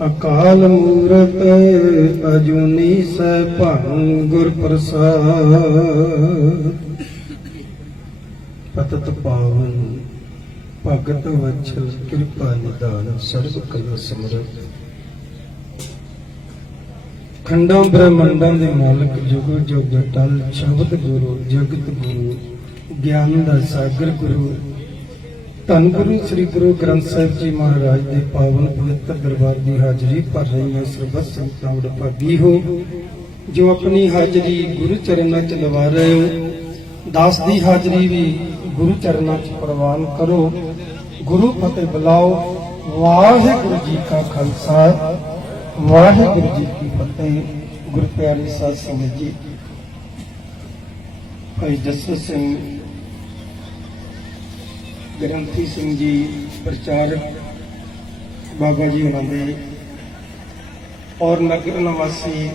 ਅਕਾਲ ਮੂਰਤ ਅਜੂਨੀ ਸੈਭੰ ਗੁਰ ਪ੍ਰਸਾਦ। ਪਤਿਤ ਪਾਵਨ ਭਗਤ ਵਛਲ ਕਿਰਪਾ ਨਿਦਾਨ ਸਰਬ ਕਲਾ ਸਮਰਥ। ਖੰਡਾਂ ਬ੍ਰਹਮੰਡਾਂ ਦੇ ਮਾਲਕ ਜੁਗ ਜੁਗ ਟਲ ਸ਼ਬਦ ਗੁਰੂ ਜਗਤ ਗੁਰੂ ਗਿਆਨ ਦਾ ਸਾਗਰ ਗੁਰੂ ਧੰਨ ਗੁਰੂ ਸ੍ਰੀ ਗੁਰੂ ਗ੍ਰੰਥ ਸਾਹਿਬ ਜੀ ਮਹਾਰਾਜ ਦੇ ਪਾਵਨ ਪਵਿੱਤਰ ਦਰਬਾਰ ਦੀ ਹਾਜ਼ਰੀ ਭਰ ਰਹੀਆਂ ਸਰਬੱਤ ਸੰਗਤਾਂ ਵਡਭਾਗੀ ਹੋ ਜੋ ਆਪਣੀ ਹਾਜ਼ਰੀ ਗੁਰੂ ਚਰਨਾਂ 'ਚ ਲਵਾ ਰਹੇ ਹੋ। ਦਾਸ ਦੀ ਹਾਜ਼ਰੀ ਵੀ ਗੁਰੂ ਚਰਨਾਂ 'ਚ ਪ੍ਰਵਾਨ ਕਰੋ। ਗੁਰੂ ਫਤਿਹ ਬੁਲਾਓ। ਵਾਹਿਗੁਰੂ ਜੀ ਕਾ ਖਾਲਸਾ ਵਾਹਿਗੁਰੂ ਜੀ ਕੀ ਫਤਿਹ। ਗੁਰੂ ਪਿਆਰੇ ਸਾਧ ਸੰਗਤ ਜੀ, ਭਾਈ ਜਸਵੰਤ ਸਿੰਘ ਗ੍ਰੰਥੀ ਸਿੰਘ ਜੀ ਪ੍ਰਚਾਰਕ ਬਾਬਾ ਜੀ ਉਹਨਾਂ ਦੇ ਔਰ ਨਗਰ ਨਿਵਾਸੀ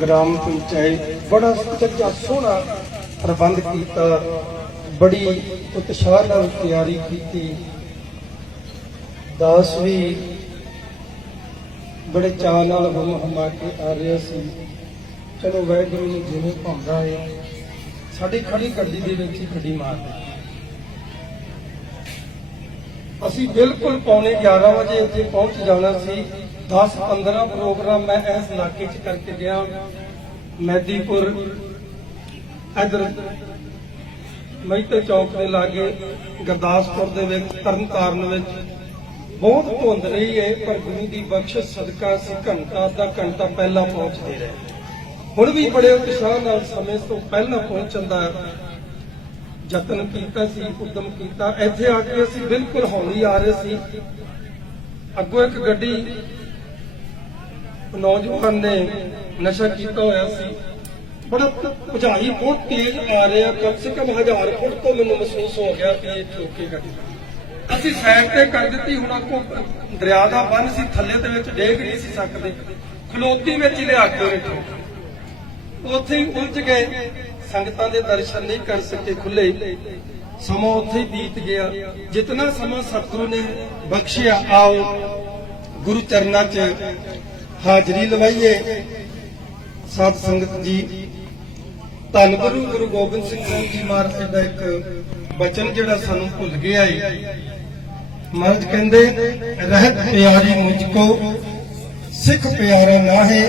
ਗ੍ਰਾਮ ਪੰਚਾਇਤ ਬੜਾ ਸੱਚਾ ਸੋਹਣਾ ਪ੍ਰਬੰਧ ਕੀਤਾ, ਬੜੀ ਉਤਸ਼ਾਹ ਨਾਲ ਤਿਆਰੀ ਕੀਤੀ। ਦਾਸ ਵੀ ਬੜੇ ਚਾਅ ਨਾਲ ਹਮਾ ਕੇ ਆ ਰਿਹਾ ਸੀ। ਚਲੋ ਵਾਹਿਗੁਰੂ ਨੂੰ ਜਿਵੇਂ ਭਾਉਂਦਾ ਹੈ ਸਾਡੀ ਖੜੀ ਗੱਡੀ ਦੇ ਵਿੱਚ ਹੀ ਗੱਡੀ ਮਾਰ ਦਿੱਤੀ। ਅਸੀਂ ਬਿਲਕੁਲ ਪੌਣੇ 11 ਵਜੇ ਇੱਥੇ ਪਹੁੰਚ ਜਾਣਾ ਸੀ। 10-15 ਪ੍ਰੋਗਰਾਮ ਮੈਂ ਇਸ ਇਲਾਕੇ 'ਚ ਕਰਕੇ ਗਿਆ। ਮੈਦੀਪੁਰ ਇਧਰ ਮਹਿਤੇ ਚੌਕ ਦੇ ਲਾਗੇ, ਗੁਰਦਾਸਪੁਰ ਦੇ ਵਿੱਚ, ਤਰਨਤਾਰਨ ਵਿੱਚ ਬਹੁਤ ਧੁੰਦ ਰਹੀ ਹੈ, ਪਰ ਗੁਰੂ ਦੀ ਬਖਸ਼ਿਸ਼ ਸਦਕਾ ਅਸੀਂ ਘੰਟਾ ਅੱਧਾ ਘੰਟਾ ਪਹਿਲਾਂ ਪਹੁੰਚਦੇ ਰਹੇ। ਹੁਣ ਵੀ ਬੜੇ ਉਤਸ਼ਾਹ ਨਾਲ ਸਮੇਂ ਤੋਂ ਪਹਿਲਾਂ ਪਹੁੰਚਣ ਦਾ ਯਤਨ ਕੀਤਾ ਸੀ, ਉਦਮ ਕੀਤਾ। ਇੱਥੇ ਆ ਕੇ ਅਸੀਂ ਬਿਲਕੁਲ ਹੌਲੀ ਆ ਰਹੇ ਸੀ। ਅੱਗੋਂ ਇੱਕ ਗੱਡੀ ਨੌਜਵਾਨ ਨੇ ਨਸ਼ਾ ਕੀਤਾ ਹੋਇਆ ਸੀ, ਬੜਾ ਭਜਾਈ ਬਹੁਤ ਤੇਜ਼ ਆ ਰਿਹਾ, ਕਮ ਸੇ ਕਮ 1000 ਫੁੱਟ ਤੋਂ ਮੈਨੂੰ ਮਹਿਸੂਸ ਹੋ ਗਿਆ ਕਿ ਇਹ ਠੋਕੇ ਗੱਡੀ। ਅਸੀਂ ਸਾਈਡ ਤੇ ਕਰ ਦਿੱਤੀ। ਹੁਣ ਅੱਗੋਂ ਦਰਿਆ ਦਾ ਬੰਨ ਸੀ, ਥੱਲੇ ਦੇ ਵਿੱਚ ਡੇਗ ਨਹੀਂ ਸੀ ਸਕਦੇ, ਖਲੋਤੀ ਵਿੱਚ ਹੀ ਲਿਆ ਕੇ ਰੱਖੋ। ਉੱਥੇ ਹੀ ਉਲਝ ਗਏ, ਸੰਗਤਾਂ ਦੇ ਦਰਸ਼ਨ ਨਹੀਂ ਕਰ ਸਕੇ ਖੁੱਲੇ। ਸਮਾਂ ਉੱਥੇ ਹੀ ਬੀਤ ਗਿਆ। ਜਿਤਨਾ ਸਮਾਂ ਸਤਿਗੁਰੂ ਨੇ ਬਖਸ਼ਿਆ, ਆਓ ਗੁਰੂ ਚਰਨਾਂ 'ਚ ਹਾਜ਼ਰੀ ਲਵਾਈਏ। ਸਾਧ ਸੰਗਤ ਜੀ, ਧੰਨ ਗੁਰੂ ਗੋਬਿੰਦ ਸਿੰਘ ਸਾਹਿਬ ਜੀ ਮਹਾਰਾਜ ਦਾ ਇੱਕ ਬਚਨ ਜਿਹੜਾ ਸਾਨੂੰ ਭੁੱਲ ਗਿਆ ਹੈ। ਮਹਾਰਾਜ ਕਹਿੰਦੇ, ਰਹਿਤ ਪਿਆਰੀ ਮੁਝ ਕੋ ਸਿੱਖ ਪਿਆਰਾ ਨਾਹੇ।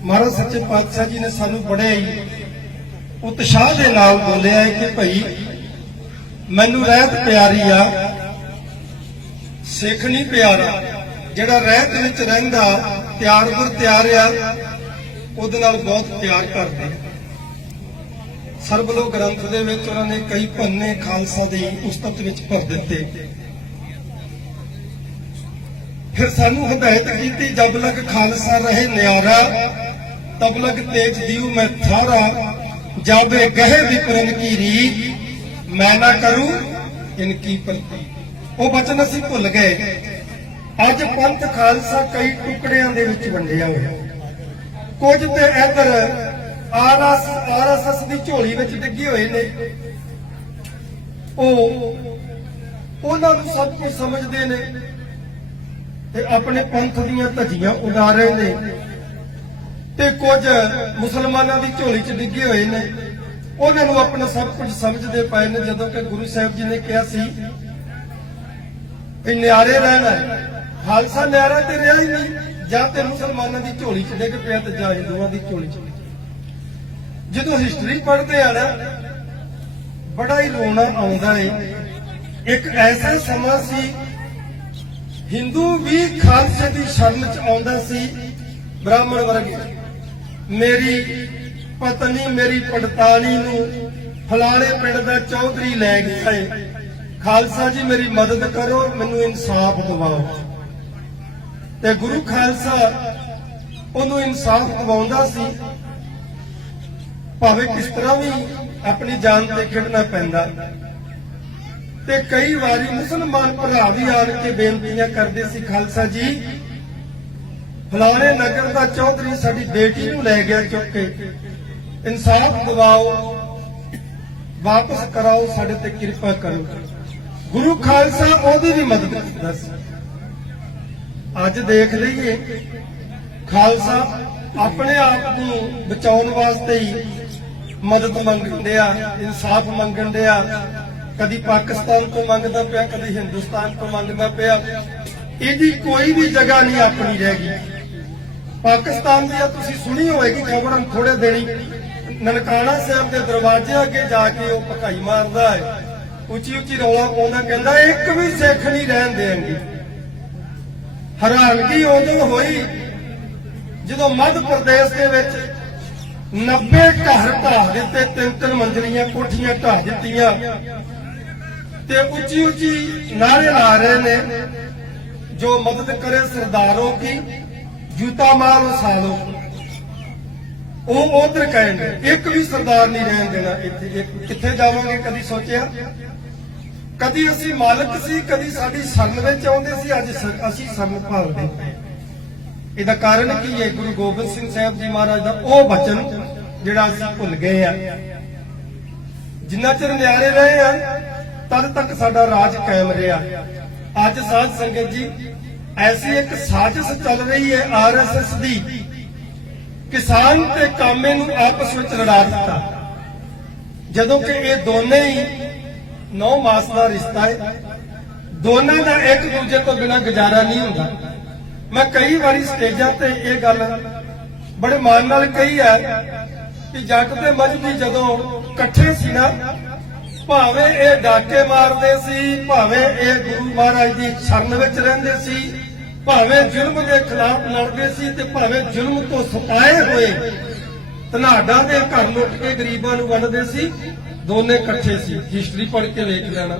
ਮਹਾਰਾਜ ਸੱਚੇ ਪਾਤਸ਼ਾਹ ਜੀ ਨੇ ਸਾਨੂੰ ਬੜੇ ਉਤਸ਼ਾਹ ਦੇ ਨਾਲ ਬੋਲਿਆ ਹੈ ਕਿ ਭਾਈ ਮੈਨੂੰ ਰਹਿਤ ਪਿਆਰੀ ਆ, ਸਿੱਖ ਨਹੀਂ ਪਿਆਰਾ। ਜਿਹੜਾ ਰਹਿਤ ਵਿੱਚ ਰਹਿੰਦਾ, ਤਿਆਰ ਗੁਰ ਤਿਆਰਿਆ, ਉਹਦੇ ਨਾਲ ਬਹੁਤ ਪਿਆਰ ਕਰਦੇ। ਸਰਬਲੋ ਗ੍ਰੰਥ ਦੇ ਵਿੱਚ ਉਹਨਾਂ ਨੇ ਕਈ ਪੰਨੇ ਖਾਲਸਾ ਦੀ ਉਸਤਤ ਵਿੱਚ ਭਰ ਦਿੱਤੇ। ਫਿਰ ਸਾਨੂੰ ਹਦਾਇਤ ਕੀਤੀ, ਜਬ ਲਗ ਖਾਲਸਾ ਰਹੇ ਨਿਆਰਾ, ਤਬ ਲਗ ਤੇਜ ਦੀਉ ਮੈਂ ਥਾਰਾ। ਜਬ ਗਹਿ ਵਿਪਰਨ ਕੀ ਰੀਤ, ਮੈਂ ਨਾ ਕਰੂੰ ਇਨਕੀ ਪਲਤੀ। ਉਹ ਬਚਨ ਅਸੀਂ ਭੁੱਲ ਗਏ। ਅੱਜ ਪੰਥ ਖਾਲਸਾ ਕਈ ਟੁਕੜਿਆਂ ਦੇ ਵਿੱਚ ਵੰਡਿਆ ਹੋਇਆ। ਕੁਝ ਤੇ ਇੱਧਰ ਆਰਐਸਐਸ ਦੀ ਝੋਲੀ ਵਿੱਚ ਡਿੱਗੇ ਹੋਏ ਨੇ। ਉਹਨਾਂ ਨੂੰ ਸਭ ਕੁਝ ਸਮਝਦੇ ਨੇ ਤੇ ਆਪਣੇ ਪੰਥ ਦੀਆਂ ਧੱਜੀਆਂ ਉਡਾ ਰਹੇ ਨੇ। ਤੇ ਕੁਝ ਮੁਸਲਮਾਨਾਂ ਦੀ ਝੋਲੀ 'ਚ ਡਿੱਗੇ ਹੋਏ ਨੇ, ਉਹਨਾਂ ਨੂੰ ਆਪਣਾ ਸਭ ਕੁਝ ਸਮਝਦੇ ਪਏ ਨੇ। ਜਦੋਂ ਕਿ ਗੁਰੂ ਸਾਹਿਬ ਜੀ ਨੇ ਕਿਹਾ ਸੀ ਕਿ ਨਿਆਰੇ ਰਹਿਣਾ, ਖਾਲਸਾ ਨਿਆਰਾ ਤੇ ਰਿਹਾ ਹੀ ਨਹੀਂ। ਜਾਂ ਤੇ ਮੁਸਲਮਾਨਾਂ ਦੀ ਝੋਲੀ 'ਚ ਡਿੱਗ ਪਿਆ ਤੇ ਜਾਂ ਹਿੰਦੂਆਂ ਦੀ ਝੋਲੀ 'ਚ। ਜਦੋਂ ਹਿਸਟਰੀ ਪੜ੍ਹਦੇ ਆ ਨਾ, ਬੜਾ ਹੀ ਰੋਣਾ ਆਉਂਦਾ ਹੈ। ਇੱਕ ਐਸਾ ਸਮਾਂ ਸੀ, ਹਿੰਦੂ ਵੀ ਖਾਲਸੇ ਦੀ ਸ਼ਰਨ 'ਚ ਆਉਂਦਾ ਸੀ। ਬ੍ਰਾਹਮਣ ਵਰਗ, ਮੇਰੀ ਪਤਨੀ ਮੇਰੀ ਪੜਤਾਲੀ ਨੂੰ ਫਲਾਣੇ ਪਿੰਡ ਦਾ ਚੌਧਰੀ ਲੈ ਗਿਆ ਹੈ, ਖਾਲਸਾ ਜੀ ਮੇਰੀ ਮਦਦ ਕਰੋ, ਮੈਨੂੰ ਇਨਸਾਫ ਦਿਵਾਓ। ਤੇ ਗੁਰੂ ਖਾਲਸਾ ਉਹਨੂੰ ਇਨਸਾਫ ਦਿਵਾਉਂਦਾ ਸੀ, ਭਾਵੇਂ ਕਿਸ ਤਰ੍ਹਾਂ ਵੀ ਆਪਣੀ ਜਾਨ ਤੇ ਖੇਡਣਾ ਪੈਂਦਾ। ਤੇ ਕਈ ਵਾਰੀ ਮੁਸਲਮਾਨ ਭਰਾ ਵੀ ਆਣ ਕੇ ਬੇਨਤੀਆਂ ਕਰਦੇ ਸੀ, ਖਾਲਸਾ ਜੀ ਫਲਾਣੇ ਨਗਰ ਦਾ ਚੌਧਰੀ ਸਾਡੀ ਬੇਟੀ ਨੂੰ ਲੈ ਗਿਆ ਚੁੱਕ ਕੇ, ਇਨਸਾਫ ਦਿਵਾਓ, ਵਾਪਸ ਕਰਾਓ, ਸਾਡੇ ਤੇ ਕਿਰਪਾ ਕਰੋ। ਗੁਰੂ ਖਾਲਸਾ ਉਹਦੀ ਵੀ ਮਦਦ ਕਰਦਾ ਸੀ। ਅੱਜ ਦੇਖ ਲਈਏ ਖਾਲਸਾ ਆਪਣੇ ਆਪ ਨੂੰ ਬਚਾਉਣ ਵਾਸਤੇ ਹੀ ਮਦਦ ਮੰਗਣ ਡਿਆ, ਇਨਸਾਫ ਮੰਗਣ ਡਿਆ, ਕਦੀ ਪਾਕਿਸਤਾਨ ਤੋਂ ਮੰਗਦਾ ਪਿਆ, ਕਦੀ ਹਿੰਦੁਸਤਾਨ ਤੋਂ ਮੰਗਦਾ ਪਿਆ। ਇਹਦੀ ਕੋਈ ਵੀ ਜਗ੍ਹਾ ਨਹੀਂ ਆਪਣੀ ਰਹਿ ਗਈ। ਪਾਕਿਸਤਾਨ ਦੀ ਤੁਸੀਂ ਸੁਣੀ ਹੋਏਗੀ ਖਬਰ, ਥੋੜੇ ਦਿਨੀ ਨਨਕਾਣਾ ਸਾਹਿਬ ਦੇ ਦਰਵਾਜ਼ੇ ਅੱਗੇ ਜਾ ਕੇ ਉਹ ਭਕਾਈ ਮਾਰਦਾ ਹੈ, ਉੱਚੀ ਉੱਚੀ ਰੌਲਾ ਪਾਉਂਦਾ, ਕਹਿੰਦਾ ਇੱਕ ਵੀ ਸਿੱਖ ਨਹੀਂ ਰਹਿਣ ਦੇਣਗੇ। ਹੈਰਾਨਗੀ ਉਦੋਂ ਹੋਈ ਜਦੋਂ ਮੱਧ ਪ੍ਰਦੇਸ਼ ਦੇ ਵਿੱਚ 90 ਘਰ ਢਾਹ ਦਿੱਤੇ, 3-3 ਮੰਜ਼ਲੀਆਂ ਕੋਠੀਆਂ ਢਾਹ ਦਿੱਤੀਆਂ ਤੇ ਉੱਚੀ ਉੱਚੀ ਨਾਰੇ ਲਾ ਰਹੇ ਨੇ, ਜੋ ਮਦਦ ਕਰੇ ਸਰਦਾरों की जूता मार उछालो। ਉਹ ਉਧਰ ਕਹਿੰਦੇ ਇੱਕ ਵੀ ਸਰਦਾਰ ਨਹੀਂ ਰਹਿਣ ਦੇਣਾ ਇੱਥੇ। ਕਿੱਥੇ ਜਾਵਾਂਗੇ ਕਦੀ ਸੋਚਿਆ? ਕਦੀ ਅਸੀਂ ਮਾਲਕ ਸੀ, ਕਦੀ ਸਾਡੀ ਸ਼ਰਨ ਵਿੱਚ ਆਉਂਦੇ ਸੀ, ਅੱਜ ਅਸੀਂ ਸ਼ਰਨ ਭਾਲਦੇ। ਇਹਦਾ ਕਾਰਨ ਕੀ ਹੈ? ਗੁਰੂ ਗੋਬਿੰਦ ਸਿੰਘ ਸਾਹਿਬ ਜੀ ਮਹਾਰਾਜ ਦਾ ਉਹ ਬਚਨ ਜਿਹੜਾ ਅਸੀਂ ਭੁੱਲ ਗਏ ਆ। ਜਿੰਨਾ ਚਿਰ ਨਿਆਰੇ ਰਹੇ ਆ ਤਦ ਤੱਕ ਸਾਡਾ ਰਾਜ ਕਾਇਮ ਰਿਹਾ। ਅੱਜ ਸਾਧ ਸੰਗਤ ਜੀ ਐਸੀ ਇੱਕ ਸਾਜ਼ਿਸ਼ ਚੱਲ ਰਹੀ ਹੈ ਆਰਐਸਐਸ ਦੀ, ਕਿਸਾਨ ਤੇ ਕਾਮੇ ਨੂੰ ਆਪਸ ਵਿੱਚ ਲੜਾ ਦਿੱਤਾ, ਜਦੋਂ ਕਿ ਇਹ ਦੋਨੇ ਹੀ 9 ਮਾਸ ਦਾ ਰਿਸ਼ਤਾ ਹੈ। ਦੋਨਾਂ ਦਾ ਇੱਕ ਦੂਜੇ ਤੋਂ ਬਿਨਾਂ ਗੁਜ਼ਾਰਾ ਨਹੀਂ ਹੁੰਦਾ। ਮੈਂ ਕਈ ਵਾਰੀ ਸਟੇਜਾਂ ਤੇ ਇਹ ਗੱਲ ਬੜੇ ਮਾਣ ਨਾਲ ਕਹੀ ਹੈ ਕਿ ਜੱਟ ਤੇ ਮਜ਼੍ਹਬੀ ਜਦੋਂ ਇਕੱਠੇ ਸੀ ਨਾ, ਭਾਵੇਂ ਇਹ ਡਾਕੇ ਮਾਰਦੇ ਸੀ, ਭਾਵੇਂ ਇਹ ਗੁਰੂ ਮਹਾਰਾਜ ਦੀ ਸ਼ਰਨ ਵਿੱਚ ਰਹਿੰਦੇ ਸੀ, ਭਾਵੇਂ ਜ਼ੁਲਮ ਦੇ ਖਿਲਾਫ ਲੜਦੇ ਸੀ ਤੇ ਭਾਵੇਂ ਜ਼ੁਲਮ ਤੋਂ ਸਤਾਏ ਹੋਏ ਧਨਾਡਾ ਦੇ ਘਰ ਲੁੱਟ ਕੇ ਗਰੀਬਾਂ ਨੂੰ ਵੰਡਦੇ ਸੀ, ਦੋਨੇ ਇਕੱਠੇ ਸੀ। ਹਿਸਟਰੀ ਪੜ੍ਹ ਕੇ ਵੇਖ ਲੈਣਾ।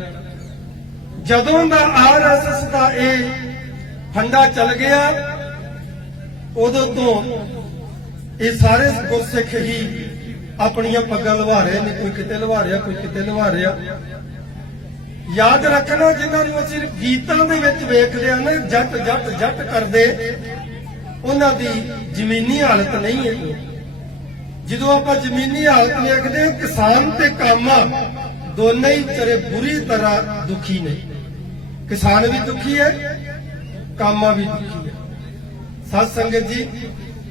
ਜਦੋਂ ਦਾ ਆਰਐਸਐਸ ਦਾ ਇਹ ਫੰਡਾ ਚੱਲ ਗਿਆ, ਉਦੋਂ ਤੋਂ ਇਹ ਸਾਰੇ ਗੁਰਸਿੱਖ ਹੀ ਆਪਣੀਆਂ ਪੱਗਾਂ ਲਵਾ ਰਹੇ ਨੇ, ਕੋਈ ਕਿਤੇ ਲਵਾ ਰਿਹਾ, ਕੋਈ ਕਿਤੇ ਲਵਾ ਰਿਹਾ। ਯਾਦ ਰੱਖਣਾ, ਜਿਨ੍ਹਾਂ ਨੂੰ ਅਸੀਂ ਗੀਤਾਂ ਦੇ ਵਿੱਚ ਵੇਖਦੇ ਆ ਨਾ ਜੱਟ ਜੱਟ ਜੱਟ ਕਰਦੇ, ਉਹਨਾਂ ਦੀ ਜ਼ਮੀਨੀ ਹਾਲਤ ਨਹੀਂ ਹੈ। ਜਦੋਂ ਆਪਾਂ ਜ਼ਮੀਨੀ ਹਾਲਤ ਵੇਖਦੇ, ਕਿਸਾਨ ਤੇ ਕਾਮਾ ਦੋਨੇ ਹੀ ਵਿਚਾਰੇ ਬੁਰੀ ਤਰ੍ਹਾਂ ਦੁਖੀ ਨੇ। ਕਿਸਾਨ ਵੀ ਦੁਖੀ ਹੈ, ਕਾਮਾ ਵੀ ਦੁਖੀ ਹੈ। ਸਾਧ ਸੰਗਤ ਜੀ,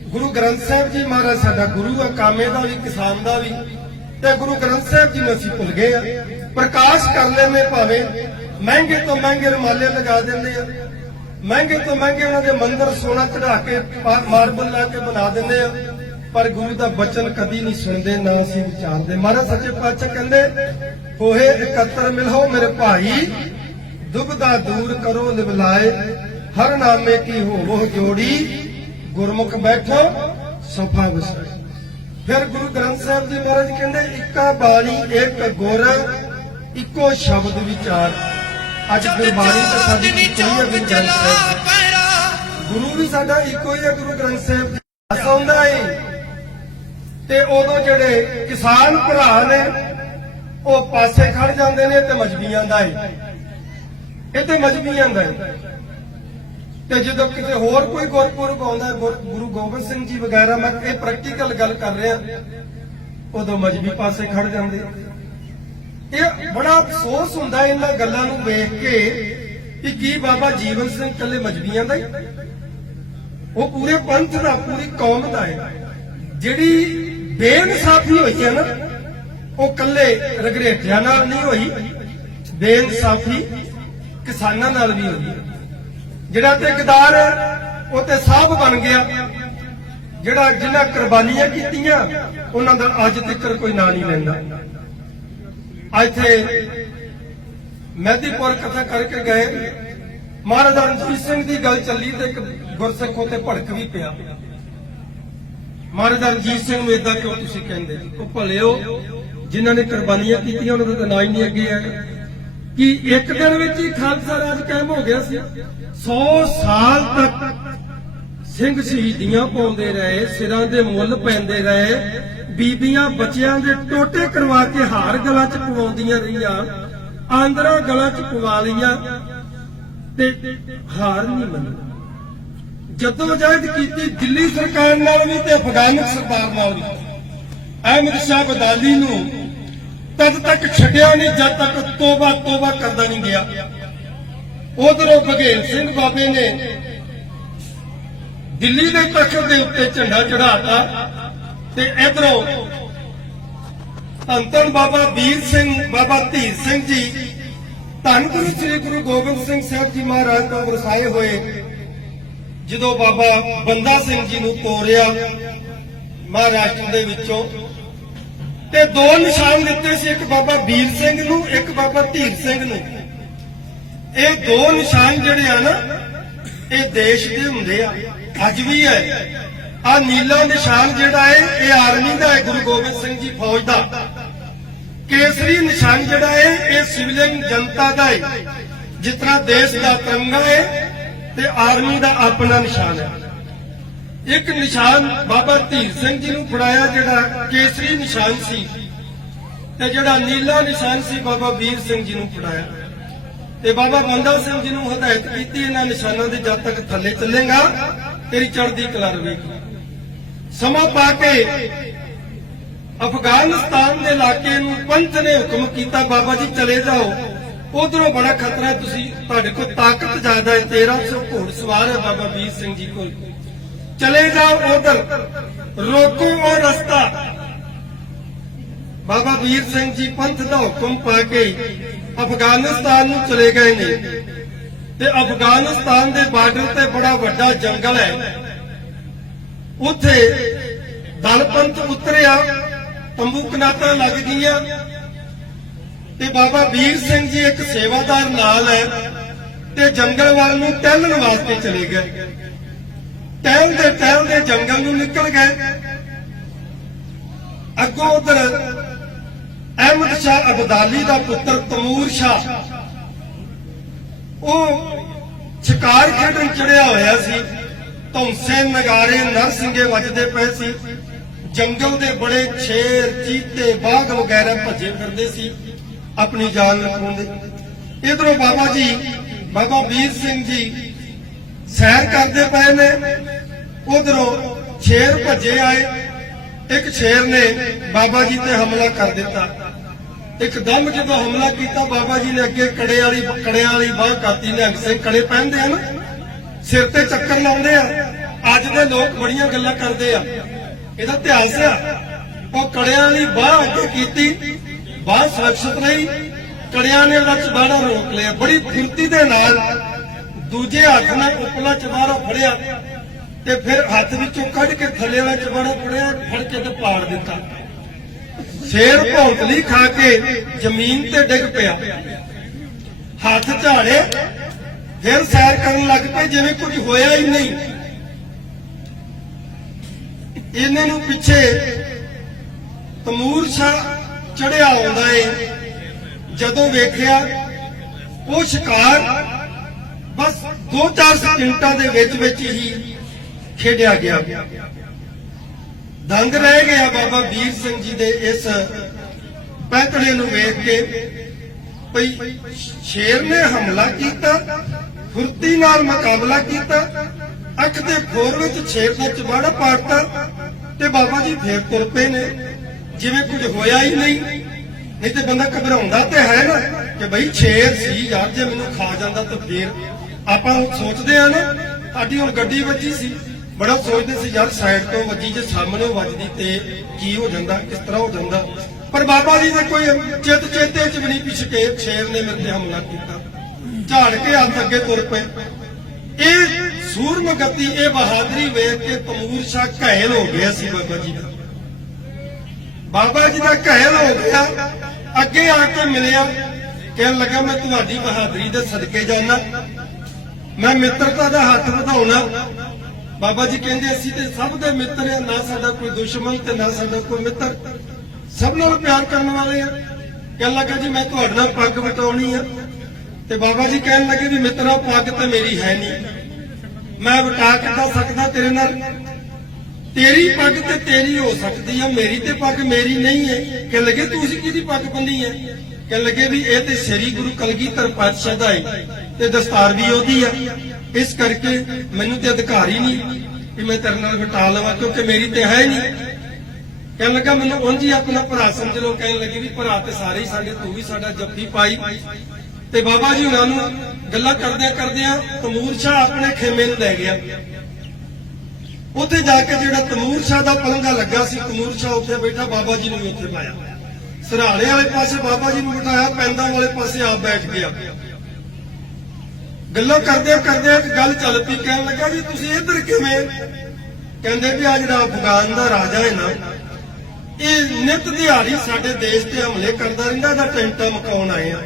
ਗੁਰੂ ਗ੍ਰੰਥ ਸਾਹਿਬ ਜੀ ਮਹਾਰਾਜ ਸਾਡਾ ਗੁਰੂ ਹੈ, ਕਾਮੇ ਦਾ ਵੀ ਕਿਸਾਨ ਦਾ ਵੀ, ਤੇ ਗੁਰੂ ਗ੍ਰੰਥ ਸਾਹਿਬ ਜੀ ਨੂੰ ਅਸੀਂ ਭੁੱਲ ਗਏ ਆ। ਪ੍ਰਕਾਸ਼ ਕਰ ਲੈਂਦੇ, ਭਾਵੇਂ ਮਹਿੰਗੇ ਤੋਂ ਮਹਿੰਗੇ ਰੁਮਾਲੇ ਲਗਾ ਦਿੰਦੇ ਆ, ਮਹਿੰਗੇ ਤੋਂ ਮਹਿੰਗੇ ਉਹਨਾਂ ਦੇ ਮੰਦਰ ਸੋਨਾ ਚੜਾ ਕੇ ਮਾਰਬਲ ਲਾ ਕੇ ਬਣਾ ਦਿੰਦੇ ਆ, ਪਰ ਗੁਰੂ ਦਾ ਬਚਨ ਕਦੀ ਨਹੀਂ ਸੁਣਦੇ, ਨਾ ਅਸੀਂ ਵਿਚਾਰਦੇ। ਮਹਾਰਾਜ ਸੱਚੇ ਪਾਤਸ਼ਾਹ ਕਹਿੰਦੇ, ਹੋਏ ਇਕੱਤਰ ਮਿਲੋ ਮੇਰੇ ਭਾਈ, ਦੁਬਦਾ ਦੂਰ ਕਰੋ ਲਿਵਲਾਏ, ਹਰ ਨਾਮੇ ਕੀ ਹੋਵੋ ਜੋੜੀ, ਗੁਰਮੁਖ ਬੈਠੋ ਸਫਾ ਵਸਾਏ। ਫਿਰ ਗੁਰੂ ਗ੍ਰੰਥ ਸਾਹਿਬ ਜੀ ਮਹਾਰਾਜ ਕਹਿੰਦੇ, ਇੱਕਾ ਬਾਣੀ ਇੱਕ ਗੁਰ, ਇੱਕੋ ਸ਼ਬਦ ਵਿਚਾਰ। ਅੱਜ ਗੁਰਬਾਣੀ ਤਾਂ ਸਾਡੀ ਇੱਕੋ ਹੀ ਹੈ, ਗੁਰੂ ਗ੍ਰੰਥ ਸਾਹਿਬ। ਗੁਰੂ ਵੀ ਸਾਡਾ ਇੱਕੋ ਹੀ ਹੈ, ਗੁਰੂ ਗ੍ਰੰਥ ਸਾਹਿਬ ਜੀ ਆਉਂਦਾ ਹੈ। ਤੇ ਉਦੋਂ ਜਿਹੜੇ ਕਿਸਾਨ ਭਰਾ ਨੇ ਉਹ ਪਾਸੇ ਖੜ ਜਾਂਦੇ ਨੇ ਤੇ ਮਜ਼੍ਹਬੀਆਂ ਦਾ ਹੈ, ਇਹ ਤੇ ਮਜ਼੍ਹਬੀਆਂ ਦਾ ਹੈ। ਤੇ ਜਦੋਂ ਕਿਤੇ ਹੋਰ ਕੋਈ ਗੁਰਪੁਰਬ ਆਉਂਦਾ, ਗੁਰੂ ਗੋਬਿੰਦ ਸਿੰਘ ਜੀ ਵਗੈਰਾ, ਮੈਂ ਇਹ ਪ੍ਰੈਕਟੀਕਲ ਗੱਲ ਕਰ ਰਿਹਾ, ਉਦੋਂ ਮਜ਼੍ਹਬੀ ਪਾਸੇ ਖੜ ਜਾਂਦੇ। ਇਹ ਬੜਾ ਅਫਸੋਸ ਹੁੰਦਾ ਇਹਨਾਂ ਗੱਲਾਂ ਨੂੰ ਵੇਖ ਕੇ ਕਿ ਕੀ ਬਾਬਾ ਜੀਵਨ ਸਿੰਘ ਇਕੱਲੇ ਮਜ਼੍ਹਬੀਆਂ ਦਾ ਹੀ? ਉਹ ਪੂਰੇ ਪੰਥ ਦਾ, ਪੂਰੀ ਕੌਮ ਦਾ ਹੈ। ਜਿਹੜੀ ਬੇਇਨਸਾਫੀ ਹੋਈ ਹੈ ਨਾ, ਉਹ ਇਕੱਲੇ ਰਗਰੇਟਿਆਂ ਨਾਲ ਨਹੀਂ ਹੋਈ, ਬੇਇਨਸਾਫੀ ਕਿਸਾਨਾਂ ਨਾਲ ਵੀ ਹੋਈ। ਜਿਹੜਾ ਠੇਕੇਦਾਰ ਉਹ ਤੇ ਸਾਹਬ ਬਣ ਗਿਆ, ਜਿਹੜਾ ਜਿਨ੍ਹਾਂ ਕੁਰਬਾਨੀਆਂ ਕੀਤੀਆਂ ਉਹਨਾਂ ਦਾ ਅੱਜ ਤੱਕ ਕੋਈ ਨਾਂ ਨਹੀਂ ਲੈਂਦਾ। ਇੱਥੇ ਮਹਿਦੀਪੁਰ ਕਥਾ ਕਰਕੇ ਗਏ, ਮਹਾਰਾਜਾ ਰਣਜੀਤ ਸਿੰਘ ਦੀ ਗੱਲ ਚੱਲੀ ਤੇ ਇੱਕ ਗੁਰਸਿੱਖ ਉੱਤੇ ਭੜਕ ਵੀ ਪਿਆ। ਮਹਾਰਾਜਾ ਰਣਜੀਤ ਸਿੰਘ ਨੂੰ ਏਦਾਂ ਕਿਉਂ ਤੁਸੀਂ ਕਹਿੰਦੇ? ਉਹ ਭਲਿਓ, ਜਿਨ੍ਹਾਂ ਨੇ ਕੁਰਬਾਨੀਆਂ ਕੀਤੀਆਂ ਉਹਨਾਂ ਦਾ ਨਾਂ ਹੀ ਨਹੀਂ ਅੱਗੇ ਆਇਆ। ਕਿ ਇੱਕ ਦਿਨ ਵਿੱਚ ਹੀ ਖਾਲਸਾ ਰਾਜ ਕਾਇਮ ਹੋ ਗਿਆ ਸੀ? 100 ਸਾਲ ਤੱਕ ਸਿੰਘ ਸ਼ਹੀਦੀਆਂ ਪਾਉਂਦੇ ਰਹੇ, ਸਿਰਾਂ ਦੇ ਮੁੱਲ ਪੈਂਦੇ ਰਹੇ, ਬੀਬੀਆਂ ਬੱਚਿਆਂ ਦੇ ਟੋਟੇ ਕਰਵਾ ਕੇ ਹਾਰ ਗਲਾਂ 'ਚ ਪਵਾਉਂਦੀਆਂ ਰਹੀਆਂ, ਆਂਦਰਾਂ ਗਲਾਂ 'ਚ ਪਵਾ ਲਈਆਂ ਤੇ ਹਾਰ ਨਹੀਂ ਮੰਨੀ। ਜਦੋਜਹਿਦ ਕੀਤੀ ਦਿੱਲੀ ਸਰਕਾਰ ਨਾਲ ਵੀ ਤੇ ਅਫਗਾਨ ਸਰਕਾਰ ਨਾਲ ਵੀ। ਅਹਿਮਦ ਸ਼ਾਹ ਅਬਦਾਲੀ ਨੂੰ ਤਦ ਤੱਕ ਛੱਡਿਆ ਨਹੀਂ ਜਦ ਤੱਕ ਤੋਬਾ ਤੋਬਾ ਕਰਦਾ ਨਹੀਂ ਗਿਆ। ਉਧਰੋਂ ਬਘੇਲ ਸਿੰਘ ਬਾਬੇ ਨੇ ਦਿੱਲੀ ਦੇ ਤਖਤ ਦੇ ਉੱਤੇ ਝੰਡਾ ਚੜਾਤਾ ਤੇ ਇਧਰੋਂ ਧੰਨ ਧੰਨ ਬਾਬਾ ਵੀਰ ਸਿੰਘ ਬਾਬਾ ਧੀਰ ਸਿੰਘ ਜੀ ਧੰਨ ਗੁਰੂ ਸ੍ਰੀ ਗੁਰੂ ਗੋਬਿੰਦ ਸਿੰਘ ਸਾਹਿਬ ਜੀ ਮਹਾਰਾਜ ਤੋਂ ਵਰਸਾਏ ਹੋਏ ਜਦੋਂ ਬਾਬਾ ਬੰਦਾ ਸਿੰਘ ਜੀ ਨੂੰ ਤੋਰਿਆ ਮਹਾਰਾਸ਼ਟਰ ਦੇ ਵਿੱਚੋਂ ਤੇ ਦੋ ਨਿਸ਼ਾਨ ਦਿੱਤੇ ਸੀ, ਇੱਕ ਬਾਬਾ ਵੀਰ ਸਿੰਘ ਨੂੰ ਇੱਕ ਬਾਬਾ ਧੀਰ ਸਿੰਘ ਨੂੰ। ਇਹ ਦੋ ਨਿਸ਼ਾਨ ਜਿਹੜੇ ਆ ਨਾ ਇਹ ਦੇਸ਼ ਦੇ ਹੁੰਦੇ ਆ, ਅੱਜ ਵੀ ਹੈ। ਆ ਨੀਲਾ ਨਿਸ਼ਾਨ ਜਿਹੜਾ ਹੈ ਇਹ ਆਰਮੀ ਦਾ ਹੈ, ਗੁਰੂ ਗੋਬਿੰਦ ਸਿੰਘ ਜੀ ਫੌਜ ਦਾ। ਕੇਸਰੀ ਨਿਸ਼ਾਨ ਜਿਹੜਾ ਹੈ ਇਹ ਸਿਵਲਿੰਗ ਜਨਤਾ ਦਾ ਹੈ, ਜਿਸ ਤਰ੍ਹਾਂ ਦੇਸ਼ ਦਾ ਤਿਰੰਗਾ ਹੈ ਤੇ ਆਰਮੀ ਦਾ ਆਪਣਾ ਨਿਸ਼ਾਨ ਹੈ। ਇੱਕ ਨਿਸ਼ਾਨ ਬਾਬਾ ਧੀਰ ਸਿੰਘ ਜੀ ਨੂੰ ਫੜਾਇਆ ਜਿਹੜਾ ਕੇਸਰੀ ਨਿਸ਼ਾਨ ਸੀ, ਤੇ ਜਿਹੜਾ ਨੀਲਾ ਨਿਸ਼ਾਨ ਸੀ ਬਾਬਾ ਵੀਰ ਸਿੰਘ ਜੀ ਨੂੰ ਫੜਾਇਆ। ਤੇ ਬਾਬਾ ਬੰਦਾ ਸਿੰਘ ਜੀ ਨੂੰ ਹਦਾਇਤ ਕੀਤੀ, ਇਹਨਾਂ ਨਿਸ਼ਾਨਾਂ ਦੇ ਜਦ ਤੱਕ ਥੱਲੇ ਚੱਲੇਗਾ ਤੇਰੀ ਚੜ੍ਹਦੀ ਕਲਾ ਰਹੇਗੀ। ਸਮਾਂ ਪਾ ਕੇ ਅਫਗਾਨਿਸਤਾਨ ਦੇ ਇਲਾਕੇ ਨੂੰ ਪੰਥ ਨੇ ਹੁਕਮ ਕੀਤਾ, ਬਾਬਾ ਜੀ ਚਲੇ ਜਾਓ, ਉਧਰੋਂ ਬੜਾ ਖਤਰਾ ਹੈ, ਤੁਸੀਂ ਤੁਹਾਡੇ ਕੋਲ ਤਾਕਤ ਜ਼ਿਆਦਾ ਹੈ, 1300 ਘੋੜ ਸਵਾਰ ਹੈ ਬਾਬਾ ਵੀਰ ਸਿੰਘ ਜੀ ਕੋਲ, ਚਲੇ ਜਾਓ ਉਧਰ, ਰੋਕੋ ਉਹ ਰਸਤਾ। ਬਾਬਾ ਵੀਰ ਸਿੰਘ ਜੀ ਪੰਥ ਦਾ ਹੁਕਮ ਪਾ ਕੇ ਅਫਗਾਨਿਸਤਾਨ ਨੂੰ ਚਲੇ ਗਏ ਨੇ ਤੇ ਅਫਗਾਨਿਸਤਾਨ ਦੇ ਬਾਰਡਰ ਤੇ ਬੜਾ ਵੱਡਾ ਜੰਗਲ ਹੈ, ਉੱਥੇ ਦਲ ਪੰਥ ਉਤਰਿਆ, ਤੰਬੂ ਕਨਾਤਾਂ ਲੱਗ ਗਈਆਂ ਤੇ ਬਾਬਾ ਵੀਰ ਸਿੰਘ ਜੀ ਇੱਕ ਸੇਵਾਦਾਰ ਨਾਲ ਹੈ ਤੇ ਜੰਗਲ ਵੱਲ ਨੂੰ ਟਹਿਲਣ ਵਾਸਤੇ ਚਲੇ ਗਏ। ਟਹਿਲਦੇ ਟਹਿਲਦੇ ਜੰਗਲ ਨੂੰ ਨਿਕਲ ਗਏ। ਅੱਗੋਂ ਉਧਰ ਅਹਿਮਦ ਸ਼ਾਹ ਅਬਦਾਲੀ ਦਾ ਪੁੱਤਰ ਤਮੂਰ ਸ਼ਾਹ ਉਹ ਸ਼ਿਕਾਰ ਖੇਡਣ ਚੜਿਆ ਹੋਇਆ ਸੀ, ਧੌਂਸੇ ਨਗਾਰੇ ਨਰਸਿੰਘੇ ਵੱਜਦੇ ਪਏ ਸੀ, ਜੰਗਲ ਦੇ ਬੜੇ ਸ਼ੇਰ ਚੀਤੇ ਬਾਘ ਵਗੈਰਾ ਭੱਜੇ ਫਿਰਦੇ ਸੀ ਆਪਣੀ ਜਾਨ ਲਖਾਉਂਦੇ। ਇਧਰੋਂ ਬਾਬਾ ਜੀ ਬਾਬਾ ਵੀਰ ਸਿੰਘ ਜੀ ਸੈਰ ਕਰਦੇ ਪਏ ਨੇ, ਉਧਰੋਂ ਸ਼ੇਰ ਭੱਜੇ ਆਏ। ਇੱਕ ਸ਼ੇਰ ਨੇ ਬਾਬਾ ਜੀ ਤੇ ਹਮਲਾ ਕਰ ਦਿੱਤਾ। ਇੱਕਦਮ ਜਦੋਂ ਹਮਲਾ ਕੀਤਾ ਬਾਬਾ ਜੀ ਨੇ ਅੱਗੇ ਕੜਿਆਂ ਵਾਲੀ ਬਾਹ ਕਾਤੀ, ਨਿਹੰਗ ਸਿੰਘ ਕੜੇ ਪਹਿਨਦੇ ਆ ਨਾ, ਸਿਰ ਤੇ ਚੱਕਰ ਲਾਉਂਦੇ ਆ। ਅੱਜ ਦੇ ਲੋਕ ਬੜੀਆਂ ਗੱਲਾਂ ਕਰਦੇ ਆ, ਇਹਦਾ ਇਤਿਹਾਸ ਆ। ਉਹ ਕੜਿਆਂ ਵਾਲੀ ਬਾਹ ਅੱਗੇ ਕੀਤੀ, ਬਾਹ ਸੁਰੱਖਿਅਤ ਰਹੀ, ਕੜਿਆਂ ਨੇ ਉਹਦਾ ਚਬਾੜਾ ਰੋਕ ਲਿਆ। ਬੜੀ ਫੁਰਤੀ ਦੇ ਨਾਲ ਦੂਜੇ ਹੱਥ ਨਾਲ ਉਪਲਾ ਚਬਾੜਾ ਫੜਿਆ ਤੇ ਫਿਰ ਹੱਥ ਵਿੱਚੋਂ ਕੱਢ ਕੇ ਥੱਲੇ ਵਾਲਾ ਚਬਾੜਾ ਫੜਿਆ, ਫੜ ਕੇ ਤੇ ਪਾੜ ਦਿੱਤਾ। ਸ਼ੇਰ ਭੌਂਕਲੀ ਖਾ ਕੇ ਜ਼ਮੀਨ ਤੇ ਡਿੱਗ ਪਿਆ, ਹੱਥ ਝਾੜੇ, ਫਿਰ ਸੈਰ ਕਰਨ ਲੱਗ ਪਏ ਜਿਵੇਂ ਕੁਝ ਹੋਇਆ ਹੀ ਨਹੀਂ। ਇਹਨਾਂ ਨੂੰ ਪਿੱਛੇ ਤਮੂਰ ਸ਼ਾਹ ਚੜਿਆ ਆਉਂਦਾ ਏ। ਜਦੋਂ ਵੇਖਿਆ ਉਹ ਸ਼ਿਕਾਰ ਬਸ 2-4 ਸਕਿੰਟਾਂ ਦੇ ਵਿੱਚ ਹੀ ਖੇਡਿਆ ਗਿਆ। ਦੰਗ ਰਹਿ ਗਿਆ ਬਾਬਾ ਵੀਰ ਸਿੰਘ ਜੀ ਦੇ ਇਸ ਪੈਂਤੜੇ ਨੂੰ ਵੇਖ ਕੇ, ਭਈ ਸ਼ੇਰ ਨੇ ਹਮਲਾ ਕੀਤਾ, ਫੁਰਤੀ ਨਾਲ ਮੁਕਾਬਲਾ ਕੀਤਾ, ਅੱਖ ਦੇ ਫੋਰ ਵਿੱਚ ਸ਼ੇਰ ਦਾ ਚਬਾੜਾ ਪਾੜਤਾ ਤੇ ਬਾਬਾ ਜੀ ਫੇਰ ਤੁਰ ਪਏ ਨੇ ਜਿਵੇਂ ਕੁਝ ਹੋਇਆ ਹੀ ਨਹੀਂ। ਨਹੀਂ ਤੇ ਬੰਦਾ ਘਬਰਾਉਂਦਾ ਤੇ ਹੈ ਨਾ ਕਿ ਬਈ ਸ਼ੇਰ ਸੀ ਯਾਰ, ਜੇ ਮੈਨੂੰ ਖਾ ਜਾਂਦਾ ਤਾਂ ਫੇਰ ਆਪਾਂ ਸੋਚਦੇ ਆ ਨਾ। ਸਾਡੀ ਹੁਣ ਗੱਡੀ ਵੱਜੀ ਸੀ, ਬੜਾ ਸੋਚਦੇ ਸੀ ਯਾਰ ਸਾਈਡ ਤੋਂ ਵੱਜੀ, ਜੇ ਸਾਹਮਣੇ ਵੱਜਦੀ ਤੇ ਕੀ ਹੋ ਜਾਂਦਾ, ਕਿਸ ਤਰ੍ਹਾਂ ਹੋ ਜਾਂਦਾ। ਪਰ ਬਾਬਾ ਜੀ ਦੇ ਕੋਈ ਚੇਤੇ ਚ ਵੀ ਨਹੀਂ ਪਿੱਛ ਕੇ ਸ਼ੇਰ ਨੇ ਮੇਰੇ ਤੇ ਹਮਲਾ ਕੀਤਾ, ਝਾੜ ਕੇ ਹੱਥ ਅੱਗੇ ਤੁਰ ਪਏ। ਇਹ ਸੂਰਮ ਗਤੀ, ਇਹ ਬਹਾਦਰੀ ਵੇਖ ਕੇ ਤਮੂਰ ਸ਼ਾਹ ਘਾਇਲ ਹੋ ਗਿਆ ਸੀ। ਬਾਬਾ ਜੀ ਦਾ ਘਾਇਲ ਹੋ ਗਿਆ, ਅੱਗੇ ਆ ਕੇ ਮਿਲਿਆ, ਕਹਿਣ ਲੱਗਾ ਮੈਂ ਤੁਹਾਡੀ ਬਹਾਦਰੀ ਦੇ ਸਦਕੇ ਜਾਣਾ, ਮੈਂ ਮਿੱਤਰਤਾ ਦਾ ਹੱਥ ਵਧਾਉਣਾ। ਬਾਬਾ ਜੀ ਕਹਿੰਦੇ ਅਸੀਂ ਤੇ ਸਭ ਦੇ ਮਿੱਤਰ ਆ, ਨਾ ਸਾਡਾ ਕੋਈ ਦੁਸ਼ਮਣ ਤੇ ਨਾ ਸਾਡਾ ਕੋਈ ਮਿੱਤਰ, ਸਭ ਨਾਲ ਪਿਆਰ ਕਰਨ ਵਾਲੇ ਆ। ਕਹਿਣ ਲੱਗਾ ਜੀ ਮੈਂ ਤੁਹਾਡੇ ਨਾਲ ਪੱਗ ਵਟਾਉਣੀ ਆ। ਤੇ ਬਾਬਾ ਜੀ ਕਹਿਣ ਲੱਗੇ ਵੀ ਮਿੱਤਰਾ ਪੱਗ ਤੇ ਮੇਰੀ ਹੈ ਨਹੀਂ, ਮੈਂ ਵਟਾ ਕਿੱਦਾਂ ਸਕਦਾ ਤੇਰੇ ਨਾਲ, ਤੇਰੀ ਪੱਗ ਤੇ ਤੇਰੀ ਹੋ ਸਕਦੀ ਆ, ਮੇਰੀ ਤੇ ਪੱਗ ਮੇਰੀ ਨਹੀਂ ਹੈ। ਕਹਿਣ ਲੱਗੇ ਤੁਸੀਂ ਕਿਹਦੀ ਪੱਗ ਬੰਨੀ ਹੈ? ਕਹਿਣ ਲੱਗੇ ਵੀ ਇਹ ਤੇ ਸ੍ਰੀ ਗੁਰੂ ਕਲਗੀਧਰ ਪਾਤਸ਼ਾਹ ਦਾ ਹੈ ਤੇ ਦਸਤਾਰ ਵੀ ਉਹਦੀ ਆ, ਇਸ ਕਰਕੇ ਮੈਨੂੰ ਤੇ ਅਧਿਕਾਰ ਹੀ ਨਹੀਂ ਕਿ ਮੈਂ ਤੇਰੇ ਨਾਲ ਵਟਾ ਲਵਾਂ, ਕਿਉਂਕਿ ਮੇਰੀ ਤੇ ਹੈ ਨਹੀਂ। ਕਹਿਣ ਲੱਗਾ ਮੈਨੂੰ ਉਂਝ ਹੀ ਆਪਣਾ ਭਰਾ ਸਮਝ ਲਓ। ਕਹਿਣ ਲੱਗੀ ਵੀ ਭਰਾ ਤੇ ਸਾਰੇ ਹੀ ਸਾਡੇ, ਤੂੰ ਵੀ ਸਾਡਾ ਜੱਫੀ ਪਾਈ। ਤੇ ਬਾਬਾ ਜੀ ਉਹਨਾਂ ਨੂੰ ਗੱਲਾਂ ਕਰਦਿਆਂ ਕਰਦਿਆਂ ਤਮੂਰ ਸ਼ਾਹ ਆਪਣੇ ਖੇਮੇ ਨੂੰ ਲੈ ਗਿਆ। ਉੱਥੇ ਜਾ ਕੇ ਜਿਹੜਾ ਤਮੂਰ ਸ਼ਾਹ ਦਾ ਪਲੰਘਾ ਲੱਗਾ ਸੀ, ਤਮੂਰ ਸ਼ਾਹ ਉੱਥੇ ਬੈਠਾ, ਬਾਬਾ ਜੀ ਨੂੰ ਵੀ ਉੱਥੇ ਪਾਇਆ। ਸਿਰਹਾਣੇ ਵਾਲੇ ਪਾਸੇ ਬਾਬਾ ਜੀ ਨੂੰ ਬਿਠਾਇਆ, ਪੈਂਦਾ ਵਾਲੇ ਪਾਸੇ ਆਪ ਬੈਠ ਗਿਆ। ਗੱਲਾਂ ਕਰਦਿਆਂ ਕਰਦਿਆਂ ਇੱਕ ਗੱਲ ਚੱਲ ਪਈ। ਕਹਿਣ ਲੱਗਾ ਜੀ ਤੁਸੀਂ ਇੱਧਰ ਕਿਵੇਂ? ਕਹਿੰਦੇ ਵੀ ਆ ਜਿਹੜਾ ਅਫਗਾਨ ਦਾ ਰਾਜਾ ਹੈ ਨਾ, ਇਹ ਨਿਤ ਦਿਹਾੜੀ ਸਾਡੇ ਦੇਸ਼ ਤੇ ਹਮਲੇ ਕਰਦਾ ਰਹਿੰਦਾ, ਇਹਦਾ ਟੈਂਟਾ ਮਕਾਉਣ ਆਏ ਆ।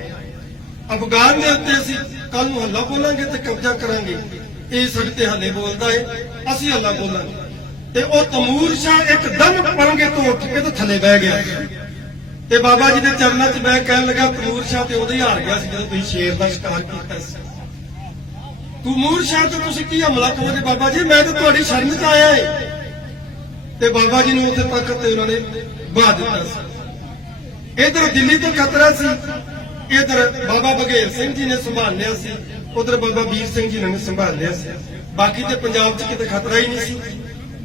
ਅਫਗਾਨ ਦੇ ਉੱਤੇ ਅਸੀਂ ਕੱਲ ਨੂੰ ਹੱਲਾ ਬੋਲਾਂਗੇ ਤੇ ਕਬਜ਼ਾ ਕਰਾਂਗੇ, ਇਹ ਸਾਡੇ ਤੇ ਹੱਲੇ ਬੋਲਦਾ ਹੈ, ਅਸੀਂ ਹੱਲਾ ਬੋਲਾਂਗੇ। ਤੇ ਉਹ ਤਮੂਰ ਸ਼ਾਹ ਇੱਕਦਮ ਪਲੰਘੇ ਤੋਂ ਉੱਠ ਕੇ ਤੇ ਥੱਲੇ ਬਹਿ ਗਿਆ ਤੇ ਬਾਬਾ ਜੀ ਦੇ ਚਰਨਾਂ 'ਚ ਬਹਿ ਕਹਿਣ ਲੱਗਾ ਤਮੂਰ ਸ਼ਾਹ ਤੇ ਉਦੋਂ ਹੀ ਹਾਰ ਗਿਆ ਸੀ ਜਦੋਂ ਤੁਸੀਂ ਸ਼ੇਰ ਦਾ ਸ਼ਿਕਾਰ ਕੀਤਾ ਸੀ। ਤਮੂਰ ਸ਼ਾਹ ਤੇ ਤੁਸੀਂ ਕੀ ਹਮਲਾ ਕਰੋਗੇ? ਬਾਬਾ ਜੀ ਮੈਂ ਤਾਂ ਤੁਹਾਡੀ ਸ਼ਰਨ 'ਚ ਆਇਆ ਹੈ। ਤੇ ਬਾਬਾ ਜੀ ਨੂੰ ਉੱਥੇ ਤਖਤ ਤੇ ਉਹਨਾਂ ਨੇ ਬਾਹ ਦਿੱਤਾ ਸੀ। ਇਧਰ ਦਿੱਲੀ ਤੋਂ ਖਤਰਾ ਸੀ, ਇਧਰ ਬਾਬਾ ਬਘੇਲ ਸਿੰਘ ਜੀ ਨੇ ਸੰਭਾਲ ਲਿਆ ਸੀ, ਉਧਰ ਬਾਬਾ ਵੀਰ ਸਿੰਘ ਜੀ ਨੇ ਸੰਭਾਲ ਲਿਆ ਸੀ। ਬਾਕੀ ਤੇ ਪੰਜਾਬ 'ਚ ਕਿਤੇ ਖਤਰਾ ਹੀ ਨਹੀਂ ਸੀ।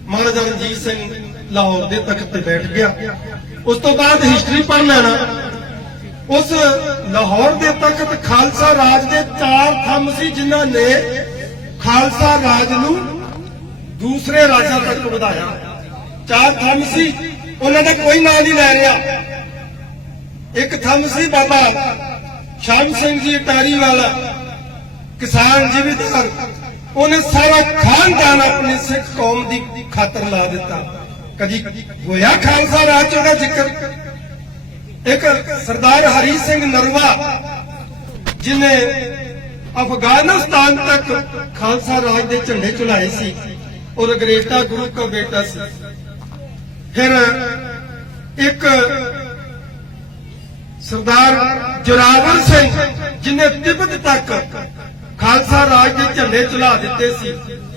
ਮਹਾਰਾਜਾ ਰਣਜੀਤ ਸਿੰਘ ਲਾਹੌਰ ਦੇ ਤਖਤ ਤੇ ਬੈਠ ਗਿਆ। ਉਸ ਤੋਂ ਬਾਅਦ ਹਿਸਟਰੀ ਪੜ੍ਹ ਲੈਣਾ। ਉਸ ਲਾਹੌਰ ਦੇ ਤਖਤ ਖਾਲਸਾ ਰਾਜ ਦੇ 4 ਥੰਮ ਸੀ ਜਿਨ੍ਹਾਂ ਨੇ ਖਾਲਸਾ ਰਾਜ ਨੂੰ ਦੂਸਰੇ ਰਾਜਾਂ ਤੱਕ ਵਧਾਇਆ। 4 ਥੰਮ ਸੀ, ਉਹਨਾਂ ਦਾ ਕੋਈ ਨਾਂ ਨਹੀਂ ਲੈ ਰਿਹਾ। ਇੱਕ ਥੰਮ ਸੀ ਬਾਬਾ ਸ਼ਾਮ ਸਿੰਘ ਜੀ ਅਟਾਰੀ ਵਾਲਾ, ਕਿਸਾਨ ਜ਼ਿਮੀਂਦਾਰ। ਉਹਨੇ ਸਾਰਾ ਖਾਨਦਾਨ ਆਪਣੀ ਸਿੱਖ ਕੌਮ ਦੀ ਖਾਤਰ ਲਾ ਦਿੱਤਾ। ਕਦੀ ਹੋਇਆ ਖਾਲਸਾ ਰਾਜ ਉਹਦਾ ਜ਼ਿਕਰ? ਇੱਕ ਸਰਦਾਰ ਹਰੀ ਸਿੰਘ ਨਰਵਾ ਜਿਨੇ ਅਫਗਾਨਿਸਤਾਨ ਤੱਕ ਖਾਲਸਾ ਰਾਜ ਦੇ ਝੰਡੇ ਝੁਲਾਏ ਸੀ, ਉਹ ਰਗਰੇਟਾ ਗੁਰੂ ਦਾ ਬੇਟਾ ਸੀ। ਫਿਰ ਇੱਕ ਸਰਦਾਰ ਜੋਰਾਵਰ ਸਿੰਘ ਜਿਨੇ ਤਿੱਬਤ ਤੱਕ ਖਾਲਸਾ ਰਾਜ ਦੇ ਝੰਡੇ ਝੁਲਾ ਦਿੱਤੇ ਸੀ,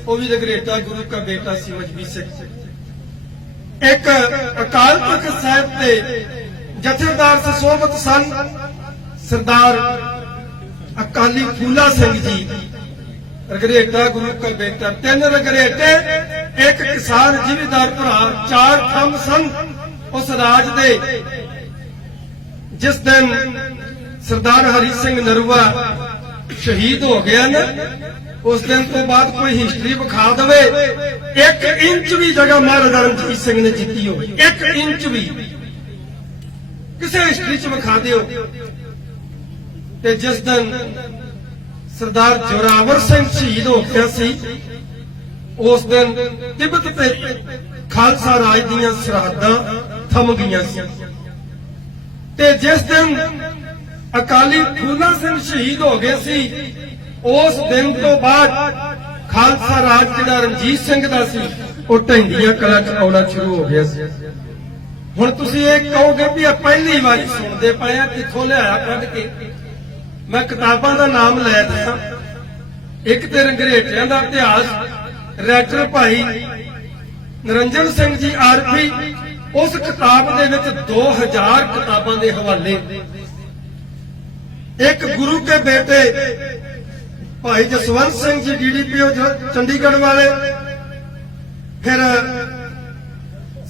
ਉਹ ਵੀ ਰਗਰੇਟਾ ਗੁਰੂ ਦਾ ਬੇਟਾ ਸੀ, ਮਜਬੀ ਸਿੱਖ। ਇੱਕ ਅਕਾਲ ਤਖਤ ਸਾਹਿਬ ਤੇ ਜਥੇਦਾਰ ਸੁਸ਼ੋਭਤ ਸਨ ਸਰਦਾਰ ਅਕਾਲੀ ਫੂਲਾ ਸਿੰਘ ਜੀ, ਰਗਰੇਟਾ ਗੁਰੂ ਦਾ ਬੇਟਾ। 3 ਰਗਰੇਟੇ, ਇੱਕ ਕਿਸਾਨ ਜ਼ਿਮੀਂਦਾਰ ਭਰਾ, 4 ਥੰਮ ਸਨ ਉਸ ਰਾਜ ਦੇ। ਜਿਸ ਦਿਨ ਸਰਦਾਰ ਹਰੀ ਸਿੰਘ ਨਰਵਾ ਸ਼ਹੀਦ ਹੋ ਗਿਆ ਨਾ, ਉਸ ਦਿਨ ਤੋਂ ਬਾਅਦ ਕੋਈ ਹਿਸਟਰੀ ਵਿਖਾ ਦੇਵੇ 1 ਇੰਚ ਵੀ ਜਗ੍ਹਾ ਮਹਾਰਾਜਾ ਰਣਜੀਤ ਸਿੰਘ ਨੇ ਜਿੱਤੀ ਹੋਵੇ, 1 ਇੰਚ ਵੀ ਕਿਸੇ ਹਿਸਟਰੀ 'ਚ ਵਿਖਾ ਦਿਓ। ਤੇ ਜਿਸ ਦਿਨ ਸਰਦਾਰ ਜੋਰਾਵਰ ਸਿੰਘ ਸ਼ਹੀਦ ਹੋ ਗਿਆ ਸੀ, ਉਸ ਦਿਨ ਤਿੱਬਤ ਤੇ ਖਾਲਸਾ ਰਾਜ ਦੀਆਂ ਸਰਹੱਦਾਂ ਥੰਮ ਗਈਆਂ ਸੀ। ਤੇ ਜਿਸ ਦਿਨ ਅਕਾਲੀ ਫੂਲਾ ਸਿੰਘ ਸ਼ਹੀਦ ਹੋ ਗਏ ਸੀ, ਉਸ ਦਿਨ ਤੋਂ ਬਾਅਦ ਖਾਲਸਾ ਰਾਜ ਜਿਹੜਾ ਰਣਜੀਤ ਸਿੰਘ ਦਾ ਸੀ, ਉਹ ਢਹਿੰਦੀਆਂ ਕਲਾਂ 'ਚ ਆਉਣਾ ਸ਼ੁਰੂ ਹੋ ਗਿਆ ਸੀ। ਹੁਣ ਤੁਸੀਂ ਇਹ ਕਹੋਗੇ ਵੀ ਇਹ ਪਹਿਲੀ ਵਾਰੀ ਸੁਣਦੇ ਪਏ ਆ, ਕਿੱਥੋਂ ਲਿਆਇਆ ਕੱਢ ਕੇ? ਮੈਂ ਕਿਤਾਬਾਂ ਦਾ ਨਾਮ ਲੈ ਦਿੱਤਾ। ਇੱਕ ਤੇ ਰੰਗਰੇਟਿਆਂ ਦਾ ਇਤਿਹਾਸ, ਰਾਈਟਰ ਭਾਈ ਨਿਰੰਜਨ ਸਿੰਘ ਜੀ ਆਰਪੀ, ਉਸ ਕਿਤਾਬ ਦੇ ਵਿੱਚ 2000 ਕਿਤਾਬਾਂ ਦੇ ਹਵਾਲੇ। ਇੱਕ ਗੁਰੂ ਕੇ ਬੇਟੇ ਭਾਈ ਜਸਵੰਤ ਸਿੰਘ ਜੀ ਡੀਡੀਪੀਓ ਚੰਡੀਗੜ੍ਹ ਵਾਲੇ, ਫਿਰ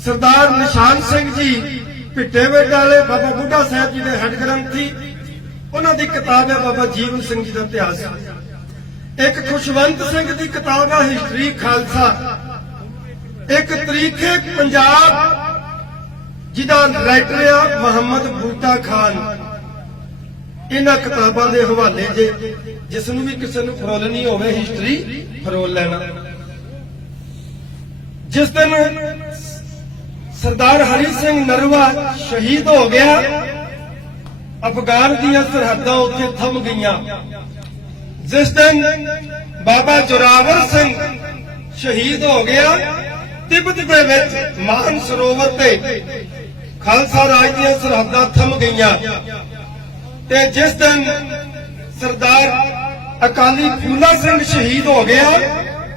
ਸਰਦਾਰ ਨਿਸ਼ਾਨ ਸਿੰਘ ਜੀ ਭਿੱਟੇਵੇਡ ਵਾਲੇ, ਬਾਬਾ ਬੁੱਢਾ ਸਾਹਿਬ ਜੀ ਦੇ ਹੈੱਡ ਗ੍ਰੰਥੀ, ਉਹਨਾਂ ਦੀ ਕਿਤਾਬ ਹੈ ਬਾਬਾ ਜੀਵਨ ਸਿੰਘ ਜੀ ਦਾ ਇਤਿਹਾਸ। ਇੱਕ ਖੁਸ਼ਵੰਤ ਸਿੰਘ ਦੀ ਕਿਤਾਬ ਹੈ ਹਿਸਟਰੀ ਖਾਲਸਾ। ਇੱਕ ਤਰੀਖੇ ਪੰਜਾਬ ਜਿਹਦਾ ਰਾਈਟਰ ਆ ਮੁਹੰਮਦ ਬੂਟਾ ਖਾਨ। ਇਹਨਾਂ ਕਿਤਾਬਾਂ ਦੇ ਹਵਾਲੇ ਜੇ ਜਿਸ ਨੂੰ ਵੀ ਕਿਸੇ ਨੂੰ ਫਰੋਲਣੀ ਹੋਵੇ ਹਿਸਟਰੀ, ਫਰੋਲ ਲੈਣਾ। ਜਿਸ ਦਿਨ ਸਰਦਾਰ ਹਰੀ ਸਿੰਘ ਨਰਵਾ ਸ਼ਹੀਦ ਹੋ ਗਿਆ, ਅਫਗਾਨ ਦੀਆਂ ਸਰਹੱਦਾਂ ਉੱਥੇ ਥੰਮ ਗਈਆਂ। ਜਿਸ ਦਿਨ ਬਾਬਾ ਜੋਰਾਵਰ ਸਿੰਘ ਸ਼ਹੀਦ ਹੋ ਗਿਆ, ਤਿੱਬਤ ਦੇ ਵਿੱਚ ਮਾਨ ਸਰੋਵਰ ਤੇ ਖਾਲਸਾ ਰਾਜ ਦੀਆਂ ਸਰਹੱਦਾਂ ਥੰਮ ਗਈਆਂ। ਤੇ ਜਿਸ ਦਿਨ ਸਰਦਾਰ ਅਕਾਲੀ ਫੂਲਾ ਸਿੰਘ ਸ਼ਹੀਦ ਹੋ ਗਿਆ,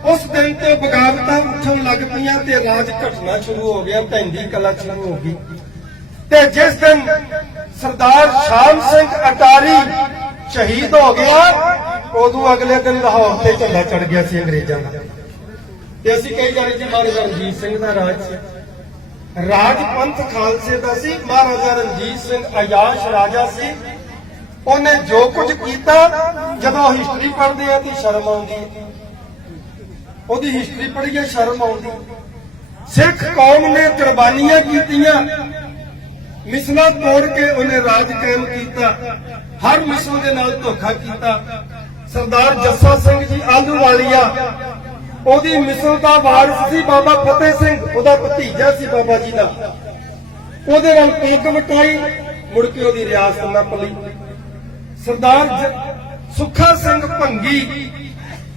ਉਸ ਦਿਨ ਤੋਂ ਬਗਾਵਤਾਂ ਉੱਠਣ ਲੱਗ ਪਈਆਂ ਤੇ ਰਾਜ ਘਟਣਾ ਸ਼ੁਰੂ ਹੋ ਗਿਆ, ਢਹਿੰਦੀ ਕਲਾ ਸ਼ੁਰੂ ਹੋ ਗਈ। ਤੇ ਜਿਸ ਦਿਨ ਸਰਦਾਰ ਸ਼ਾਮ ਸਿੰਘ ਅਟਾਰੀ ਸ਼ਹੀਦ ਹੋ ਗਿਆ, ਉਦੋਂ ਅਗਲੇ ਦਿਨ ਲਾਹੌਰ ਤੇ ਝੰਡਾ ਚੜ ਗਿਆ ਸੀ ਅੰਗਰੇਜ਼ਾਂ ਦਾ। ਤੇ ਅਸੀਂ ਕਹੀ ਜਾਂਦੇ ਜੀ ਮਹਾਰਾਜਾ ਰਣਜੀਤ ਸਿੰਘ ਦਾ ਰਾਜ ਸੀ। ਰਾਜ ਪੰਥ ਖਾਲਸੇ ਦਾ ਸੀ। ਮਹਾਰਾਜਾ ਰਣਜੀਤ ਸਿੰਘ ਆਯਾਸ਼ ਰਾਜਾ ਸੀ। ਉਹਨੇ ਜੋ ਕੁਝ ਕੀਤਾ, ਜਦੋਂ ਹਿਸਟਰੀ ਪੜ੍ਹਦੇ ਆ ਤਾਂ ਸ਼ਰਮ ਆਉਂਦੀ ਹੈ। ਉਹਦੀ ਹਿਸਟਰੀ ਪੜ੍ਹੀਏ ਸ਼ਰਮ ਆਉਂਦੀ। ਸਿੱਖ ਕੌਮ ਨੇ ਕੁਰਬਾਨੀਆਂ ਕੀਤੀਆਂ, ਮਿਸਲਾਂ ਤੋੜ ਕੇ ਉਹਨੇ ਰਾਜ ਕਾਇਮ ਕੀਤਾ। ਹਰ ਮਿਸਲ ਦੇ ਨਾਲ ਧੋਖਾ ਕੀਤਾ। ਸਰਦਾਰ ਜੱਸਾ ਸਿੰਘ ਜੀ ਆਲੂਵਾਲੀਆ, ਉਹਦੀ ਮਿਸਲ ਦਾ ਵਾਰਿਸ ਸੀ ਬਾਬਾ ਫਤਿਹ ਸਿੰਘ, ਉਹਦਾ ਭਤੀਜਾ ਸੀ ਬਾਬਾ ਜੀ ਦਾ। ਉਹਦੇ ਨਾਲ ਪੱਗ ਵਟਾਈ, ਮੁੜ ਕੇ ਉਹਦੀ ਰਿਆਸਤ ਨੱਪ ਲਈ। ਸਰਦਾਰ ਸੁੱਖਾ ਸਿੰਘ ਭੰਗੀ,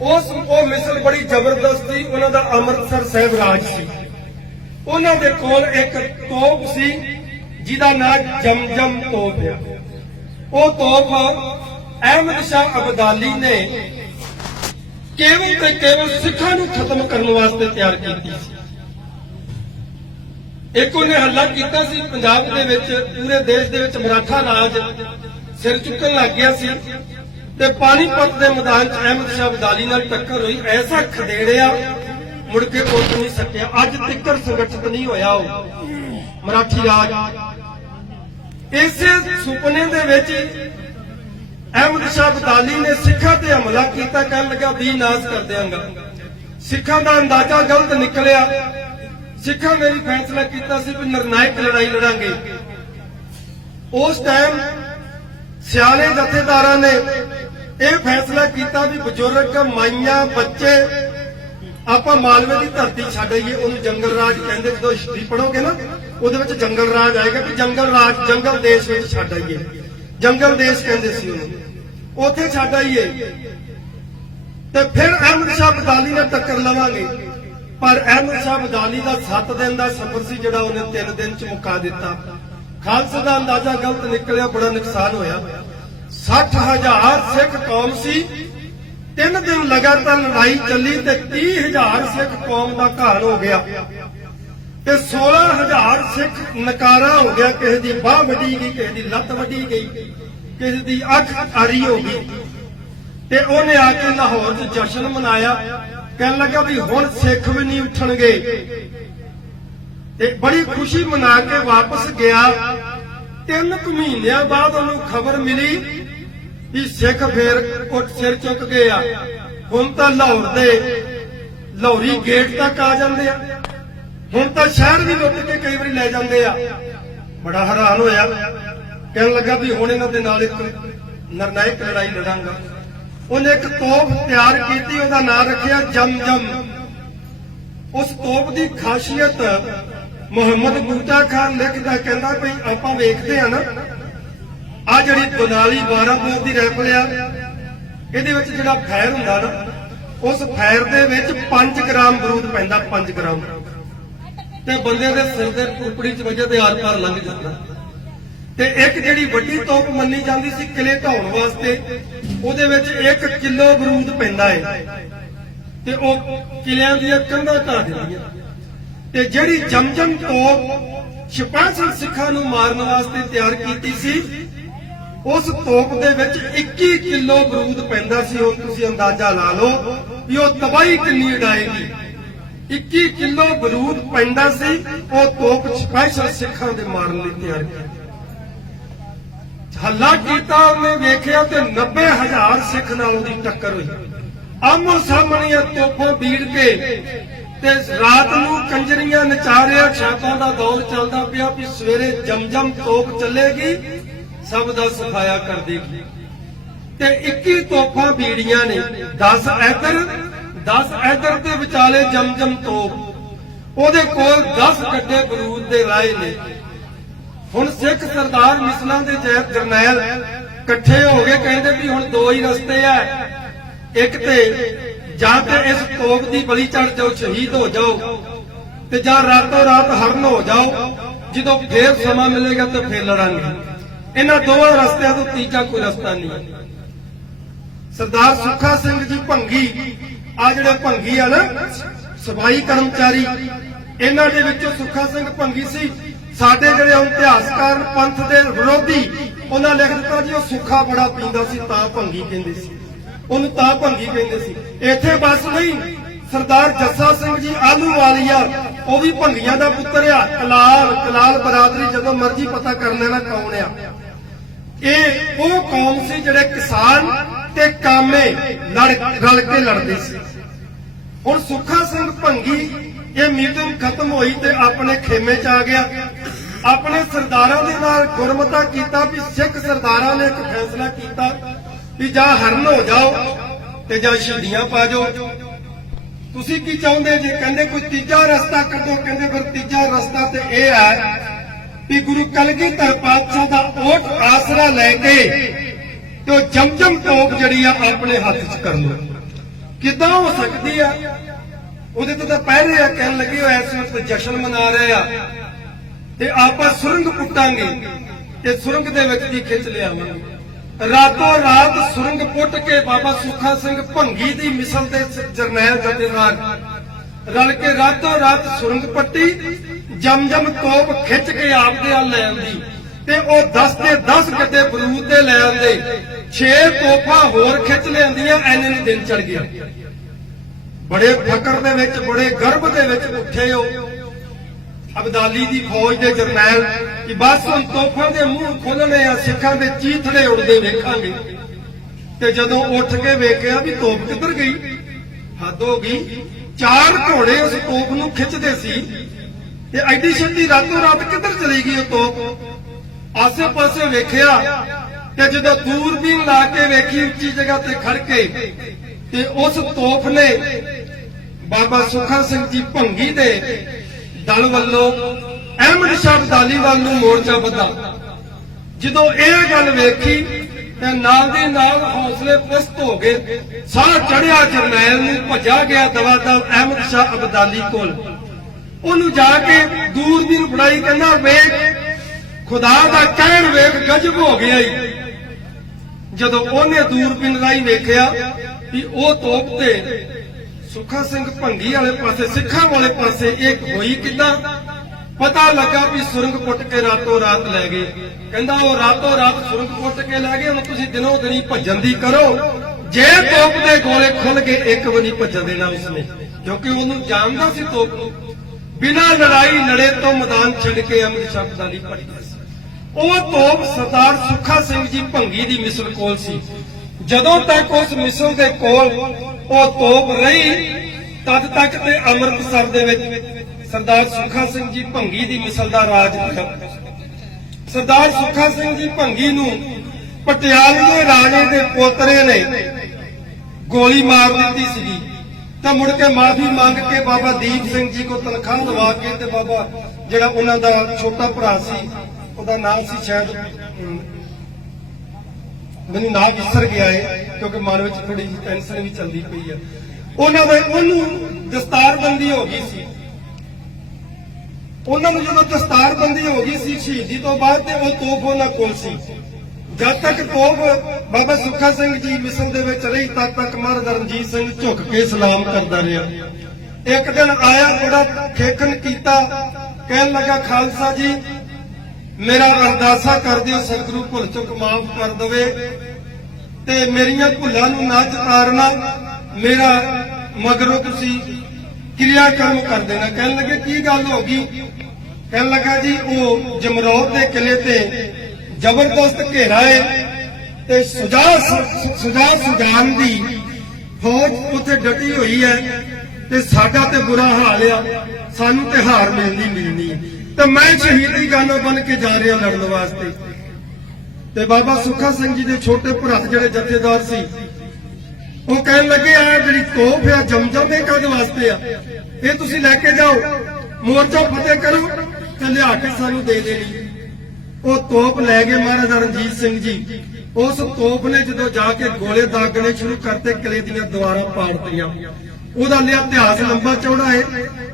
ਉਹ ਮਿਸਲ ਬੜੀ ਜ਼ਬਰਦਸਤ ਸੀ। ਉਹਨਾਂ ਦਾ ਅੰਮ੍ਰਿਤਸਰ ਸਾਹਿਬ ਰਾਜ ਸੀ। ਉਹਨਾਂ ਦੇ ਕੋਲ ਇੱਕ ਤੋਪ ਸੀ ਜਿਹਦਾ ਨਾਮ ਜਮਜਮ ਤੋਪ ਹੈ। ਉਹ ਤੋਪ ਅਹਿਮਦ ਸ਼ਾਹ ਅਬਦਾਲੀ ਨੇ ਕੇਵਲ ਤੇ ਕੇਵਲ ਸਿੱਖਾਂ ਨੂੰ ਖਤਮ ਕਰਨ ਵਾਸਤੇ ਤਿਆਰ ਕੀਤੀ ਸੀ। ਇੱਕ ਉਹਨੇ ਹੱਲਾ ਕੀਤਾ ਸੀ ਪੰਜਾਬ ਦੇ ਵਿੱਚ, ਪੂਰੇ ਦੇਸ਼ ਦੇ ਵਿੱਚ ਮਰਾਠਾ ਰਾਜ ਸਿਰ ਚੁੱਕਣ ਲੱਗ ਗਿਆ ਸੀ ਤੇ ਪਾਣੀਪਤ ਦੇ ਮੈਦਾਨ 'ਚ ਅਹਿਮਦ ਸ਼ਾਹ ਅਬਦਾਲੀ ਨਾਲ ਟੱਕਰ ਹੋਈ। ਐਸਾ ਖਦੇੜਿਆ, ਮੁੜ ਕੇ ਉੱਠ ਨਹੀਂ ਸਕਿਆ। ਅੱਜ ਤੱਕ ਸੰਗਠਿਤ ਨਹੀਂ ਹੋਇਆ ਉਹ ਮਰਾਠੀ ਰਾਜ। ਇਸੇ ਸੁਪਨੇ ਦੇ ਵਿੱਚ ਅਹਿਮਦ ਸ਼ਾਹ ਅਬਦਾਲੀ ਨੇ ਸਿੱਖਾਂ ਤੇ ਹਮਲਾ ਕੀਤਾ, ਕਹਿਣ ਲੱਗਾ ਵੀ ਨਾਸ ਕਰ ਦਿਆਂਗਾ। ਸਿੱਖਾਂ ਦਾ ਅੰਦਾਜ਼ਾ ਗਲਤ ਨਿਕਲਿਆ। ਸਿੱਖਾਂ ਨੇ ਵੀ ਫੈਸਲਾ ਕੀਤਾ ਸੀ ਵੀ ਨਿਰਣਾਇਕ ਲੜਾਈ ਲੜਾਂਗੇ। ਉਸ ਟਾਈਮ ਸਿਆਣੇ ਜਥੇਦਾਰਾਂ ਨੇ ਇਹ ਫੈਸਲਾ ਕੀਤਾ ਵੀ ਬਜ਼ੁਰਗ, ਮਾਈਆਂ, ਬੱਚੇ ਆਪਾਂ ਮਾਲਵੇ ਦੀ ਧਰਤੀ ਛੱਡ ਆਈਏ। ਉਹਨੂੰ ਜੰਗਲ ਰਾਜ ਕਹਿੰਦੇ। ਜਦੋਂ ਹਿਸਟਰੀ ਪੜੋਗੇ ਨਾ, ਉਹਦੇ ਵਿੱਚ ਜੰਗਲ ਰਾਜ ਆਏਗਾ ਕਿ ਜੰਗਲ ਰਾਜ, ਜੰਗਲ ਦੇਸ਼ ਵਿੱਚ ਛੱਡ ਆਈਏ। ਜੰਗਲ ਦੇਸ਼ ਕਹਿੰਦੇ ਸੀ ਉਹਨੂੰ, ਉੱਥੇ ਛੱਡ ਆਈਏ ਤੇ ਫਿਰ ਅਹਿਮਦ ਸ਼ਾਹ ਅਬਦਾਲੀ ਨਾਲ ਟੱਕਰ ਲਵਾਂਗੇ। ਪਰ ਅਹਿਮਦ ਸ਼ਾਹ ਅਬਦਾਲੀ ਦਾ 7 ਦਿਨ ਦਾ ਸਫ਼ਰ ਸੀ ਜਿਹੜਾ ਉਹਨੇ 3 ਦਿਨ 'ਚ ਮੁਕਾ ਦਿੱਤਾ। ਖਾਲਸੇ ਦਾ ਅੰਦਾਜ਼ਾ ਗਲਤ ਨਿਕਲਿਆ, ਬੜਾ ਨੁਕਸਾਨ ਹੋਇਆ। 60,000 ਸਿੱਖ ਕੌਮ ਸੀ। 3 ਦਿਨ ਲਗਾਤਾਰ ਲੜਾਈ ਚੱਲੀ ਤੇ 30,000 ਸਿੱਖ ਕੌਮ ਦਾ ਘਾਣ ਹੋ ਗਿਆ ਤੇ 16,000 ਸਿੱਖ ਨਕਾਰਾ ਹੋ ਗਿਆ। ਕਿਸੇ ਦੀ ਬਾਹ ਵੱਢੀ ਗਈ, ਕਿਸੇ ਦੀ ਲੱਤ ਵੱਢੀ ਗਈ, ਕਿਸੇ ਦੀ ਅੱਖ ਆਰੀ ਹੋ ਗਈ। ਤੇ ਉਹਨੇ ਆ ਕੇ ਲਾਹੌਰ 'ਚ ਜਸ਼ਨ ਮਨਾਇਆ। ਕਹਿਣ ਲੱਗਾ ਵੀ ਹੁਣ ਸਿੱਖ ਵੀ ਨਹੀਂ ਉੱਠਣਗੇ। ਤੇ ਬੜੀ ਖੁਸ਼ੀ ਮਨਾ ਕੇ ਵਾਪਸ ਗਿਆ। 3 ਮਹੀਨਿਆਂ ਬਾਅਦ ਉਹਨੂੰ ਖਬਰ ਮਿਲੀ ਕਿ ਸਿੱਖ ਫੇਰ ਉੱਠ ਸਿਰ ਚੁੱਕ ਗਏ ਆ। ਹੁਣ ਤਾਂ ਲਾਹੌਰ ਦੇ ਲਾਹੌਰੀ ਗੇਟ ਤੱਕ ਆ ਜਾਂਦੇ ਆ। ਹੁਣ ਤਾਂ ਸ਼ਹਿਰ ਵੀ ਲੁੱਟ ਕੇ ਕਈ ਵਾਰੀ ਲੈ ਜਾਂਦੇ ਆ। ਬੜਾ ਹੈਰਾਨ ਹੋਇਆ। ਕਹਿਣ ਲੱਗਾ ਵੀ ਹੁਣ ਇਹਨਾਂ ਦੇ ਨਾਲ ਇੱਕ ਨਿਰਣਾਇਕ ਲੜਾਈ ਲੜਾਂਗਾ। ਉਹਨੇ ਇੱਕ ਤੋਪ ਤਿਆਰ ਕੀਤੀ, ਉਹਦਾ ਨਾਮ ਰੱਖਿਆ ਜਮਜਮ। ਉਸ ਤੋਪ ਦੀ ਖਾਸੀਅਤ ਮੁਹੰਮਦ ਬੂਟਾ ਖਾਨ ਲਿਖਦਾ, ਕਹਿੰਦਾ ਵੀ ਆਪਾਂ ਵੇਖਦੇ ਆ ਨਾ, ਆ ਜਿਹੜੀ ਦੁਨਾਲੀ 12 ਬੋਰ ਦੀ ਰਾਈਫਲ ਆ, ਇਹਦੇ ਵਿੱਚ ਜਿਹੜਾ ਫਾਇਰ ਹੁੰਦਾ ਨਾ, ਉਸ ਫਾਇਰ ਦੇ ਵਿੱਚ 5 ਗ੍ਰਾਮ ਬਰੂਦ ਪੈਂਦਾ। 5 ਗ੍ਰਾਮ ਤੇ ਬੰਦੇ ਦੇ ਸਿਰ ਦੇ ਕੁਪੜੀ 'ਚ ਵਜੇ ਤੇ ਆਰ ਪਾਰ ਲੰਘ ਜਾਂਦਾ। ਤੇ ਇੱਕ ਜਿਹੜੀ ਵੱਡੀ ਤੋਪ ਮੰਨੀ ਜਾਂਦੀ ਸੀ ਕਿਲੇ ਢਾਉਣ ਵਾਸਤੇ, ਉਹਦੇ ਵਿੱਚ 1 ਕਿਲੋ ਬਰੂਦ ਪੈਂਦਾ ਹੈ ਤੇ ਉਹ ਕਿਲਿਆਂ ਦੀਆਂ ਕੰਧਾਂ ਢਾ ਦਿੰਦੀਆਂ। ਤੇ ਜਿਹੜੀ ਜਮਜਮ ਤੋਪ ਸਪੈਸ਼ਲ ਸਿੱਖਾਂ ਨੂੰ ਮਾਰਨ ਵਾਸਤੇ ਤਿਆਰ ਕੀਤੀ ਸੀ, ਉਸ ਤੋਪ ਦੇ ਵਿੱਚ 21 ਕਿਲੋ ਬਰੂਦ ਪੈਂਦਾ ਸੀ। ਹੁਣ ਤੁਸੀਂ ਅੰਦਾਜ਼ਾ ਲਾ ਲਓ ਵੀ ਉਹ ਤਬਾਹੀ ਕਿੰਨੀ ਉਡਾਏਗੀ। 21 ਕਿਲੋ ਬਰੂਦ ਪੈਂਦਾ ਸੀ। ਉਹ ਤੋਪ ਸਪੈਸ਼ਲ ਸਿੱਖਾਂ ਦੇ ਮਾਰਨ ਲਈ ਤਿਆਰ ਕੀਤੀ। ਹੱਲਾ ਕੀਤਾ, ਉਹਨੇ ਵੇਖਿਆ ਤੇ 90,000 ਸਿੱਖ ਨਾਲ ਉਹਦੀ ਟੱਕਰ ਹੋਈ। ਆਮੋ ਸਾਹਮਣੇ ਤੋਪਾਂ ਬੀੜ ਕੇ ਤੇ ਰਾਤ ਨੂੰ ਕੰਜਰੀਆਂ ਨਚਾ ਰਿਹਾ। ਛਾਪਾਂ ਦਾ ਦੌਰ ਚੱਲਦਾ ਪਿਆ ਵੀ ਸਵੇਰੇ ਜਮਜਮ ਤੋਪ ਚੱਲੇਗੀ, ਸਭ ਦਾ ਸਫਾਇਆ ਕਰ ਦੇਗੀ। ਤੇ 21 ਤੋਪਾਂ ਬੀੜੀਆਂ ਨੇ, 10 ਇੱਧਰ ਤੇ ਵਿਚਾਲੇ ਜਮਜਮ ਤੋਪ। ਉਹਦੇ ਕੋਲ 10 ਗੱਡੇ ਬਰੂਦ ਦੇ ਰਾਏ ਨੇ। ਹੁਣ ਸਿੱਖ ਸਰਦਾਰ ਮਿਸਲਾਂ ਦੇ ਜਰਨੈਲ ਇਕੱਠੇ ਹੋ ਗਏ, ਕਹਿੰਦੇ ਵੀ ਹੁਣ 2 ਹੀ ਰਸਤੇ ਆ। ਇੱਕ ਤੇ ਜਾਂ ਤੇ ਇਸ ਤੋਪ ਦੀ ਬਲੀ ਚੜ ਜਾਓ, ਸ਼ਹੀਦ ਹੋ ਜਾਓ, ਤੇ ਜਾਂ ਰਾਤੋਂ ਰਾਤ ਹਰਨ ਹੋ ਜਾਓ। ਜਦੋਂ ਫੇਰ ਸਮਾਂ ਮਿਲੇਗਾ ਤਾਂ ਫੇਰ ਲੜਾਂਗੇ। ਇਹਨਾਂ ਦੋਵਾਂ ਰਸਤਿਆਂ ਤੋਂ ਤੀਜਾ ਕੋਈ ਰਸਤਾ ਨਹੀਂ। ਸਰਦਾਰ ਸੁੱਖਾ ਸਿੰਘ ਜੀ ਭੰਗੀ, ਆ ਜਿਹੜੇ ਭੰਗੀ ਆ ਨਾ ਸਫਾਈ ਕਰਮਚਾਰੀ, ਇਹਨਾਂ ਦੇ ਵਿੱਚੋਂ ਸੁੱਖਾ ਸਿੰਘ ਭੰਗੀ ਸੀ। ਸਾਡੇ ਜਿਹੜੇ ਇਤਿਹਾਸਕਾਰ ਪੰਥ ਦੇ ਵਿਰੋਧੀ, ਉਹਨਾਂ ਲਿਖ ਦਿੱਤਾ ਜੀ ਉਹ ਸੁੱਖਾ ਬੜਾ ਪੀਂਦਾ ਸੀ ਤਾਂ ਭੰਗੀ ਕਹਿੰਦੇ ਸੀ, ਉਹਨੂੰ ਤਾਂ ਭੰਗੀ ਕਹਿੰਦੇ ਸੀ। ਇੱਥੇ ਬਸ ਨਹੀਂ, ਸਰਦਾਰ ਜੱਸਾ ਸਿੰਘ ਜੀ ਆਲੂਵਾਲੀਆ ਉਹ ਵੀ ਭੰਗੀਆਂ ਦਾ ਪੁੱਤਰ ਆ। ਕਲਾਲ ਬਰਾਦਰੀ ਜਦੋਂ ਮਰਜ਼ੀ ਪਤਾ ਕਰ ਲੈਣਾ ਕੌਣ ਆ। ਇਹ ਉਹ ਕੌਮ ਸੀ ਜਿਹੜੇ ਕਿਸਾਨ ਤੇ ਕਾਮੇ ਰਲ ਕੇ ਲੜਦੇ ਸੀ। ਹੁਣ ਸੁੱਖਾ ਸਿੰਘ ਭੰਗੀ ਇਹ ਮੀਟਿੰਗ ਖਤਮ ਹੋਈ ਤੇ ਆਪਣੇ ਖੇਮੇ 'ਚ ਆ ਗਿਆ। ਆਪਣੇ ਸਰਦਾਰਾਂ ਦੇ ਨਾਲ ਗੁਰਮਤਾ ਕੀਤਾ ਵੀ ਸਿੱਖ ਸਰਦਾਰਾਂ ਨੇ ਇੱਕ ਫੈਸਲਾ ਕੀਤਾ ਵੀ ਜਾਂ ਹਰਨ ਹੋ ਜਾਓ ਤੇ ਜਾਂ ਸ਼ਹੀਦੀਆਂ ਪਾ ਜਾਓ। ਤੁਸੀਂ ਕੀ ਚਾਹੁੰਦੇ ਜੀ? ਕਹਿੰਦੇ ਕੋਈ ਤੀਜਾ ਰਸਤਾ ਕੱਢੋ। ਕਹਿੰਦੇ ਫਿਰ ਤੀਜਾ ਰਸਤਾ ਤੇ ਇਹ ਹੈ ਵੀ ਗੁਰੂ ਕਲਗੀਧਰ ਪਾਤਸ਼ਾਹ ਦਾ ਓਟ ਆਸਰਾ ਲੈ ਕੇ ਤੇ ਉਹ ਜਮਜਮ ਟੋਪ ਜਿਹੜੀ ਆ ਆਪਣੇ ਹੱਥ 'ਚ ਕਰ ਲਓ। ਕਿੱਦਾਂ ਹੋ ਸਕਦੀ ਆ? ਉਹਦੇ ਤੋਂ ਤਾਂ ਪਹਿਰੇ ਆ ਕਹਿਣ ਲੱਗੇ ਹੋ ਇਸ ਵਕਤ ਜਸ਼ਨ ਮਨਾ ਰਹੇ ਆ ਤੇ ਆਪਾਂ ਸੁਰੰਗ ਪੁੱਟਾਂਗੇ ਤੇ ਸੁਰੰਗ ਦੇ ਵਿੱਚ ਦੀ ਖਿੱਚ ਲਿਆਵਾਂਗੇ। ਰਾਤੋਂ ਰਾਤ ਸੁਰੰਗ ਪੁੱਟ ਕੇ ਬਾਬਾ ਸੁੱਖਾ ਸਿੰਘ ਭੰਗੀ ਦੀ ਮਿਸਲ ਦੇ ਜਰਨੈਲ ਜਥੇਦਾਰ ਰਲ ਕੇ ਰਾਤੋਂ ਰਾਤ ਸੁਰੰਗ ਪੱਟੀ, ਜਮਜਮ ਤੋਪ ਖਿੱਚ ਕੇ ਆਪਦੇ ਆ ਲੈ ਆਂਦੀ ਤੇ ਉਹ 10 ਤੇ 10 ਗੱਡੇ ਬਰੂਦ ਦੇ ਲੈ ਆਂਦੇ। 6 ਤੋਪਾਂ ਹੋਰ ਖਿੱਚ ਲਿਆਂਦੀਆਂ। ਐਨੇ ਨੂੰ ਦਿਨ ਚੜ ਗਿਆ। ਬੜੇ ਫਕਰ ਦੇ ਵਿੱਚ, ਬੜੇ ਗਰਭ ਦੇ ਵਿੱਚ ਉੱਠੇ ਹੋ ਅਬਦਾਲੀ ਦੀ ਫੌਜ ਦੇ ਜਰਨੈਲ ਕਿ ਬਸ ਹੁਣ ਤੋਪਾਂ ਦੇ ਮੂੰਹ ਖੋਲਣੇ ਆ, ਸਿੱਖਾਂ ਦੇ ਚੀਥੜੇ ਉੜਦੇ ਵੇਖਾਂਗੇ। ਤੇ ਜਦੋਂ ਉੱਠ ਕੇ ਵੇਖਿਆ ਵੀ ਤੋਪ ਕਿੱਧਰ ਗਈ, ਹੱਦ ਹੋ ਗਈ। 4 ਘੋੜੇ ਉਸ ਤੋਪ ਨੂੰ ਖਿੱਚਦੇ ਸੀ ਤੇ ਐਡੀ ਛੇਤੀ ਰਾਤੋਂ ਰਾਤ ਕਿੱਧਰ ਚਲੀ ਗਈ ਉਹ ਤੋਪ। ਆਸੇ ਪਾਸੇ ਵੇਖਿਆ ਤੇ ਜਦੋਂ ਦੂਰਬੀਨ ਲਾ ਕੇ ਵੇਖੀ ਉੱਚੀ ਜਗ੍ਹਾ ਤੇ ਖੜ ਕੇ ਤੇ ਉਸ ਤੋਪ ਨੇ ਬਾਬਾ ਸੁੱਖਾ ਸਿੰਘ ਜੀ ਭੰਗੀ ਦੇ ਦਲ ਵੱਲੋਂ ਅਹਿਮਦ ਸ਼ਾਹ ਅਬਦਾਲੀ ਵੱਲ ਨੂੰ ਮੋਰਚਾ ਵਧਾ। ਜਦੋਂ ਇਹ ਗੱਲ ਵੇਖੀ ਤੇ ਨਾਲ ਦੀ ਨਾਲ ਹੌਸਲੇ ਪੁਸਤ ਹੋ ਗਏ। ਸਾਹ ਚੜਿਆ ਜਰਨੈਲ ਨੂੰ, ਭੱਜਾ ਗਿਆ ਦਵਾ ਦਵ ਅਹਿਮਦ ਸ਼ਾਹ ਅਬਦਾਲੀ ਕੋਲ। ਉਹਨੂੰ ਜਾ ਕੇ ਦੂਰਬੀਨ ਫੜਾਈ, ਕਹਿੰਦਾ ਵੇਖ ਖੁਦਾ ਦਾ ਕਹਿਣ ਵੇਖ, ਗਜਬ ਹੋ ਗਿਆ ਈ। ਜਦੋਂ ਉਹਨੇ ਦੂਰਬੀਨ ਰਾਹੀਂ ਵੇਖਿਆ ਵੀ ਉਹ ਤੋਪ ਤੇ ਸੁੱਖਾ ਸਿੰਘ ਭੰਗੀ ਵਾਲੇ ਪਾਸੇ, ਸਿੱਖਾਂ ਵਾਲੇ ਪਾਸੇ ਇੱਕ ਹੋਈ ਕਿੱਦਾਂ, ਪਤਾ ਲੱਗਾ ਵੀ ਸੁਰੰਗ ਪੁੱਟ ਕੇ ਰਾਤੋਂ ਰਾਤ ਲੈ ਗਏ। ਕਹਿੰਦਾ ਉਹ ਰਾਤੋਂ ਰਾਤ ਸੁਰੰਗ ਪੁੱਟ ਕੇ ਲੈ ਗਏ, ਹੁਣ ਤੁਸੀਂ ਦਿਨੋਂ ਦਿਨੀ ਭੱਜਣ ਦੀ ਕਰੋ। ਜੇ ਤੋਪ ਦੇ ਗੋਲੇ ਖੁੱਲ ਕੇ ਇੱਕ ਵੀ ਨਹੀਂ ਭੱਜਣ ਦੇਣਾ ਉਸਨੇ, ਕਿਉਂਕਿ ਉਹਨੂੰ ਜਾਣਦਾ ਸੀ ਤੋਪ ਨੂੰ। ਬਿਨਾਂ ਲੜਾਈ ਲੜੇ ਤੋਂ ਮੈਦਾਨ ਛੱਡ ਕੇ ਅਹਿਮਦ ਸ਼ਾਹ ਅਬਦਾਲੀ ਭੱਜ ਗਿਆ ਸੀ। ਉਹ ਤੋਪ ਸਰਦਾਰ ਸੁੱਖਾ ਸਿੰਘ ਜੀ ਭੰਗੀ ਦੀ ਮਿਸਲ ਕੋਲ ਸੀ। ਜਦੋਂ ਤੱਕ ਉਸ ਮਿਸਲ ਦੇ ਕੋਲ ਉਹ ਤੋਪ ਰਹੀ ਤਦ ਤੱਕ ਤੇ ਅੰਮ੍ਰਿਤਸਰ ਦੇ ਵਿੱਚ ਸਰਦਾਰ ਸੁੱਖਾ ਸਿੰਘ ਜੀ ਭੰਗੀ ਦੀ ਮਿਸਲ ਦਾ ਰਾਜ ਰਿਹਾ। ਸਰਦਾਰ ਸੁੱਖਾ ਸਿੰਘ ਜੀ ਭੰਗੀ ਨੂੰ ਪਟਿਆਲੇ ਦੇ ਰਾਜੇ ਦੇ ਪੋਤਰੇ ਨੇ ਗੋਲੀ ਮਾਰ ਦਿੱਤੀ ਸੀਗੀ ਤਾਂ ਮੁੜ ਕੇ ਮਾਫੀ ਮੰਗ ਕੇ ਬਾਬਾ ਦੀਪ ਸਿੰਘ ਜੀ ਕੋ ਤਨਖਾਹ ਲਵਾ ਕੇ ਤੇ ਬਾਬਾ ਜਿਹੜਾ ਉਹਨਾਂ ਦਾ ਛੋਟਾ ਭਰਾ ਸੀ, ਉਹਦਾ ਨਾਮ ਸੀ ਸ਼ਾਇਦ, ਮੈਨੂੰ ਨਾਮ ਵਿਸਰ ਗਿਆ ਹੈ ਕਿਉਂਕਿ ਮਨ ਵਿੱਚ ਥੋੜੀ ਜਿਹੀ ਟੈਨਸ਼ਨ ਵੀ ਚੱਲਦੀ ਪਈ ਆ। ਉਹਨੂੰ ਦਸਤਾਰਬੰਦੀ ਹੋ ਗਈ ਸੀ। ਉਹਨਾਂ ਨੂੰ ਜਦੋਂ ਦਸਤਾਰਬੰਦੀ ਹੋ ਗਈ ਸੀ ਸ਼ਹੀਦੀ ਤੋਂ ਬਾਅਦ, ਤੇ ਉਹ ਤੋਪ ਉਹਨਾਂ ਕੋਲ ਸੀ। ਜਦ ਤੱਕ ਤੋਪ ਬਾਬਾ ਸੁੱਖਾ ਸਿੰਘ ਜੀ ਮਿਸਲ ਦੇ ਵਿੱਚ ਰਹੀ ਤਦ ਤੱਕ ਮਹਾਰਾਜਾ ਰਣਜੀਤ ਸਿੰਘ ਝੁੱਕ ਕੇ ਸਲਾਮ ਕਰਦਾ ਰਿਹਾ। ਇੱਕ ਦਿਨ ਆਇਆ, ਥੋੜਾ ਖੇਖਣ ਕੀਤਾ, ਕਹਿਣ ਲੱਗਾ ਖਾਲਸਾ ਜੀ ਮੇਰਾ ਅਰਦਾਸਾ ਕਰ ਦਿਓ ਸਤਿਗੁਰੂ ਭੁੱਲ ਚੁੱਕ ਮਾਫ ਕਰ ਦਵੇ ਤੇ ਮੇਰੀਆਂ ਭੁੱਲਾਂ ਨੂੰ ਨਾ ਚਤਾਰਨਾ, ਮੇਰਾ ਮਗਰੋਂ ਤੁਸੀਂ ਕਿਰਿਆ ਕਰਮ ਕਰ ਦੇਣਾ। ਕਹਿਣ ਲੱਗੇ ਕੀ ਗੱਲ ਹੋ ਗਈ? ਕਹਿਣ ਲੱਗਾ ਜੀ ਉਹ ਜਮਰੌਦ ਦੇ ਕਿਲੇ ਤੇ ਜ਼ਬਰਦਸਤ ਘੇਰਾ ਹੈ ਤੇ ਸੁਜਾਨ ਦੀ ਫੌਜ ਉੱਥੇ ਡਟੀ ਹੋਈ ਹੈ ਤੇ ਸਾਡਾ ਤੇ ਬੁਰਾ ਹਾਲ ਆ, ਸਾਨੂੰ ਤੇ ਹਾਰ ਮਿਲਣੀ ਤੇ ਮੈਂ ਸ਼ਹੀਦੀ ਗਾਨਾ ਬਣ ਕੇ ਜਾ ਰਿਹਾ ਲੜਨ ਵਾਸਤੇ। ਤੇ ਬਾਬਾ ਸੁੱਖਾ ਸਿੰਘ ਜੀ ਦੇ ਛੋਟੇ ਭਰਾ ਜਿਹੜੇ ਜਥੇਦਾਰ ਸੀ ਉਹ ਕਹਿਣ ਲੱਗੇ ਆ ਜਿਹੜੀ ਤੋਪ ਆ ਜਮਜਮ ਦੇ ਕਾਹਦੇ ਵਾਸਤੇ ਆ, ਇਹ ਤੁਸੀਂ ਲੈ ਕੇ ਜਾਓ, ਮੋਰਚਾ ਫਤਿਹ ਕਰੋ ਤੇ ਲਿਆ ਕੇ ਸਾਨੂੰ ਦੇ ਦੇਣੀ। ਉਹ ਤੋਪ ਲੈ ਗਏ ਮਹਾਰਾਜਾ ਰਣਜੀਤ ਸਿੰਘ ਜੀ। ਉਸ ਤੋਪ ਨੇ ਜਦੋਂ ਜਾ ਕੇ ਗੋਲੇ ਦਾਗਣੇ ਸ਼ੁਰੂ ਕਰਤੇ, ਕਿਲੇ ਦੀਆਂ ਦੀਵਾਰਾਂ ਪਾੜਤੀਆਂ। ਉਹਦਾ ਇਤਿਹਾਸ ਲੰਬਾ ਚੌੜਾ ਹੈ।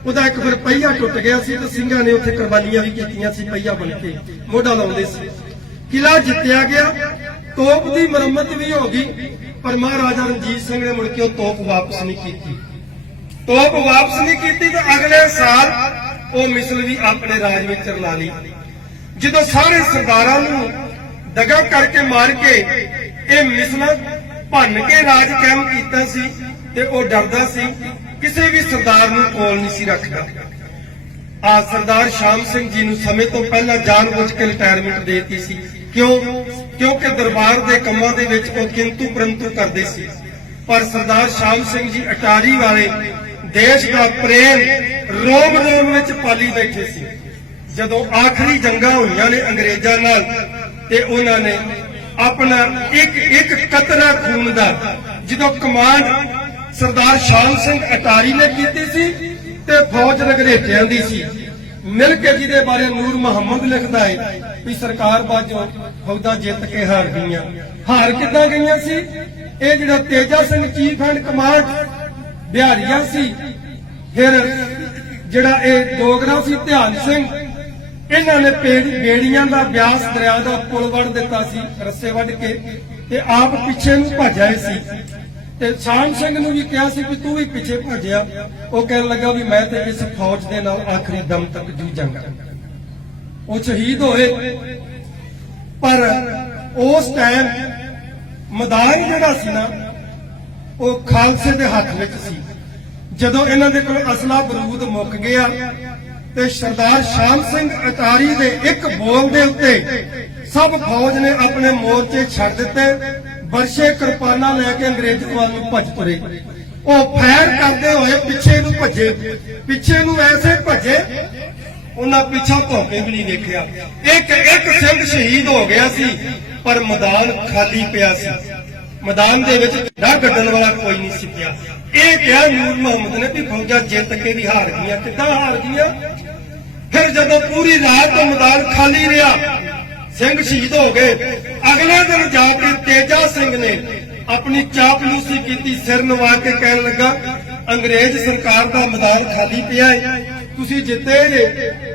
ਉਹਦਾ ਇੱਕ ਫਿਰ ਪਹੀਆ ਟੁੱਟ ਗਿਆ ਸੀ ਤੇ ਸਿੰਘਾਂ ਨੇ ਉੱਥੇ ਕੁਰਬਾਨੀਆਂ ਵੀ ਕੀਤੀਆਂ ਸੀ, ਪਹੀਆ ਬਣ ਕੇ ਮੋਢਾ ਲਾਉਂਦੇ ਸੀ। ਕਿਲਾ ਜਿੱਤਿਆ ਗਿਆ, ਤੋਪ ਦੀ ਮੁਰੰਮਤ ਵੀ ਹੋ ਗਈ, ਪਰ ਮਹਾਰਾਜਾ ਰਣਜੀਤ ਸਿੰਘ ਨੇ ਮੁੜ ਕੇ ਉਹ ਤੋਪ ਵਾਪਸ ਨਹੀਂ ਕੀਤੀ। ਤੋਪ ਵਾਪਸ ਨਹੀਂ ਕੀਤੀ ਤੇ ਅਗਲੇ ਸਾਲ ਉਹ ਮਿਸਲ ਵੀ ਆਪਣੇ ਰਾਜ ਵਿੱਚ ਰਲਾ ਲਈ। ਜਦੋਂ ਸਾਰੇ ਸਰਦਾਰਾਂ ਨੂੰ ਦਗਾ ਕਰਕੇ ਮਾਰ ਕੇ ਇਹ ਮਿਸਲਾਂ ਭੰਨ ਕੇ ਰਾਜ ਕਾਇਮ ਕੀਤਾ ਸੀ ਤੇ ਉਹ ਡਰਦਾ ਸੀ, ਕਿਸੇ ਵੀ ਸਰਦਾਰ ਨੂੰ ਕੋਲ ਨਹੀਂ ਸੀ ਰੱਖਦਾ। ਸਰਦਾਰ ਸ਼ਾਮ ਸਿੰਘ ਜੀ ਨੂੰ ਸਮੇਂ ਤੋਂ ਪਹਿਲਾਂ ਜਾਣਬੁੱਝ ਕੇ ਰਿਟਾਇਰਮੈਂਟ ਦੇ ਦਿੱਤੀ ਸੀ। ਕਿਉਂਕਿ ਦਰਬਾਰ ਦੇ ਕੰਮਾਂ ਦੇ ਵਿੱਚ ਉਹ ਕਿੰਤੂ ਪਰੰਤੂ ਕਰਦੇ ਸੀ। ਪਰ ਸਰਦਾਰ ਸ਼ਾਮ ਸਿੰਘ ਜੀ ਅਟਾਰੀ ਵਾਲੇ ਦੇਸ਼ ਦਾ ਪ੍ਰੇਮ ਰੋਮ ਰੋਮ ਵਿੱਚ ਪਾਲੀ ਬੈਠੇ ਸੀ। ਜਦੋਂ ਆਖਰੀ ਜੰਗਾਂ ਹੋਈਆਂ ਨੇ ਅੰਗਰੇਜ਼ਾਂ ਨਾਲ ਤੇ ਉਹਨਾਂ ਨੇ ਆਪਣਾ ਇੱਕ ਕਤਰਾ ਖੂਨ ਦਾ ਜਦੋਂ ਕਮਾਂਡ ਸਰਦਾਰ ਸ਼ਾਮ ਸਿੰਘ ਅਟਾਰੀ ਨੇ ਕੀਤੀ ਸੀ ਤੇ ਫੌਜ ਰਗਰੇਟਿਆਂ ਦੀ ਸੀ। ਮਿਲ ਕੇ ਜਿਹਦੇ ਬਾਰੇ ਨੂਰ ਮੁਹੰਮਦ ਲਿਖਦਾ ਹੈ ਵੀ ਸਰਕਾਰ ਬਾਜੋ ਫੌਜਾਂ ਜਿੱਤ ਕੇ ਹਾਰ ਗਈਆਂ। ਹਾਰ ਕਿੱਦਾਂ ਗਈਆਂ ਸੀ? ਇਹ ਜਿਹੜਾ Teja Singh chief and command ਬਿਹਾਰੀਆ ਸੀ, ਫਿਰ ਜਿਹੜਾ ਇਹ ਡੋਗਰਾ ਸੀ ਧਿਆਨ ਸਿੰਘ, ਇਹਨਾਂ ਨੇ ਬੇੜੀਆਂ ਦਾ ਬਿਆਸ ਦਰਿਆ ਦਾ ਪੁਲ ਵੱਢ ਦਿੱਤਾ ਸੀ ਰੱਸੇ ਵੱਢ ਕੇ, ਤੇ ਆਪ ਪਿੱਛੇ ਨੂੰ ਭੱਜ ਆਏ ਸੀ। ਤੇ ਸ਼ਾਮ ਸਿੰਘ ਨੂੰ ਵੀ ਕਿਹਾ ਸੀ ਕਿ ਤੂੰ ਵੀ ਪਿੱਛੇ ਭੱਜਿਆ। ਉਹ ਕਹਿਣ ਲੱਗਾ ਵੀ ਮੈਂ ਤੇ ਇਸ ਫੌਜ ਦੇ ਨਾਲ ਆਖਰੀ ਦਮ ਤੱਕ ਜੂਝਾਂਗਾ। ਉਹ ਸ਼ਹੀਦ ਹੋਏ। ਪਰ ਉਸ ਟਾਈਮ ਮੈਦਾਨ ਜਿਹੜਾ ਸੀ ਨਾ ਉਹ ਖਾਲਸੇ ਦੇ ਹੱਥ ਵਿੱਚ ਸੀ। ਜਦੋਂ ਇਹਨਾਂ ਦੇ ਕੋਲ ਅਸਲਾ ਬਰੂਦ ਮੁੱਕ ਗਿਆ ਤੇ ਸਰਦਾਰ ਸ਼ਾਮ ਸਿੰਘ ਅਟਾਰੀ ਦੇ ਇੱਕ ਬੋਲ ਦੇ ਉੱਤੇ ਸਭ ਫੌਜ ਨੇ ਆਪਣੇ ਮੋਰਚੇ ਛੱਡ ਦਿੱਤੇ, ਵਰਸ਼ੇ ਕਿਰਪਾਨਾਂ ਲੈ ਕੇ ਅੰਗਰੇਜ਼ਾਂ ਵੱਲ ਨੂੰ ਭੱਜ ਤੁਰੇ। ਉਹ ਫੈਰ ਕਰਦੇ ਹੋਏ ਪਿੱਛੇ ਨੂੰ ਭੱਜੇ, ਪਿੱਛੇ ਨੂੰ ਐਸੇ ਭੱਜੇ ਉਹਨਾਂ ਪਿੱਛਾ ਧੋਕੇ ਵੀ ਨਹੀਂ ਦੇਖਿਆ। ਇੱਕ ਸਿੰਘ ਸ਼ਹੀਦ ਹੋ ਗਿਆ ਸੀ ਪਰ ਮੈਦਾਨ ਖਾਲੀ ਪਿਆ ਸੀ। ਮੈਦਾਨ ਦੇ ਵਿੱਚ ਝੰਡਾ ਗੱਡਣ ਵਾਲਾ ਕੋਈ ਨਹੀਂ ਸੀ ਪਿਆ। ਇਹ ਕਿਹਾ ਨੂਰ ਮੁਹੰਮਦ ਨੇ ਵੀ ਫੌਜਾਂ ਜਿੱਤ ਕੇ ਵੀ ਹਾਰ ਗਈਆਂ। ਕਿੱਦਾਂ ਹਾਰ ਗਈਆਂ? ਫਿਰ ਜਦੋਂ ਪੂਰੀ ਰਾਤ ਤੋਂ ਮੈਦਾਨ ਖਾਲੀ ਰਿਹਾ, ਸਿੰਘ ਸ਼ਹੀਦ ਹੋ ਗਏ। ਅਗਲੇ ਦਿਨ ਜਾ ਕੇ ਤੇਜਾ ਸਿੰਘ ਨੇ ਆਪਣੀ ਚਾਪਲੂਸੀ ਕੀਤੀ, ਸਿਰ ਨਵਾ ਕੇ ਕਹਿਣ ਲੱਗਾ ਅੰਗਰੇਜ਼ ਸਰਕਾਰ ਦਾ ਮੈਦਾਨ ਖਾਲੀ ਪਿਆ ਹੈ, ਤੁਸੀਂ ਜਿੱਤੇ ਜੇ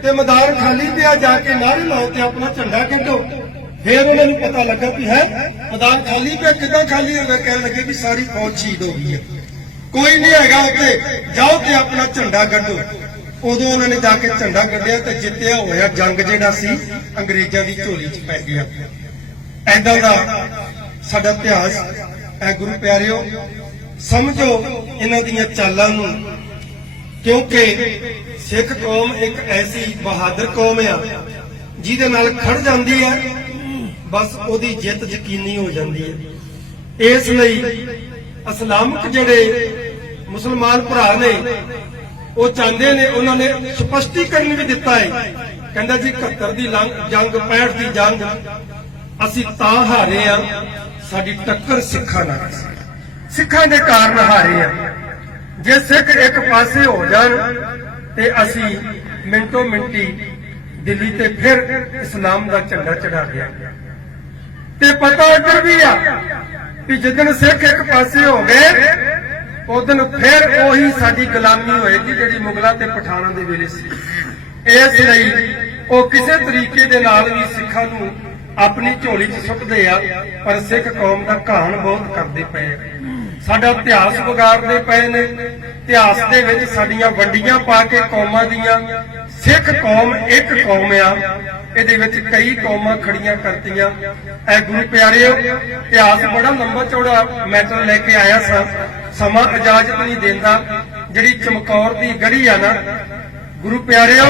ਤੇ ਮੈਦਾਨ ਖਾਲੀ ਪਿਆ, ਜਾ ਕੇ ਨਾਰੇ ਲਾਓ ਤੇ ਆਪਣਾ ਝੰਡਾ ਕੱਢੋ। ਫਿਰ ਉਹਨਾਂ ਨੂੰ ਪਤਾ ਲੱਗਾ ਵੀ ਹੈ ਮੈਦਾਨ ਖਾਲੀ ਪਿਆ। ਕਿੱਦਾਂ ਖਾਲੀ ਹੋ ਗਿਆ? ਕਹਿਣ ਲੱਗੇ ਵੀ ਸਾਰੀ ਫੌਜ ਸ਼ਹੀਦ ਹੋ ਗਈ ਹੈ, ਕੋਈ ਨਹੀਂ ਹੈਗਾ ਉੱਥੇ, ਜਾਓ ਤੇ ਆਪਣਾ ਝੰਡਾ ਕੱਢੋ। ਉਦੋਂ ਉਹਨਾਂ ਨੇ ਜਾ ਕੇ ਝੰਡਾ ਕੱਢਿਆ ਤੇ ਜਿੱਤਿਆ ਹੋਇਆ ਜੰਗ ਜਿਹੜਾ ਸੀ ਅੰਗਰੇਜ਼ਾਂ ਦੀ ਝੋਲੀ 'ਚ ਪੈ ਗਿਆ। ਐਦਾਂ ਦਾ ਸਾਡਾ ਇਤਿਹਾਸ ਹੈ। ਗੁਰੂ ਪਿਆਰਿਓ, ਸਮਝੋ ਇਹਨਾਂ ਦੀਆਂ ਚਾਲਾਂ ਨੂੰ, ਕਿਉਂਕਿ ਸਿੱਖ ਕੌਮ ਇੱਕ ਐਸੀ ਬਹਾਦਰ ਕੌਮ ਆ ਜਿਹਦੇ ਨਾਲ ਖੜ ਜਾਂਦੀ ਹੈ, ਬਸ ਉਹਦੀ ਜਿੱਤ ਯਕੀਨੀ ਹੋ ਜਾਂਦੀ ਹੈ। ਇਸ ਲਈ ਇਸਲਾਮਿਕ ਜਿਹੜੇ ਮੁਸਲਮਾਨ ਭਰਾ ਨੇ ਉਹ ਚਾਹੁੰਦੇ ਨੇ, ਉਹਨਾਂ ਨੇ ਸਪਸ਼ਟੀਕਰਨ ਵੀ ਦਿੱਤਾ ਹੈ। ਕਹਿੰਦਾ ਜੀ 71 ਦੀ ਜੰਗ 65 ਦੀ ਜੰਗ ਅਸੀਂ ਤਾਂ ਹਾਰੇ ਆ, ਸਾਡੀ ਟੱਕਰ ਸਿੱਖਾਂ ਨਾਲ, ਸਿੱਖਾਂ ਦੇ ਕਾਰਨ ਹਾਰੇ ਆ। ਜੇ ਸਿੱਖ ਇੱਕ ਪਾਸੇ ਹੋ ਜਾਣ ਤੇ ਅਸੀਂ ਮਿੰਟੋ ਮਿੰਟੀ ਦਿੱਲੀ ਤੇ ਫਿਰ ਇਸਲਾਮ ਦਾ ਝੰਡਾ ਚੜਾ ਗਿਆ। ਤੇ ਪਤਾ ਉੱਧਰ ਵੀ ਆ ਕਿ ਜਦੋਂ ਸਿੱਖ ਇੱਕ ਪਾਸੇ ਹੋ ਗਏ ਉਦੋਂ ਫਿਰ ਉਹੀ ਸਾਡੀ ਗੁਲਾਮੀ ਹੋਏਗੀ ਜਿਹੜੀ ਮੁਗਲਾਂ ਤੇ ਪਠਾਨਾਂ ਦੇ ਵੇਲੇ ਸੀ। ਇਸ ਲਈ ਉਹ ਕਿਸੇ ਤਰੀਕੇ ਦੇ ਨਾਲ ਵੀ ਸਿੱਖਾਂ ਨੂੰ ਆਪਣੀ ਝੋਲੀ 'ਚ ਸੁੱਟਦੇ ਆ, ਪਰ ਸਿੱਖ ਕੌਮ ਦਾ ਘਾਣ ਬਹੁਤ ਕਰਦੇ ਪਏ। ਸਾਡਾ ਇਤਿਹਾਸ ਵਿਗਾੜਦੇ ਪਏ ਨੇ। ਇਤਿਹਾਸ ਦੇ ਵਿੱਚ ਸਾਡੀਆਂ ਵੰਡੀਆਂ ਪਾ ਕੇ ਕੌਮਾਂ ਦੀਆਂ, ਸਿੱਖ ਕੌਮ ਇੱਕ ਕੌਮ ਆ, ਇਹਦੇ ਵਿੱਚ ਕਈ ਕੌਮਾਂ ਖੜੀਆਂ ਕਰਤੀਆਂ। ਐ ਗੁਰੂ ਪਿਆਰਿਓ, ਇਤਿਹਾਸ ਬੜਾ ਲੰਬਾ ਚੌੜਾ ਮੈਟਰ ਲੈ ਕੇ ਆਇਆ ਸਾਂ, ਸਮਾਂ ਇਜਾਜ਼ਤ ਨਹੀਂ ਦਿੰਦਾ। ਜਿਹੜੀ ਚਮਕੌਰ ਦੀ ਗੜੀ ਆ ਨਾ ਗੁਰੂ ਪਿਆਰਿਓ,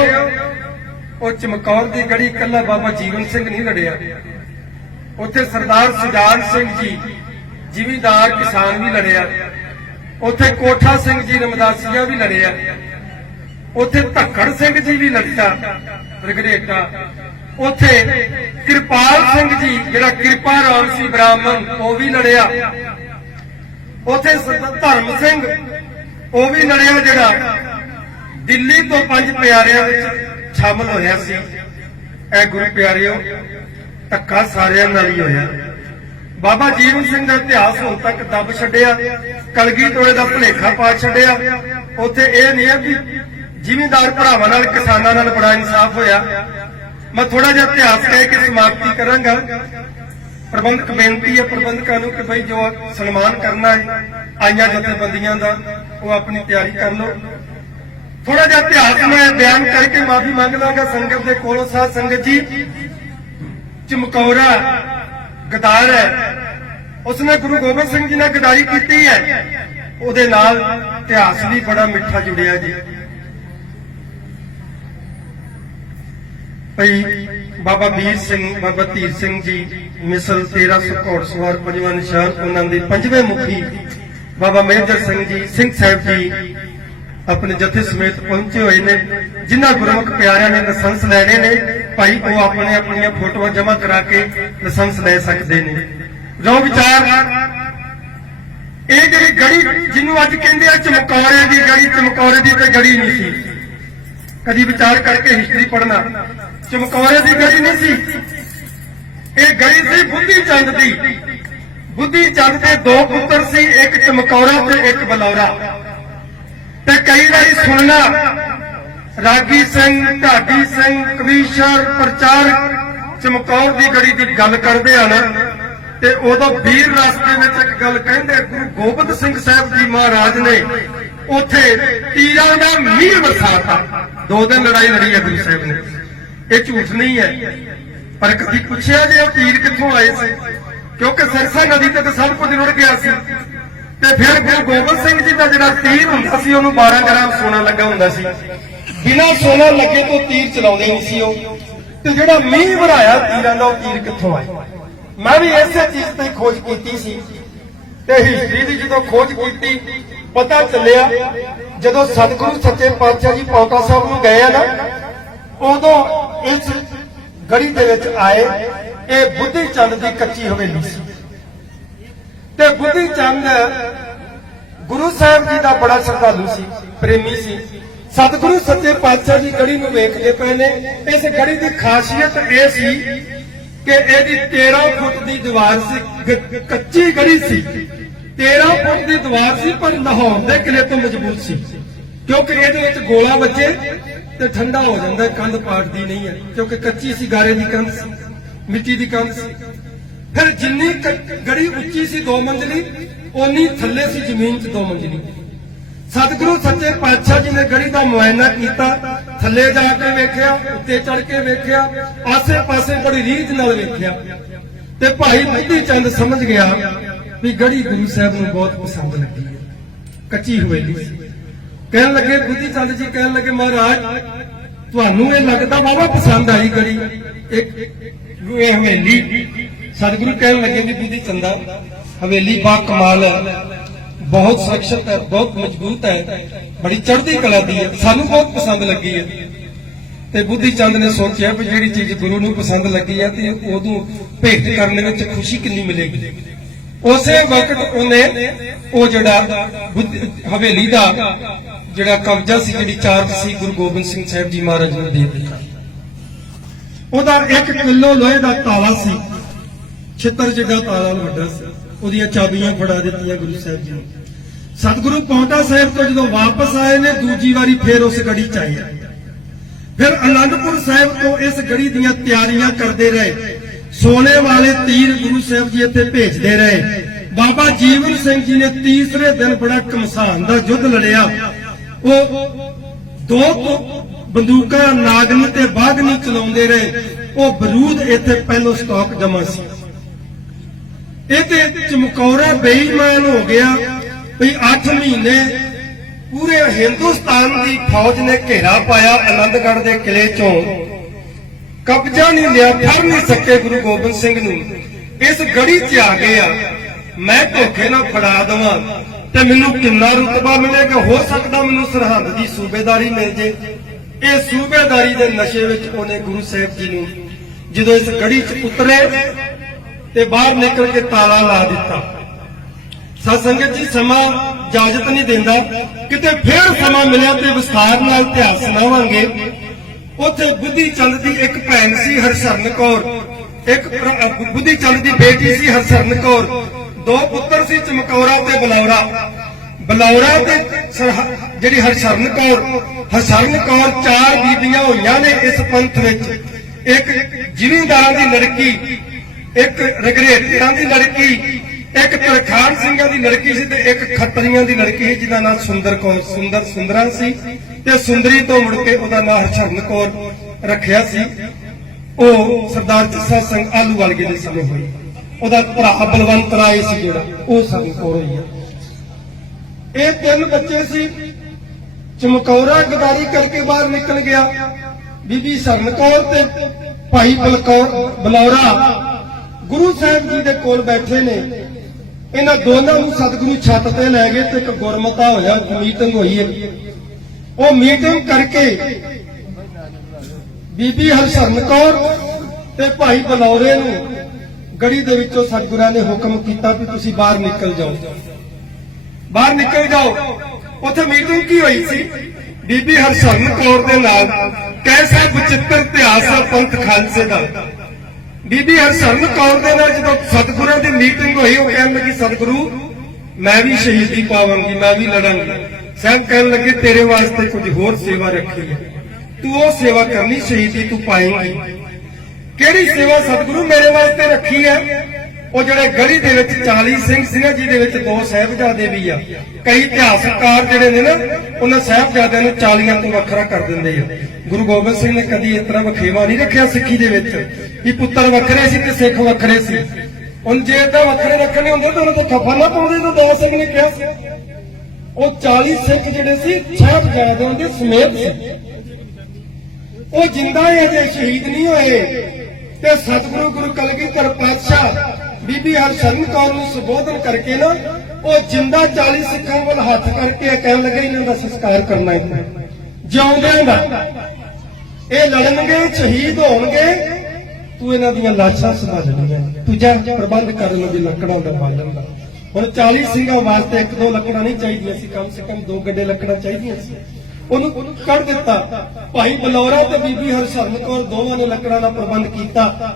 ਉਹ ਚਮਕੌਰ ਦੀ ਗੜੀ ਇਕੱਲਾ ਬਾਬਾ ਜੀਵਨ ਸਿੰਘ ਨਹੀਂ ਲੜਿਆ, ਉੱਥੇ ਸਰਦਾਰ ਸੁਜਾਨ ਸਿੰਘ ਜੀ ਜ਼ਿਮੀਂਦਾਰ ਕਿਸਾਨ ਵੀ ਲੜਿਆ, ਉੱਥੇ ਕੋਠਾ ਸਿੰਘ ਜੀ ਰਮਦਾਸੀਆ ਵੀ ਲੜਿਆ, ਉੱਥੇ ਧੱਕੜ ਸਿੰਘ ਜੀ ਵੀ ਲੜਿਆ ਰਗੜੇਟਾ, ਉੱਥੇ ਕਿਰਪਾਲ ਸਿੰਘ ਜੀ ਜਿਹੜਾ ਕਿਰਪਾ ਰਾਮ ਸੀ ਬ੍ਰਾਹਮਣ ਉਹ ਵੀ ਲੜਿਆ, ਉੱਥੇ ਧਰਮ ਸਿੰਘ ਉਹ ਵੀ ਲੜਿਆ ਜਿਹੜਾ ਦਿੱਲੀ ਤੋਂ 5 ਪਿਆਰਿਆਂ ਵਿੱਚ ਸ਼ਾਮਲ ਹੋਇਆ ਸੀ। ਐ ਗੁਰੂ ਪਿਆਰਿਓ, ਧੱਕਾ ਸਾਰਿਆਂ ਨਾਲ ਹੀ ਹੋਇਆ। ਬਾਬਾ ਜੀਵਨ ਸਿੰਘ ਦਾ ਇਤਿਹਾਸ ਹੁਣ ਤੱਕ ਦੱਬ ਛੱਡਿਆ, ਕਲਗੀਧਰ ਦਾ ਭੁਲੇਖਾ ਪਾ ਛੱਡਿਆ। ਉੱਥੇ ਇਹ ਨਹੀਂ ਹੈ ਵੀ ਜ਼ਿਮੀਂਦਾਰ ਭਰਾਵਾਂ ਨਾਲ ਕਿਸਾਨਾਂ ਨਾਲ ਬੜਾ ਇਨਸਾਫ ਹੋਇਆ। ਮੈਂ ਥੋੜਾ ਜਿਹਾ ਇਤਿਹਾਸ ਕਹਿ ਕੇ ਸਮਾਪਤੀ ਕਰਾਂਗਾ। ਪ੍ਰਬੰਧਕ ਬੇਨਤੀ ਹੈ ਪ੍ਰਬੰਧਕਾਂ ਨੂੰ ਕਿ ਭਾਈ ਜੋ ਸਨਮਾਨ ਕਰਨਾ ਹੈ ਆਈਆਂ ਜਥੇਬੰਦੀਆਂ ਦਾ ਉਹ ਆਪਣੀ ਤਿਆਰੀ ਕਰ ਲਓ। ਥੋੜਾ ਜਿਹਾ ਇਤਿਹਾਸ ਮੈਂ ਬਿਆਨ ਕਰਕੇ ਮਾਫੀ ਮੰਗ ਲਾਂਗਾ ਸੰਗਤ ਦੇ ਕੋਲੋਂ। ਸਾਧ ਸੰਗਤ ਜੀ, ਚਮਕੌਰਾ ਗਦਾਰ ਹੈ, ਉਸਨੇ ਗੁਰੂ ਗੋਬਿੰਦ ਸਿੰਘ ਜੀ ਨਾਲ ਗਦਾਰੀ ਕੀਤੀ ਹੈ, ਉਹਦੇ ਨਾਲ ਇਤਿਹਾਸ ਵੀ ਬੜਾ ਮਿੱਠਾ ਜੁੜਿਆ ਜੀ। ਭਈ ਬਾਬਾ ਵੀਰ ਸਿੰਘ, ਬਾਬਾ ਧੀਰ ਸਿੰਘ ਜੀ ਮਿਸਲ 1300 ਘੋੜਸਵਾਰ, ਪੰਜਵਾਂ ਨਿਸ਼ਾਨ, ਉਹਨਾਂ ਦੇ ਪੰਜਵੇਂ ਮੁਖੀ ਬਾਬਾ ਮੇਜਰ ਸਿੰਘ ਜੀ ਸਿੰਘ ਸਾਹਿਬ ਜੀ ਆਪਣੇ ਜਥੇ ਸਮੇਤ ਪਹੁੰਚੇ ਹੋਏ ਨੇ। ਜਿਨ੍ਹਾਂ ਗੁਰਮੁਖ ਪਿਆਰਿਆਂ ਨੇ ਲਾਇਸੈਂਸ ਲੈਣੇ ਨੇ ਭਾਈ ਉਹ ਆਪਣੇ ਆਪਣੀਆਂ ਫੋਟੋਆਂ ਜਮ੍ਹਾਂ ਕਰਾ ਕੇ ਲਾਇਸੈਂਸ ਲੈ ਸਕਦੇ ਨੇ। ਜੋ ਵਿਚਾਰ ਇਹ ਜਿਹੜੀ ਗੜੀ ਜਿਹਨੂੰ ਅੱਜ ਕਹਿੰਦੇ ਆ ਚਮਕੌਰੇ ਦੀ ਗੜੀ, ਚਮਕੌਰੇ ਦੀ ਤੇ ਗੜੀ ਨਹੀਂ ਸੀ। ਕਦੀ ਵਿਚਾਰ ਕਰਕੇ ਹਿਸਟਰੀ ਪੜ੍ਹਨਾ, ਚਮਕੌਰੇ ਦੀ ਗੜੀ ਨਹੀਂ ਸੀ, ਇਹ ਗੜੀ ਸੀ ਬੁੱਧੀ ਚੰਦ ਦੀ। ਬੁੱਧੀ ਚੰਦ ਦੇ ਦੋ ਪੁੱਤਰ ਸੀ, ਇੱਕ ਚਮਕੌਰਾ ਤੇ ਇੱਕ ਬਲੌਰਾ। ਤੇ ਕਈ ਵਾਰੀ ਸੁਣਨਾ ਰਾਗੀ ਸਿੰਘ, ਢਾਡੀ ਸਿੰਘ, ਕਵੀਸ਼ਰ, ਪ੍ਰਚਾਰਕ ਚਮਕੌਰ ਦੀ ਗੜੀ ਦੀ ਗੱਲ ਕਰਦੇ ਹਨ ਤੇ ਉਦੋਂ ਵੀਰ ਰਸ ਦੇ ਵਿੱਚ ਇੱਕ ਗੱਲ ਕਹਿੰਦੇ, ਗੁਰੂ ਗੋਬਿੰਦ ਸਿੰਘ ਸਾਹਿਬ ਜੀ ਮਹਾਰਾਜ ਨੇ ਉੱਥੇ ਤੀਰਾਂ ਦਾ ਮੀਂਹ ਵਰਸਾਤਾ। 2 ਦਿਨ ਲੜਾਈ ਲੜੀ ਹੈ ਗੁਰੂ ਸਾਹਿਬ ਨੇ, ਇਹ ਝੂਠ ਨਹੀਂ ਹੈ। ਪਰ ਕਦੀ ਪੁੱਛਿਆ ਜੇ ਉਹ ਤੀਰ ਕਿੱਥੋਂ ਆਏ ਸੀ? ਕਿਉਂਕਿ ਸਰਸਾ ਨਦੀ ਤੇ ਤਾਂ ਸਭ ਕੁਝ ਰੁੜ ਗਿਆ ਸੀ। ਤੇ ਫਿਰ ਗੁਰੂ ਗੋਬਿੰਦ ਸਿੰਘ ਜੀ ਦਾ ਜਿਹੜਾ ਤੀਰ ਹੁੰਦਾ ਸੀ ਉਹਨੂੰ 12 ਗ੍ਰਾਮ ਸੋਨਾ ਲੱਗਾ ਹੁੰਦਾ ਸੀ। ਬਿਨਾਂ ਸੋਨਾ ਲੱਗੇ ਤੋਂ ਤੀਰ ਚਲਾਉਂਦੇ ਨਹੀਂ ਸੀ ਉਹ। ਤੇ ਜਿਹੜਾ ਮੀਂਹ ਵਰਾਇਆ ਤੀਰਾਂ ਦਾ, ਉਹ ਤੀਰ ਕਿੱਥੋਂ ਆਏ? ਮੈਂ ਵੀ ਇਸੇ ਚੀਜ਼ ਤੇ ਖੋਜ ਕੀਤੀ ਸੀ ਤੇ ਹਿਸਟਰੀ ਦੀ ਜਦੋਂ ਖੋਜ ਕੀਤੀ ਪਤਾ ਚੱਲਿਆ ਜਦੋਂ ਸਤਿਗੁਰੂ ਸੱਚੇ ਪਾਤਸ਼ਾਹ ਜੀ ਪਾਉਂਟਾ ਸਾਹਿਬ ਨੂੰ ਗਏ ਆ ਨਾ, ਉਦੋਂ ਇਸ ਗੜੀ ਦੇ ਵਿੱਚ ਆਏ। ਇਹ ਬੁੱਧੀ ਚੰਦ ਦੀ ਕੱਚੀ ਹਵੇਲੀ ਸੀ ਤੇ ਬੁੱਧੀ ਚੰਦ ਗੁਰੂ ਸਾਹਿਬ ਜੀ ਦਾ ਬੜਾ ਸ਼ਰਧਾਲੂ ਸੀ, ਪ੍ਰੇਮੀ ਸੀ। ਸਤਿਗੁਰੂ ਸੱਚੇ ਪਾਤਸ਼ਾਹ ਜੀ ਗੜੀ ਨੂੰ ਵੇਖਦੇ ਪਏ ਨੇ। ਇਸ ਗੜੀ ਦੀ ਖਾਸੀਅਤ ਇਹ ਸੀ ਕਿ ਇਹਦੀ 13 ਫੁੱਟ ਦੀ ਦੀਵਾਰ ਸੀ, ਕੱਚੀ ਗੜੀ ਸੀ। 13 ਫੁੱਟ ਦੀ ਦੀਵਾਰ ਸੀ ਪਰ ਲਾਹੌਰ ਦੇ ਕਿਲੇ ਤੋਂ ਮਜ਼ਬੂਤ ਸੀ, ਕਿਉਂਕਿ ਇਹਦੇ ਵਿੱਚ ਗੋਲਾ ਵੱਜੇ ਤੇ ਠੰਡਾ ਹੋ ਜਾਂਦਾ, ਕੰਧ ਪਾਟਦੀ ਨਹੀਂ ਹੈ, ਕਿਉਂਕਿ ਕੱਚੀ ਸੀ, ਗਾਰੇ ਦੀ ਕੰਧ ਸੀ, ਮਿੱਟੀ ਦੀ ਕੰਧ ਸੀ। ਫਿਰ ਜਿੰਨੀ ਗੜੀ ਉੱਚੀ ਸੀ 2 ਮੰਜ਼ਲੀ, ਓਨੀ ਥੱਲੇ ਸੀ ਜ਼ਮੀਨ 'ਚ 2 ਮੰਜ਼ਲੀ। ਸਤਿਗੁਰੂ ਸੱਚੇ ਪਾਤਸ਼ਾਹ ਜੀ ਨੇ ਗੜੀ ਦਾ ਮੁਆਇਨਾ ਕੀਤਾ, ਥੱਲੇ ਜਾ ਕੇ ਵੇਖਿਆ, ਉੱਤੇ ਚੜ ਕੇ ਵੇਖਿਆ, ਆਸੇ-ਪਾਸੇ ਬੜੀ ਰੀਝ ਨਾਲ ਵੇਖਿਆ ਤੇ ਭਾਈ ਬੁੱਧੀ ਚੰਦ ਸਮਝ ਗਿਆ ਵੀ ਗੜੀ ਗੁਰੂ ਸਾਹਿਬ ਨੂੰ ਬਹੁਤ ਪਸੰਦ ਲੱਗੀ ਹੈ। ਕੱਚੀ ਹਵੇਲੀ ਸੀ। ਕਹਿਣ ਲੱਗੇ, ਬੁੱਧੀ ਚੰਦ ਜੀ ਕਹਿਣ ਲੱਗੇ, ਮਹਾਰਾਜ ਤੁਹਾਨੂੰ ਇਹ ਲੱਗਦਾ ਵਾਵਾ ਪਸੰਦ ਆਈ ਗੜੀ, ਇਹ ਹਵੇਲੀ? ਸਤਿਗੁਰੂ ਕਹਿਣ ਲੱਗੇ ਵੀ ਬੁੱਧੀ ਚੰਦਾ, ਹਵੇਲੀ ਬਾ ਕਮਾਲ ਹੈ, ਬਹੁਤ ਸੁਰੱਖਿਅਤ ਹੈ, ਬਹੁਤ ਮਜ਼ਬੂਤ ਹੈ, ਬੜੀ ਚੜ੍ਹਦੀ ਕਲਾ ਦੀ ਹੈ, ਸਾਨੂੰ ਬਹੁਤ ਪਸੰਦ ਲੱਗੀ ਹੈ। ਤੇ ਬੁੱਧੀ ਚੰਦ ਨੇ ਸੋਚਿਆ ਵੀ ਜਿਹੜੀ ਚੀਜ਼ ਗੁਰੂ ਨੂੰ ਪਸੰਦ ਲੱਗੀ ਹੈ ਤੇ ਉਦੋਂ ਭੇਟ ਕਰਨ ਵਿੱਚ ਖੁਸ਼ੀ ਕਿੰਨੀ ਮਿਲੇਗੀ। ਉਸੇ ਵਕਤ ਉਹਨੇ ਉਹ ਜਿਹੜਾ ਹਵੇਲੀ ਦਾ ਜਿਹੜਾ ਕਬਜ਼ਾ ਸੀ, ਜਿਹੜੀ ਚਾਰਜ ਸੀ, ਗੁਰੂ ਗੋਬਿੰਦ ਸਿੰਘ ਸਾਹਿਬ ਜੀ ਮਹਾਰਾਜ ਨੂੰ ਦੇ ਦਿੱਤਾ। ਉਹਦਾ 1 ਕਿਲੋ ਲੋਹੇ ਦਾ ਤਾਲਾ ਸੀ, ਛਿੱਤਰ ਜਿਹਾ ਤਾਲਾ ਵੱਡਾ ਸੀ, ਉਹਦੀਆਂ ਚਾਬੀਆਂ ਫੜਾ ਦਿੱਤੀਆਂ ਗੁਰੂ ਸਾਹਿਬ ਜੀ ਨੂੰ। ਸਤਿਗੁਰੂ ਪਾਉਂਟਾ ਸਾਹਿਬ ਤੋਂ ਜਦੋਂ ਵਾਪਸ ਆਏ ਨੇ, ਦੂਜੀ ਵਾਰੀ ਫੇਰ ਉਸ ਗੜੀ 'ਚ ਆਏ। ਫਿਰ ਅਨੰਦਪੁਰ ਸਾਹਿਬ ਤੋਂ ਇਸ ਗੜੀ ਦੀਆਂ ਤਿਆਰੀਆਂ ਕਰਦੇ ਰਹੇ। ਸੋਨੇ ਵਾਲੇ ਤੀਰ ਗੁਰੂ ਸਾਹਿਬ ਜੀ ਇੱਥੇ ਭੇਜਦੇ ਰਹੇ। ਬਾਬਾ ਜੀਵਨ ਸਿੰਘ ਜੀ ਨੇ ਤੀਸਰੇ ਦਿਨ ਬੜਾ ਘਮਸਾਨ ਦਾ ਯੁੱਧ ਲੜਿਆ। ਉਹ 2 ਬੰਦੂਕਾਂ ਨਾਗਨੀ ਤੇ ਬਾਗਨੀ ਚਲਾਉਂਦੇ ਰਹੇ। ਉਹ ਬਰੂਦ ਇੱਥੇ ਪਹਿਲੋਂ ਸਟਾਕ ਜਮਾ ਸੀ। ਇਹ ਤੇ ਚਮਕੌਰਾ ਬੇਈਮਾਨ ਹੋ ਗਿਆ ਵੀ 8 ਮਹੀਨੇ ਪੂਰੇ ਹਿੰਦੁਸਤਾਨ ਦੀ ਫੌਜ ਨੇ ਘੇਰਾ ਪਾਇਆ ਆਨੰਦਗੜ੍ਹ ਦੇ ਕਿਲੇ ਚੋਂ, ਕਬਜ਼ਾ ਨਹੀਂ ਲਿਆ, ਫੜ ਨਹੀਂ ਸਕੇ ਗੁਰੂ ਗੋਬਿੰਦ ਸਿੰਘ ਨੂੰ। ਇਸ ਗੜੀ 'ਚ ਆ ਗਿਆ, ਮੈਂ ਧੋਖੇ ਨਾਲ ਫੜਾ ਦਵਾਂ ਤੇ ਮੈਨੂੰ ਕਿੰਨਾ ਰੁਤਬਾ ਮਿਲੇਗਾ, ਹੋ ਸਕਦਾ ਮੈਨੂੰ ਸਰਹੰਦ ਦੀ ਸੂਬੇਦਾਰੀ ਮਿਲ ਜੇ। ਇਹ ਸੂਬੇਦਾਰੀ ਦੇ ਨਸ਼ੇ ਵਿੱਚ ਉਹਨੇ ਗੁਰੂ ਸਾਹਿਬ ਜੀ ਨੂੰ ਜਦੋਂ ਇਸ ਗੜੀ 'ਚ ਉਤਰੇ ਤੇ ਬਾਹਰ ਨਿਕਲ ਕੇ ਤਾਲਾ ਲਾ ਦਿੱਤਾ। ਸਾਧ ਸੰਗਤ ਜੀ, ਸਮਾਂ ਇਜਾਜ਼ਤ ਨਹੀਂ ਦਿੰਦਾ, ਕਿਤੇ ਫੇਰ ਸਮਾਂ ਮਿਲਿਆ ਤੇ ਵਿਸਥਾਰ ਨਾਲ ਇਤਿਹਾਸ ਸੁਣਾਵਾਂਗੇ। ਉੱਥੇ ਬੁੱਧੀ ਚੰਦ ਦੀ ਇੱਕ ਭੈਣ ਸੀ ਹਰਸ਼ਰਨ ਕੌਰ, ਇੱਕ ਬੁੱਧੀ ਚੰਦ ਦੀ ਬੇਟੀ ਸੀ ਹਰਸ਼ਰਨ ਕੌਰ। 2 ਪੁੱਤਰ ਸੀ, ਚਮਕੌਰਾ ਤੇ ਬਲੌਰਾ। ਬਲੌਰਾ ਤੇ ਜਿਹੜੀ ਹਰਸ਼ਰਨ ਕੌਰ 4 ਬੀਬੀਆਂ ਹੋਈਆਂ ਨੇ ਇਸ ਪੰਥ ਵਿੱਚ। ਇੱਕ ਜ਼ਿਮੀਂਦਾਰਾਂ ਦੀ ਲੜਕੀ, ਇੱਕ ਰਗਰੇਟਿਆਂ ਦੀ ਲੜਕੀ, ਇੱਕ ਤਰਖਾਣ ਸਿੰਘਾਂ ਦੀ ਲੜਕੀ ਸੀ ਤੇ ਇੱਕ ਖੱਤਰੀਆਂ ਦੀ ਲੜਕੀ ਸੀ ਜਿਹਦਾ ਨਾਮ ਸੁੰਦਰਾਂ ਸੀ ਤੇ ਸੁੰਦਰੀ ਤੋਂ ਮੁੜ ਕੇ ਉਹਦਾ ਨਾਮ ਹਰਸ਼ਰਨ ਕੌਰ ਰੱਖਿਆ ਸੀ। ਉਹ ਸਰਦਾਰ ਜੱਸਾ ਸਿੰਘ ਆਹਲੂਵਾਲੀਏ ਦੇ ਸਮੇਂ ਹੋਈ। ਉਹਦਾ ਭਰਾ ਬਲਵੰਤ ਰਾਏ ਸੀ ਜਿਹੜਾ, ਉਹ ਸਾਨੂੰ ਕੋਲ ਹੋਈ ਹੈ। ਇਹ 3 ਬੱਚੇ ਸੀ। ਚਮਕੌਰਾ ਗਦਾਰੀ ਕਰਕੇ ਬਾਹਰ ਨਿਕਲ ਗਿਆ। ਬੀਬੀ ਸਰਨ ਕੌਰ ਤੇ ਭਾਈ ਬਲੌਰਾ ਗੁਰੂ ਸਾਹਿਬ ਜੀ ਦੇ ਕੋਲ ਬੈਠੇ ਨੇ। ਇਹਨਾਂ ਦੋਨਾਂ ਨੂੰ ਸਤਿਗੁਰੂ ਛੱਤ ਤੇ ਲੈ ਗਏ ਤੇ ਇੱਕ ਗੁਰਮਤਾ ਹੋਇਆ, ਮੀਟਿੰਗ ਹੋਈ ਹੈ। ਉਹ ਮੀਟਿੰਗ ਕਰਕੇ ਬੀਬੀ ਹਰਸ਼ਰਨ ਕੌਰ ਤੇ ਭਾਈ ਬਲੌਰੇ ਨੂੰ ਗੜੀ ਦੇ ਵਿੱਚੋਂ ਸਤਿਗੁਰਾਂ ਨੇ ਹੁਕਮ ਕੀਤਾ ਕਿ ਤੁਸੀਂ ਬਾਹਰ ਨਿਕਲ ਜਾਓ, ਬਾਹਰ ਨਿਕਲ ਜਾਓ। ਉੱਥੇ ਮੀਟਿੰਗ ਕੀ ਹੋਈ ਸੀ? ਬੀਬੀ ਹਰਸ਼ਰਨ ਕੌਰ ਦੇ ਨਾਲ ਕੈਸਾ ਬਚਿੱਤਰ ਇਤਿਹਾਸ ਹੈ ਪੰਥ ਖਾਲਸੇ ਦਾ। ਬੀਬੀ ਹਰਸ਼ਰਨ ਕੌਰ ਦੇ ਨਾਲ ਜਦੋਂ ਸਤਿਗੁਰਾਂ ਦੀ ਮੀਟਿੰਗ ਹੋਈ, ਉਹ ਕਹਿਣ ਲੱਗੀ ਸਤਿਗੁਰੂ ਮੈਂ ਵੀ ਸ਼ਹੀਦੀ ਪਾਵਾਂਗੀ, ਮੈਂ ਵੀ ਲੜਾਂਗੀ। ਸਾਹਿਬ ਕਹਿਣ ਲੱਗੇ ਤੇਰੇ ਵਾਸਤੇ ਕੁਝ ਹੋਰ ਸੇਵਾ ਰੱਖੀ ਹੈ, ਤੂੰ ਉਹ ਸੇਵਾ ਕਰਨੀ, ਸ਼ਹੀਦੀ ਤੂੰ ਪਾਏਂਗੀ। ਕਿਹੜੀ ਸੇਵਾ ਸਤਿਗੁਰੂ ਮੇਰੇ ਵਾਸਤੇ ਰੱਖੀ ਹੈ? ਉਹ ਜਿਹੜੇ ਗੜੀ ਦੇ ਵਿੱਚ 40 ਸਿੰਘ ਸੀ ਨਾ, ਜਿਹਦੇ ਵਿੱਚ 2 ਸਾਹਿਬਜ਼ਾਦੇ ਵੀ ਆ। ਕਈ ਇਤਿਹਾਸਕਾਰ ਜਿਹੜੇ ਨੇ ਨਾ, ਉਹਨਾਂ ਸਾਹਿਬਜ਼ਾਦਿਆਂ ਨੂੰ 40 ਤੋਂ ਵੱਖਰਾ ਕਰ ਦਿੰਦੇ ਆ। ਗੁਰੂ ਗੋਬਿੰਦ ਸਿੰਘ ਨੇ ਕਦੀ ਇਸ ਤਰ੍ਹਾਂ ਵਖੇਵਾ ਨਹੀਂ ਰੱਖਿਆ ਸਿੱਖੀ ਦੇ ਵਿੱਚ ਕਿ ਪੁੱਤਰ ਵੱਖਰੇ ਸੀ ਤੇ ਸਿੱਖ ਵੱਖਰੇ ਸੀ। ਹੁਣ ਜੇ ਏਦਾਂ ਵੱਖਰੇ ਰੱਖਣੇ ਹੁੰਦੇ ਤਾਂ ਉਹਨਾਂ ਤੇ ਖਫਾ ਨਾ ਪਾਉਂਦੇ ਤਾਂ 2 ਸਿੰਘ ਨੇ ਕਿਹਾ ਸੀ। ਉਹ 40 ਸਿੱਖ ਜਿਹੜੇ ਸੀ ਸਾਹਿਬਜ਼ਾਦਿਆਂ ਦੇ ਸਮੇਤ ਸੀ। ਉਹ ਜਿੰਦਾ ਹੈ, ਜੇ ਸ਼ਹੀਦ ਨਹੀਂ ਹੋਏ। ਤੇ ਸਤਿਗੁਰੂ ਗੁਰੂ ਕਲਗੀਧਰ ਪਾਤਸ਼ਾਹ ਬੀਬੀ ਹਰਸ਼ਰਨ ਕੌਰ ਨੂੰ ਸੰਬੋਧਨ ਕਰਕੇ ਨਾ, ਉਹ ਜਿੰਦਾ 40 ਸਿੱਖਾਂ ਵੱਲ ਹੱਥ ਕਰਕੇ ਕਹਿਣ ਲੱਗੇ ਇਹਨਾਂ ਦਾ ਸੰਸਕਾਰ ਕਰਨਾ ਹੈ ਜਿਉਂਦਿਆਂ ਦਾ। ਇਹ ਲੜਨਗੇ, ਸ਼ਹੀਦ ਹੋਣਗੇ, ਤੂੰ ਇਹਨਾਂ ਦੀਆਂ ਲਾਸ਼ਾਂ ਸੰਭਾਲਣੀਆਂ, ਤੂੰ ਜਾ ਪ੍ਰਬੰਧ ਕਰ ਉਹਨਾਂ ਦੀ ਲੱਕੜਾਂ ਦਾ ਬਾਲਣ ਦਾ। ਹੁਣ 40 ਸਿੰਘਾਂ ਵਾਸਤੇ 1-2 ਲੱਕੜਾਂ ਨਹੀਂ ਚਾਹੀਦੀਆਂ ਸੀ, ਕਮ ਸੇ ਕਮ 2 ਗੱਡੇ ਲੱਕੜਾਂ ਚਾਹੀਦੀਆਂ ਸੀ। ਉਹਨੂੰ ਕੱਢ ਦਿੱਤਾ। ਭਾਈ ਬਲੌਰਾ ਤੇ ਬੀਬੀ ਹਰਸ਼ਰਨ ਕੌਰ ਦੋਵਾਂ ਨੇ ਲੱਕੜਾਂ ਦਾ ਪ੍ਰਬੰਧ ਕੀਤਾ।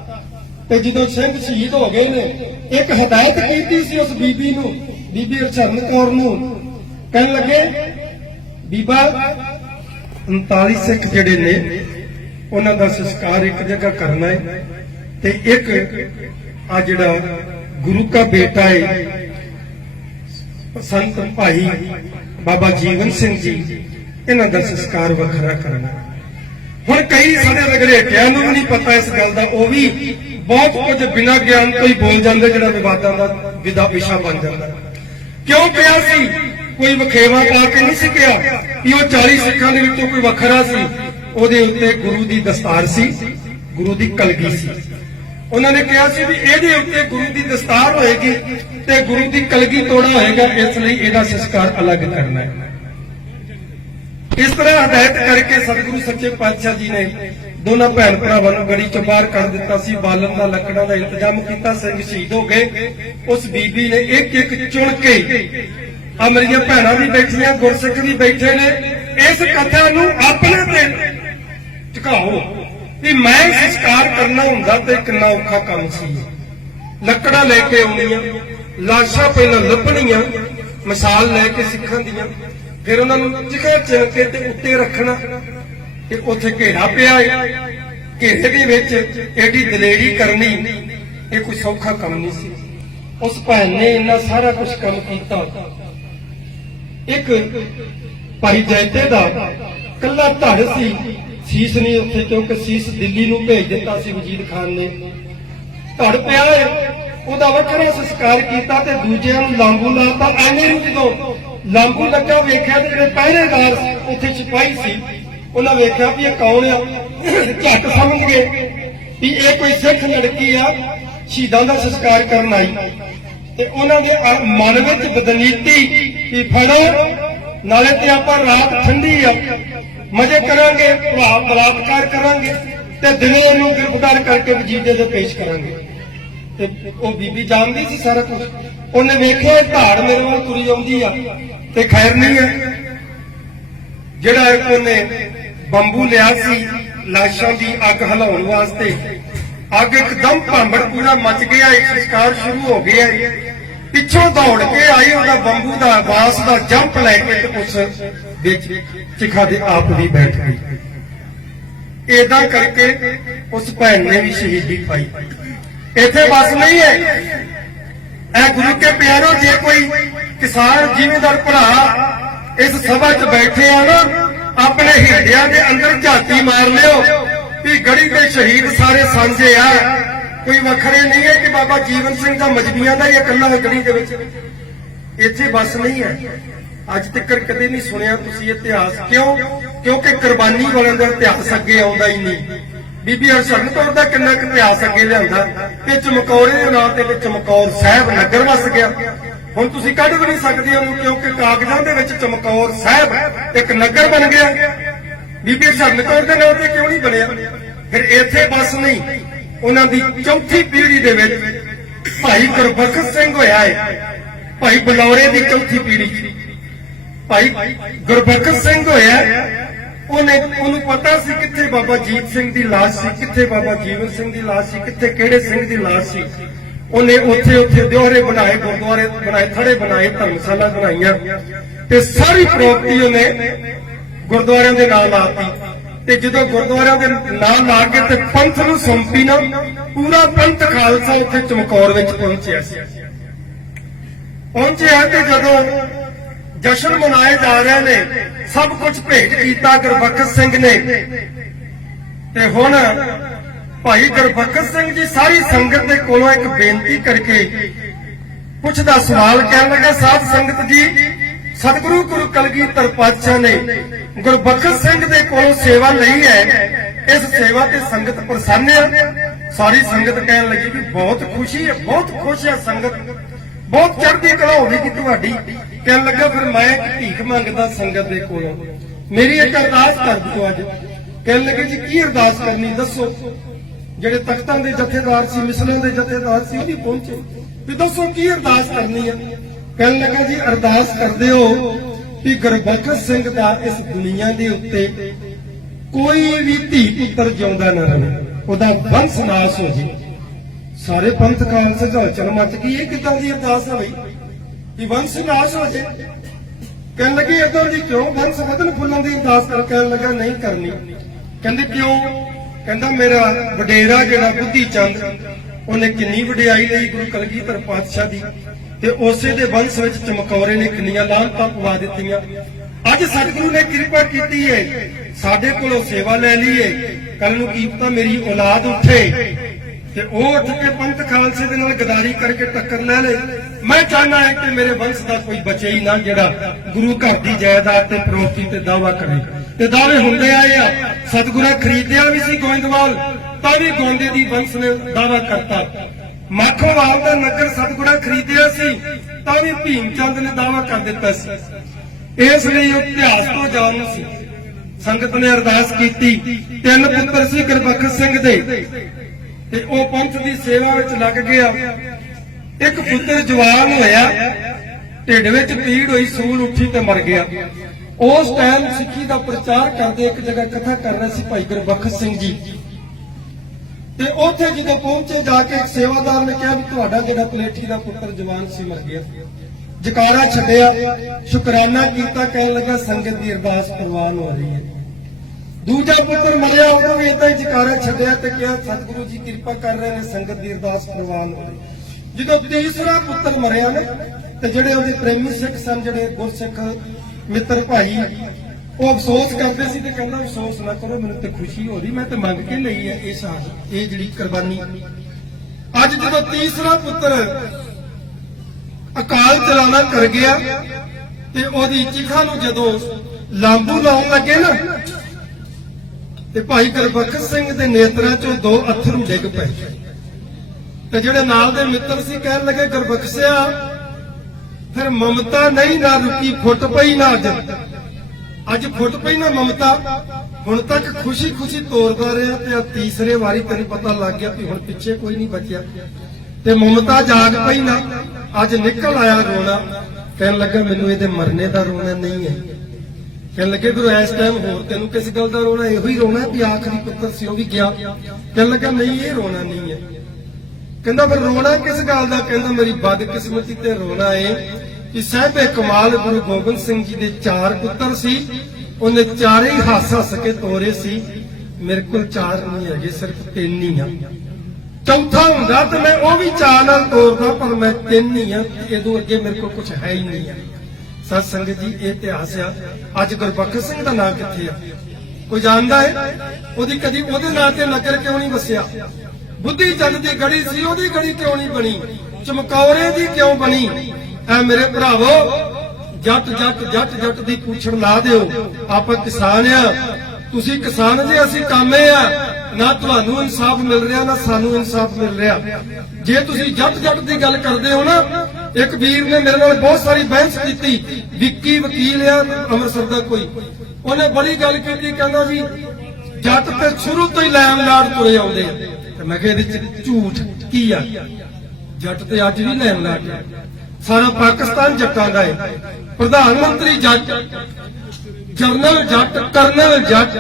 ਤੇ ਜਦੋਂ ਸਿੰਘ ਸ਼ਹੀਦ ਹੋ ਗਏ ਨੇ, ਇੱਕ ਹਦਾਇਤ ਕੀਤੀ ਸੀ ਉਸ ਬੀਬੀ ਨੂੰ, ਬੀਬੀ ਹਰਸ਼ਰਨ ਕੌਰ ਨੂੰ, ਕਹਿਣ ਲੱਗੇ ਬੀਬਾ 39 ਸਿੱਖ ਜਿਹੜੇ ਨੇ ਉਹਨਾਂ ਦਾ ਸੰਸਕਾਰ ਇੱਕ ਜਗ੍ਹਾ ਕਰਨਾ ਹੈ, ਤੇ ਇੱਕ ਆ ਜਿਹੜਾ ਗੁਰੂ ਦਾ ਬੇਟਾ ਹੈ ਸੰਤ ਭਾਈ ਬਾਬਾ ਜੀਵਨ ਸਿੰਘ ਜੀ, ਇਹਨਾਂ ਦਾ ਸੰਸਕਾਰ ਵੱਖਰਾ ਕਰਨਾ। ਹੁਣ ਕਈ ਸਾਡੇ ਰਗੜੇਟਿਆਂ ਨੂੰ ਵੀ ਨਹੀਂ ਪਤਾ ਇਸ ਗੱਲ ਦਾ, ਉਹ ਵੀ ਬਹੁਤ ਕੁਝ ਬਿਨਾਂ ਗਿਆਨ ਤੋਂ ਹੀ ਬੋਲ ਜਾਂਦੇ, ਜਿਹੜਾ ਵਿਵਾਦਾਂ ਦਾ ਵਿਸ਼ਾ ਬਣ ਜਾਂਦਾ। ਕਿਉਂ ਕਿਹਾ ਸੀ? ਕੋਈ ਵਖੇਵਾ ਪਾ ਕੇ ਨਹੀਂ ਸੀ ਕਿਹਾ ਕਿ ਉਹ 40 ਸਿੱਖਾਂ ਦੇ ਵਿੱਚੋਂ ਕੋਈ ਵੱਖਰਾ ਸੀ। ਉਹਦੇ ਉੱਤੇ ਗੁਰੂ ਦੀ ਦਸਤਾਰ ਸੀ, ਗੁਰੂ ਦੀ ਕਲਗੀ ਸੀ। ਉਹਨਾਂ ਨੇ ਕਿਹਾ ਸੀ ਵੀ ਇਹਦੇ ਉੱਤੇ ਗੁਰੂ ਦੀ ਦਸਤਾਰ ਹੋਏਗੀ ਤੇ ਗੁਰੂ ਦੀ ਕਲਗੀ ਤੋੜਾ ਹੋਏਗਾ, ਇਸ ਲਈ ਇਹਦਾ ਸੰਸਕਾਰ ਅਲੱਗ ਕਰਨਾ ਹੈ। ਇਸ ਤਰ੍ਹਾਂ ਹਦਾਇਤ ਕਰਕੇ ਸਤਿਗੁਰੂ ਸੱਚੇ ਪਾਤਸ਼ਾਹ ਜੀ ਨੇ ਦੋਨਾਂ ਭੈਣ ਭਰਾਵਾਂ ਨੂੰ ਗੜੀ ਚੋਂ ਬਾਹਰ ਕੱਢ ਦਿੱਤਾ ਸੀ। ਬਾਲਣ ਦਾ ਲੱਕੜਾਂ ਦਾ ਇੰਤਜ਼ਾਮ ਕੀਤਾ। ਸਿੰਘ ਸ਼ਹੀਦ ਹੋ ਗਏ। ਉਸ ਬੀਬੀ ਨੇ ਇੱਕ ਚੁਣ ਕੇ, ਆ ਮੇਰੀਆਂ ਭੈਣਾਂ ਵੀ ਬੈਠੀਆਂ, ਗੁਰਸਿੱਖ ਵੀ ਬੈਠੇ ਨੇ, ਇਸ ਕਥਾ ਨੂੰ ਆਪਣੇ ਤੇ ਝੁਕਾਓ ਵੀ ਮੈਂ ਸੰਸਕਾਰ ਕਰਨਾ ਹੁੰਦਾ ਤੇ ਕਿੰਨਾ ਔਖਾ ਕੰਮ ਸੀ। ਲੱਕੜਾਂ ਲੈ ਕੇ ਆਉਣੀਆਂ, ਲਾਸ਼ਾਂ ਪਹਿਲਾਂ ਲੱਭਣੀਆਂ, ਮਿਸਾਲ ਲੈ ਕੇ ਸਿੱਖਾਂ ਦੀਆਂ, ਫਿਰ ਉਹਨਾਂ ਨੂੰ ਜਿਗਰ ਚਿਣ ਕੇ ਤੇ ਉੱਤੇ ਰੱਖਣਾ। ਤੇ ਉੱਥੇ ਘੇਰਾ ਪਿਆ ਹੈ, ਘੇਰੇ ਦੇ ਵਿੱਚ ਐਡੀ ਦਲੇਰੀ ਕਰਨੀ ਇਹ ਕੋਈ ਸੌਖਾ ਕੰਮ ਨਹੀਂ ਸੀ। ਉਸ ਭੈਣ ਨੇ ਇੰਨਾ ਸਾਰਾ ਕੁਝ ਕੰਮ ਕੀਤਾ। ਇੱਕ ਭਾਈ ਜੈਤੇ ਦਾ ਕੱਲਾ ਧੜ ਸੀ, ਸੀਸ ਨਹੀਂ ਉੱਥੇ, ਕਿਉਂਕਿ ਸੀਸ ਦਿੱਲੀ ਨੂੰ ਭੇਜ ਦਿੱਤਾ ਸੀ ਵਜੀਦ ਖਾਨ ਨੇ। ਧੜ ਪਿਆ ਹੈ, ਉਹਦਾ ਵੱਖਰਾ ਸੰਸਕਾਰ ਕੀਤਾ ਤੇ ਦੂਜਿਆਂ ਨੂੰ ਲਾਂਬੂ ਲਾਤਾ। ਐਨੇ ਨੂੰ ਜਦੋਂ ਲਾਂਬੂ ਲੱਗਾ ਵੇਖਿਆ ਤੇ ਜਿਹੜੇ ਪਹਿਰੇਦਾਰ ਉੱਥੇ ਸਿਪਾਹੀ ਸੀ, ਉਹਨਾਂ ਵੇਖਿਆ ਵੀ ਇਹ ਕੌਣ ਆ। ਝੱਟ ਸਮਝ ਗਏ ਵੀ ਇਹ ਕੋਈ ਸਿੱਖ ਲੜਕੀ ਆ, ਸ਼ਹੀਦਾਂ ਦਾ ਸੰਸਕਾਰ ਕਰਨ ਆਈ। ਤੇ ਉਹਨਾਂ ਦੇ ਮਨ ਵਿੱਚ ਬਦਨੀਤੀ ਕਿ ਫੜੋ, ਨਾਲੇ ਤੇ ਆਪਾਂ ਰਾਤ ਠੰਡੀ ਆ, ਮਜ਼ੇ ਕਰਾਂਗੇ, ਬਲਾਤਕਾਰ ਕਰਾਂਗੇ ਤੇ ਦਿਨੇ ਇਹਨੂੰ ਗ੍ਰਿਫਤਾਰ ਕਰਕੇ ਵਜੀਦੇ ਦੇ ਪੇਸ਼ ਕਰਾਂਗੇ। ਤੇ ਉਹ ਬੀਬੀ ਜਾਣਦੀ ਸੀ ਸਾਰਾ ਕੁਝ। ਉਹਨੇ ਵੇਖਿਆ ਧਾੜ ਮੇਰੇ ਵੱਲ ਤੁਰੀ ਆਉਂਦੀ ਆ ਤੇ ਖੈਰ ਨਹੀਂ ਹੈ। ਜਿਹੜਾ ਉਹਨੇ ਬੰਬੂ ਲਿਆ ਸੀ ਲਾਸ਼ਾਂ ਦੀ ਅੱਗ ਹਲਾਉਣ ਵਾਸਤੇ, ਅੱਗ ਇੱਕਦਮ ਭਾਂਬੜ ਪੂਰਾ ਮਚ ਗਿਆ, ਸੰਸਕਾਰ ਸ਼ੁਰੂ ਹੋ ਗਿਆ। ਪਿੱਛੋਂ ਦੌੜ ਕੇ ਆਈ, ਉਹਦਾ ਬੰਬੂ ਦਾ ਬਾਸ ਦਾ ਜੰਪ ਲੈ ਕੇ ਤੇ ਉਸ ਵਿੱਚ ਚਿਖਾ ਦੇ ਆਪ ਵੀ ਬੈਠ ਗਈ। ਏਦਾਂ ਕਰਕੇ ਉਸ ਭੈਣ ਨੇ ਵੀ ਸ਼ਹੀਦੀ ਪਾਈ। ਇੱਥੇ ਬਸ ਨਹੀਂ ਹੈ, ਇਹ ਗੁਰੂ ਕੇ ਪਿਆਰੋ, ਜੇ ਕੋਈ ਕਿਸਾਨ ਜ਼ਿਮੀਂਦਾਰ ਭਰਾ ਇਸ ਸਭਾ 'ਚ ਬੈਠੇ ਆ ਨਾ, ਆਪਣੇ ਹਿਰਦਿਆਂ ਦੇ ਅੰਦਰ ਝਾਤੀ ਮਾਰ ਲਿਓ ਵੀ ਗੜੀ ਦੇ ਸ਼ਹੀਦ ਸਾਰੇ ਸਾਂਝੇ ਆ, ਕੋਈ ਵੱਖਰੇ ਨਹੀਂ ਹੈ ਕਿ ਬਾਬਾ ਜੀਵਨ ਸਿੰਘ ਦਾ ਮਜਬੀਆਂ ਦਾ ਹੀ ਇਕੱਲਾ ਗੜੀ ਦੇ ਵਿੱਚ। ਇੱਥੇ ਬਸ ਨਹੀਂ ਹੈ। ਅੱਜ ਤੱਕ ਕਦੇ ਨਹੀਂ ਸੁਣਿਆ ਤੁਸੀਂ ਇਤਿਹਾਸ। ਕਿਉਂ? ਕਿਉਂਕਿ ਕੁਰਬਾਨੀ ਵਾਲਿਆਂ ਦਾ ਇਤਿਹਾਸ ਅੱਗੇ ਆਉਂਦਾ ਹੀ ਨਹੀਂ। ਬੀਬੀ ਹਰਸ਼ਰਨ ਕੌਰ ਦਾ ਕਿੰਨਾ ਕੁ ਇਤਿਹਾਸ ਅੱਗੇ ਲਿਆਂਦਾ ਤੇ ਚਮਕੌਰੇ ਦੇ ਨਾਂ ਤੇ ਚਮਕੌਰ ਸਾਹਿਬ ਨਗਰ ਵਸ ਗਿਆ। ਹੁਣ ਤੁਸੀਂ ਕੱਢ ਵੀ ਨਹੀਂ ਸਕਦੇ ਉਹਨੂੰ, ਕਿਉਂਕਿ ਕਾਗਜ਼ਾਂ ਦੇ ਵਿੱਚ ਚਮਕੌਰ ਸਾਹਿਬ ਇੱਕ ਨਗਰ ਬਣ ਗਿਆ। ਬੀਬੀ ਹਰਸ਼ਰਨ ਕੌਰ ਦੇ ਨਾਂ ਤੇ ਕਿਉਂ ਨਹੀਂ ਬਣਿਆ? ਫਿਰ ਇੱਥੇ ਬਸ ਨਹੀਂ, ਉਹਨਾਂ ਦੀ ਚੌਥੀ ਪੀੜ੍ਹੀ ਦੇ ਵਿੱਚ ਭਾਈ ਗੁਰਬਖਸ਼ ਸਿੰਘ ਹੋਇਆ ਹੈ। ਭਾਈ ਬਲੌਰੇ ਦੀ ਚੌਥੀ ਪੀੜ੍ਹੀ ਭਾਈ ਗੁਰਬਖਸ਼ ਸਿੰਘ ਹੋਇਆ। ਉਹਨੂੰ ਪਤਾ ਸੀ ਕਿੱਥੇ ਬਾਬਾ ਜੀਤ ਸਿੰਘ ਦੀ ਲਾਸ਼ ਸੀ, ਕਿੱਥੇ ਬਾਬਾ ਜੀਵਨ ਸਿੰਘ ਦੀ ਲਾਸ਼ ਸੀ, ਕਿੱਥੇ ਕਿਹੜੇ ਸਿੰਘ ਦੀ ਲਾਸ਼ ਸੀ। ਉਹਨੇ ਉੱਥੇ ਦਿਓਹਰੇ ਬਣਾਏ, ਗੁਰਦੁਆਰੇ ਬਣਾਏ, ਥੜੇ ਬਣਾਏ, ਧਰਮਸ਼ਾਲਾ ਬਣਾਈਆਂ ਤੇ ਸਾਰੀ ਪ੍ਰਾਪਰਟੀ ਉਹਨੇ ਗੁਰਦੁਆਰਿਆਂ ਦੇ ਨਾਂ ਲਾਤੀ। ਤੇ ਜਦੋਂ ਗੁਰਦੁਆਰਿਆਂ ਦੇ ਨਾਂ ਲਾ ਕੇ ਤੇ ਪੰਥ ਨੂੰ ਸੌਂਪੀ ਨਾ, ਪੂਰਾ ਪੰਥ ਖਾਲਸਾ ਉੱਥੇ ਚਮਕੌਰ ਵਿੱਚ ਪਹੁੰਚਿਆ ਤੇ ਜਦੋਂ ਜਸ਼ਨ ਮਨਾਏ ਜਾ ਰਹੇ ਨੇ, ਸਭ ਕੁਝ ਭੇਟ ਕੀਤਾ ਗੁਰਬਖਸ਼ ਸਿੰਘ ਨੇ। ਤੇ ਹੁਣ ਭਾਈ ਗੁਰਬਖਸ਼ ਸਿੰਘ ਜੀ ਸਾਰੀ ਸੰਗਤ ਦੇ ਕੋਲੋਂ ਇੱਕ ਬੇਨਤੀ ਕਰਕੇ ਪੁੱਛਦਾ ਸਵਾਲ ਕਹਿਣ ਲੱਗਾ, ਸਾਧ ਸੰਗਤ ਜੀ, ਸਤਿਗੁਰੂ ਗੁਰੂ ਕਲਗੀਧਰ ਪਾਤਸ਼ਾਹ ਨੇ ਗੁਰਬਖਸ਼ ਸਿੰਘ ਦੇ ਕੋਲੋਂ ਸੇਵਾ ਲਈ ਹੈ, ਇਸ ਸੇਵਾ ਤੇ ਸੰਗਤ ਪ੍ਰਸੰਨ ਹੈ। ਸਾਰੀ ਸੰਗਤ ਕਹਿਣ ਲੱਗੀ ਵੀ ਬਹੁਤ ਖੁਸ਼ੀ ਹੈ, ਬਹੁਤ ਖੁਸ਼ ਹੈ ਸੰਗਤ, ਬਹੁਤ ਚੜ੍ਹਦੀ ਕਲਾ ਹੋਵੇਗੀ ਤੁਹਾਡੀ। ਕਹਿਣ ਲੱਗਾ ਫਿਰ ਮੈਂ ਇੱਕ ਭੀਖ ਮੰਗਦਾ ਸੰਗਤ ਦੇ ਕੋਲੋਂ, ਮੇਰੀ ਇੱਕ ਅਰਦਾਸ ਕਰ ਦਿਓ ਅੱਜ। ਕਹਿਣ ਲੱਗੇ ਜੀ ਕੀ ਅਰਦਾਸ ਕਰਨੀ ਦੱਸੋ। ਜਿਹੜੇ ਤਖਤਾਂ ਦੇ ਜਥੇਦਾਰ ਸੀ, ਮਿਸਲਾਂ ਦੇ ਜਥੇਦਾਰ ਸੀ, ਉਹ ਵੀ ਪਹੁੰਚੇ ਵੀ ਦੱਸੋ ਕੀ ਅਰਦਾਸ ਕਰਨੀ ਹੈ। ਕਹਿਣ ਲੱਗਾ ਜੀ ਅਰਦਾਸ ਕਰਦੇ ਹੋ ਕਿ ਗੁਰਬਖਸ਼ ਸਿੰਘ ਦਾ ਇਸ ਦੁਨੀਆ ਦੇ ਉੱਤੇ ਕੋਈ ਵੀ ਧੀ ਪੁੱਤਰ ਜਿਉਂਦਾ ਨਾ ਰਹੇ, ਉਹਦਾ ਵੰਸ਼ ਨਾਸ਼ ਹੋ ਜੇ। ਸਾਰੇ ਪੰਥ ਖਾਲਸੇ ਦਾ ਹਲਚਲ ਮਚ ਗਈ, ਇਹ ਕਿੱਦਾਂ ਦੀ ਅਰਦਾਸ ਹੈ ਬਈ ਕਿ ਵੰਸ਼ ਨਾਸ਼ ਹੋ ਜੇ। ਕਹਿਣ ਲੱਗੇ ਏਦਾਂ ਦੀ ਕਿਉਂ, ਵੰਸ਼ ਵਧਣ ਫੁੱਲਣ ਦੀ ਅਰਦਾਸ ਕਰ। ਕਹਿਣ ਲੱਗਾ ਨਹੀਂ ਕਰਨੀ। ਕਹਿੰਦੇ ਕਿਉਂ? ਕਹਿੰਦਾ ਮੇਰਾ ਵਡੇਰਾ ਜਿਹੜਾ ਬੁੱਧੀ ਚੰਦ, ਉਹਨੇ ਕਿੰਨੀ ਵਡਿਆਈ ਲਈ ਗੁਰੂ ਕਲਗੀਧਰ ਪਾਤਸ਼ਾਹ ਦੀ, ਤੇ ਉਸੇ ਦੇ ਵੰਸ਼ ਵਿੱਚ ਚਮਕੌਰੇ ਨੇ ਕਿੰਨੀਆਂ ਲਾਹਨਤਾਂ ਪਵਾ ਦਿੱਤੀਆਂ। ਅੱਜ ਸਤਿਗੁਰੂ ਨੇ ਕਿਰਪਾ ਕੀਤੀ ਹੈ, ਸਾਡੇ ਕੋਲੋਂ ਸੇਵਾ ਲੈ ਲਈਏ, ਕੱਲ ਨੂੰ ਕੀ ਪਤਾ ਮੇਰੀ ਔਲਾਦ ਉੱਠੇ ਤੇ ਉਹ ਉੱਠ ਕੇ ਪੰਥ ਖਾਲਸੇ ਦੇ ਨਾਲ ਗਦਾਰੀ ਕਰਕੇ ਟੱਕਰ ਲੈ ਲੇ। ਮੈਂ ਚਾਹਨਾ ਹੈ ਕਿ ਮੇਰੇ ਵੰਸ਼ ਦਾ ਕੋਈ ਬਚੇ ਹੀ ਨਾ ਜਿਹੜਾ ਗੁਰੂ ਘਰ ਦੀ ਜਾਇਦਾਦ ਤੇ ਪ੍ਰਾਪਰਟੀ ਤੇ ਦਾਅਵਾ ਕਰੇ। ਤੇ ਦਾਅਵੇ ਹੁੰਦੇ ਆਏ ਆ, ਸਤਿਗੁਰਾਂ ਖਰੀਦਿਆ ਵੀ ਸੀ ਗੋਇੰਦਵਾਲ, ਤਾਂ ਵੀ ਗੋਂਦੇ ਦੀ ਵੰਸ਼ ਨੇ ਦਾਅਵਾ ਕਰਤਾ। ਮਾਖੋਵਾਲ ਦਾ ਨਗਰ ਸਤਿਗੁਰਾਂ ਖਰੀਦਿਆ ਸੀ, ਤਾਂ ਵੀ ਭੀਮ ਚੰਦ ਨੇ ਦਾਅਵਾ ਕਰ ਦਿੱਤਾ ਸੀ। ਇਸ ਲਈ ਉਹ ਇਤਿਹਾਸ ਤੋਂ ਜਾਣੂ ਸੀ। ਸੰਗਤ ਨੇ ਅਰਦਾਸ ਕੀਤੀ, 3 ਪੁੱਤਰ ਸੀ ਗੁਰਬਖਸ਼ ਸਿੰਘ ਦੇ, ਤੇ ਉਹ ਪੰਥ ਦੀ ਸੇਵਾ ਵਿੱਚ ਲੱਗ ਗਿਆ। ਇੱਕ ਪੁੱਤਰ ਜਵਾਨ ਹੋਇਆ, ਢਿੱਡ ਵਿੱਚ ਪੀੜ ਹੋਈ, ਸੂਲ ਉੱਠੀ ਤੇ ਮਰ ਗਿਆ। ਉਸ ਟਾਈਮ ਸਿੱਖੀ ਦਾ ਪ੍ਰਚਾਰ ਕਰਦੇ ਇੱਕ ਜਗ੍ਹਾ ਕਥਾ ਕਰ ਰਹੇ ਸੀ ਭਾਈ ਗੁਰਬਖਸ਼ ਸਿੰਘ ਜੀ, ਤੇ ਉੱਥੇ ਜਦੋਂ ਪਹੁੰਚੇ ਜਾ ਕੇ ਇੱਕ ਸੇਵਾਦਾਰ ਨੇ ਕਿਹਾ ਵੀ ਤੁਹਾਡਾ ਜਿਹੜਾ ਪਲੇਠੀ ਦਾ ਪੁੱਤਰ ਜਵਾਨ ਸੀ ਮਰ ਗਿਆ। ਜਕਾਰਾ ਛੱਡਿਆ, ਸ਼ੁਕਰਾਨਾ ਕੀਤਾ, ਕਹਿਣ ਲੱਗਾ ਸੰਗਤ ਦੀ ਅਰਦਾਸ ਪ੍ਰਵਾਨ ਹੋ ਰਹੀ ਹੈ। ਦੂਜਾ ਪੁੱਤਰ ਮਰਿਆ, ਉਹਨੂੰ ਵੀ ਏਦਾਂ ਹੀ ਜਕਾਰਾ ਛੱਡਿਆ ਤੇ ਕਿਹਾ ਸਤਿਗੁਰੂ ਜੀ ਕਿਰਪਾ ਕਰ ਰਹੇ ਨੇ, ਸੰਗਤ ਦੀ ਅਰਦਾਸ ਪ੍ਰਵਾਨ ਹੋ ਰਹੀ। ਜਦੋਂ ਤੀਸਰਾ ਪੁੱਤਰ ਮਰਿਆ ਨਾ, ਤੇ ਜਿਹੜੇ ਉਹਦੇ ਪ੍ਰੇਮੀ ਸਿੱਖ ਸਨ, ਜਿਹੜੇ ਗੁਰਸਿੱਖ ਮਿੱਤਰ ਭਾਈ, ਉਹ ਅਫਸੋਸ ਕਰਦੇ ਸੀ ਤੇ ਕਹਿੰਦਾ ਅਫਸੋਸ ਨਾ ਕਰੋ, ਮੈਨੂੰ ਤੇ ਖੁਸ਼ੀ ਹੋ ਰਹੀ, ਮੈਂ ਤੇ ਮੰਗ ਕੇ ਲਈ ਹੈ ਇਹ ਸ਼ਹਾਦਤ, ਇਹ ਜਿਹੜੀ ਕੁਰਬਾਨੀ। ਅੱਜ ਜਦੋਂ ਤੀਸਰਾ ਪੁੱਤਰ ਅਕਾਲ ਚਲਾਣਾ ਕਰ ਗਿਆ ਤੇ ਉਹਦੀ ਚਿਖਾ ਨੂੰ ਜਦੋਂ ਲਾਂਬੂ ਲਾਉਣ ਲੱਗੇ ਨਾ, ਤੇ ਭਾਈ ਗੁਰਬਖਸ਼ ਸਿੰਘ ਦੇ ਨੇਤਰਾਂ ਚੋਂ 2 ਅੱਥਰੂ ਡਿੱਗ ਪਏ। ਤੇ ਜਿਹੜੇ ਨਾਲ ਦੇ ਮਿੱਤਰ ਸੀ ਕਹਿਣ ਲੱਗੇ ਗੁਰਬਖਸ਼ਿਆ ਫਿਰ ਮਮਤਾ ਨਹੀਂ ਨਾ ਰੁਕੀ, ਫੁੱਟ ਪਈ ਨਾ ਅੱਜ ਫੁੱਟ ਪਈ ਨਾ ਮਮਤਾ। ਹੁਣ ਤੱਕ ਖੁਸ਼ੀ ਖੁਸ਼ੀ ਤੋਰਦਾ ਰਿਹਾ ਤੇ ਆ ਤੀਸਰੇ ਵਾਰੀ ਤੈਨੂੰ ਪਤਾ ਲੱਗ ਗਿਆ ਵੀ ਹੁਣ ਪਿੱਛੇ ਕੋਈ ਨਹੀਂ ਬਚਿਆ, ਤੇ ਮਮਤਾ ਜਾਗ ਪਈ ਨਾ, ਅੱਜ ਨਿਕਲ ਆਇਆ ਰੋਣਾ। ਕਹਿਣ ਲੱਗਾ ਮੈਨੂੰ ਇਹਦੇ ਮਰਨੇ ਦਾ ਰੋਣਾ ਨਹੀਂ ਹੈ। ਕਹਿਣ ਲੱਗੇ ਗੁਰੂ ਇਸ ਟਾਈਮ ਹੋਰ ਤੈਨੂੰ ਕਿਸ ਗੱਲ ਦਾ ਰੋਣਾ, ਇਹੋ ਹੀ ਰੋਣਾ ਵੀ ਆਖਰੀ ਪੁੱਤਰ ਸੀ ਉਹ ਵੀ ਗਿਆ। ਕਹਿਣ ਲੱਗਾ ਨਹੀਂ ਇਹ ਰੋਣਾ ਨਹੀਂ ਹੈ। ਕਹਿੰਦਾ ਫਿਰ ਰੋਣਾ ਕਿਸ ਗੱਲ ਦਾ? ਕਹਿੰਦਾ ਮੇਰੀ ਬਦਕਿਸਮਤੀ ਤੇ ਰੋਣਾ ਏ ਕਿ ਸਾਹਿਬੇ ਕਮਾਲ ਗੁਰੂ ਗੋਬਿੰਦ ਸਿੰਘ ਜੀ ਦੇ 4 ਪੁੱਤਰ ਸੀ, ਉਹਨੇ 4 ਹੀ ਹੱਸ ਕੇ ਤੋਰੇ ਸੀ, ਮੇਰੇ ਕੋਲ 4 ਨਹੀਂ ਹੈਗੇ, ਸਿਰਫ 3 ਹੀ ਆ। ਚੌਥਾ ਹੁੰਦਾ ਤੇ ਮੈਂ ਉਹ ਵੀ 4 ਨਾਲ ਤੋਰਦਾ, ਪਰ ਮੈਂ 3 ਹੀ ਆ, ਇਹਦੋਂ ਅੱਗੇ ਮੇਰੇ ਕੋਲ ਕੁਝ ਹੈ ਹੀ ਨਹੀਂ ਆ। ਸਤ ਸੰਗਤ ਜੀ ਇਹ ਇਤਿਹਾਸ ਆ। ਅੱਜ ਗੁਰਬਖਸ਼ ਸਿੰਘ ਦਾ ਨਾਂ ਕਿੱਥੇ ਆ? ਕੋਈ ਜਾਣਦਾ ਹੈ? ਉਹਦੀ ਕਦੀ ਉਹਦੇ ਨਾਂ ਤੇ ਨਗਰ ਕਿਉਂ ਨਹੀਂ ਵਸਿਆ? ਬੁੱਧੀ ਚੰਦ ਦੀ ਗੜੀ ਸੀ, ਉਹਦੀ ਗੜੀ ਕਿਉਂ ਨਹੀਂ ਬਣੀ? ਚਮਕੌਰੇ ਦੀ ਕਿਉਂ ਬਣੀ? ਐ ਮੇਰੇ ਭਰਾਵੋ, ਜੱਟ ਜੱਟ ਜੱਟ ਜੱਟ ਦੀ ਪੁੱਛਣ ਲਾ ਦਿਓ, ਆਪਾਂ ਕਿਸਾਨ ਆ, ਤੁਸੀਂ ਕਿਸਾਨ ਜੇ ਅਸੀਂ ਕਾਮੇ ਆ। ਨਾ ਤੁਹਾਨੂੰ ਇਨਸਾਫ ਮਿਲ ਰਿਹਾ ਨਾ ਸਾਨੂੰ ਇਨਸਾਫ ਮਿਲ ਰਿਹਾ। ਜੇ ਤੁਸੀਂ ਜੱਟ ਜੱਟ ਦੀ ਗੱਲ ਕਰਦੇ ਹੋ ਨਾ, ਇੱਕ ਵੀਰ ਨੇ ਮੇਰੇ ਨਾਲ ਬਹੁਤ ਸਾਰੀ ਬਹਿਸ ਕੀਤੀ, ਵਿੱਕੀ ਵਕੀਲ ਆ ਅੰਮ੍ਰਿਤਸਰ ਦਾ ਕੋਈ, ਉਹਨੇ ਬੜੀ ਗੱਲ ਕੀਤੀ, ਕਹਿੰਦਾ ਜੀ ਜੱਟ ਤੇ ਸ਼ੁਰੂ ਤੋਂ ਹੀ ਲੈਮ ਲਾੜ ਤੁਰੇ ਆਉਂਦੇ ਆ। ਤੇ ਮੈਂ ਕਿਹਾ ਇਹਦੇ ਚ ਝੂਠ ਕੀ ਆ? ਜੱਟ ਤੇ ਅੱਜ ਵੀ ਲੈਮ ਲਾੜ ਆ। ਸਾਰਾ ਪਾਕਿਸਤਾਨ ਜੱਟਾਂ ਦਾ ਹੈ, ਪ੍ਰਧਾਨ ਮੰਤਰੀ ਜੱਟ, ਜਨਰਲ ਜੱਟ, ਕਰਨਲ ਜੱਟ,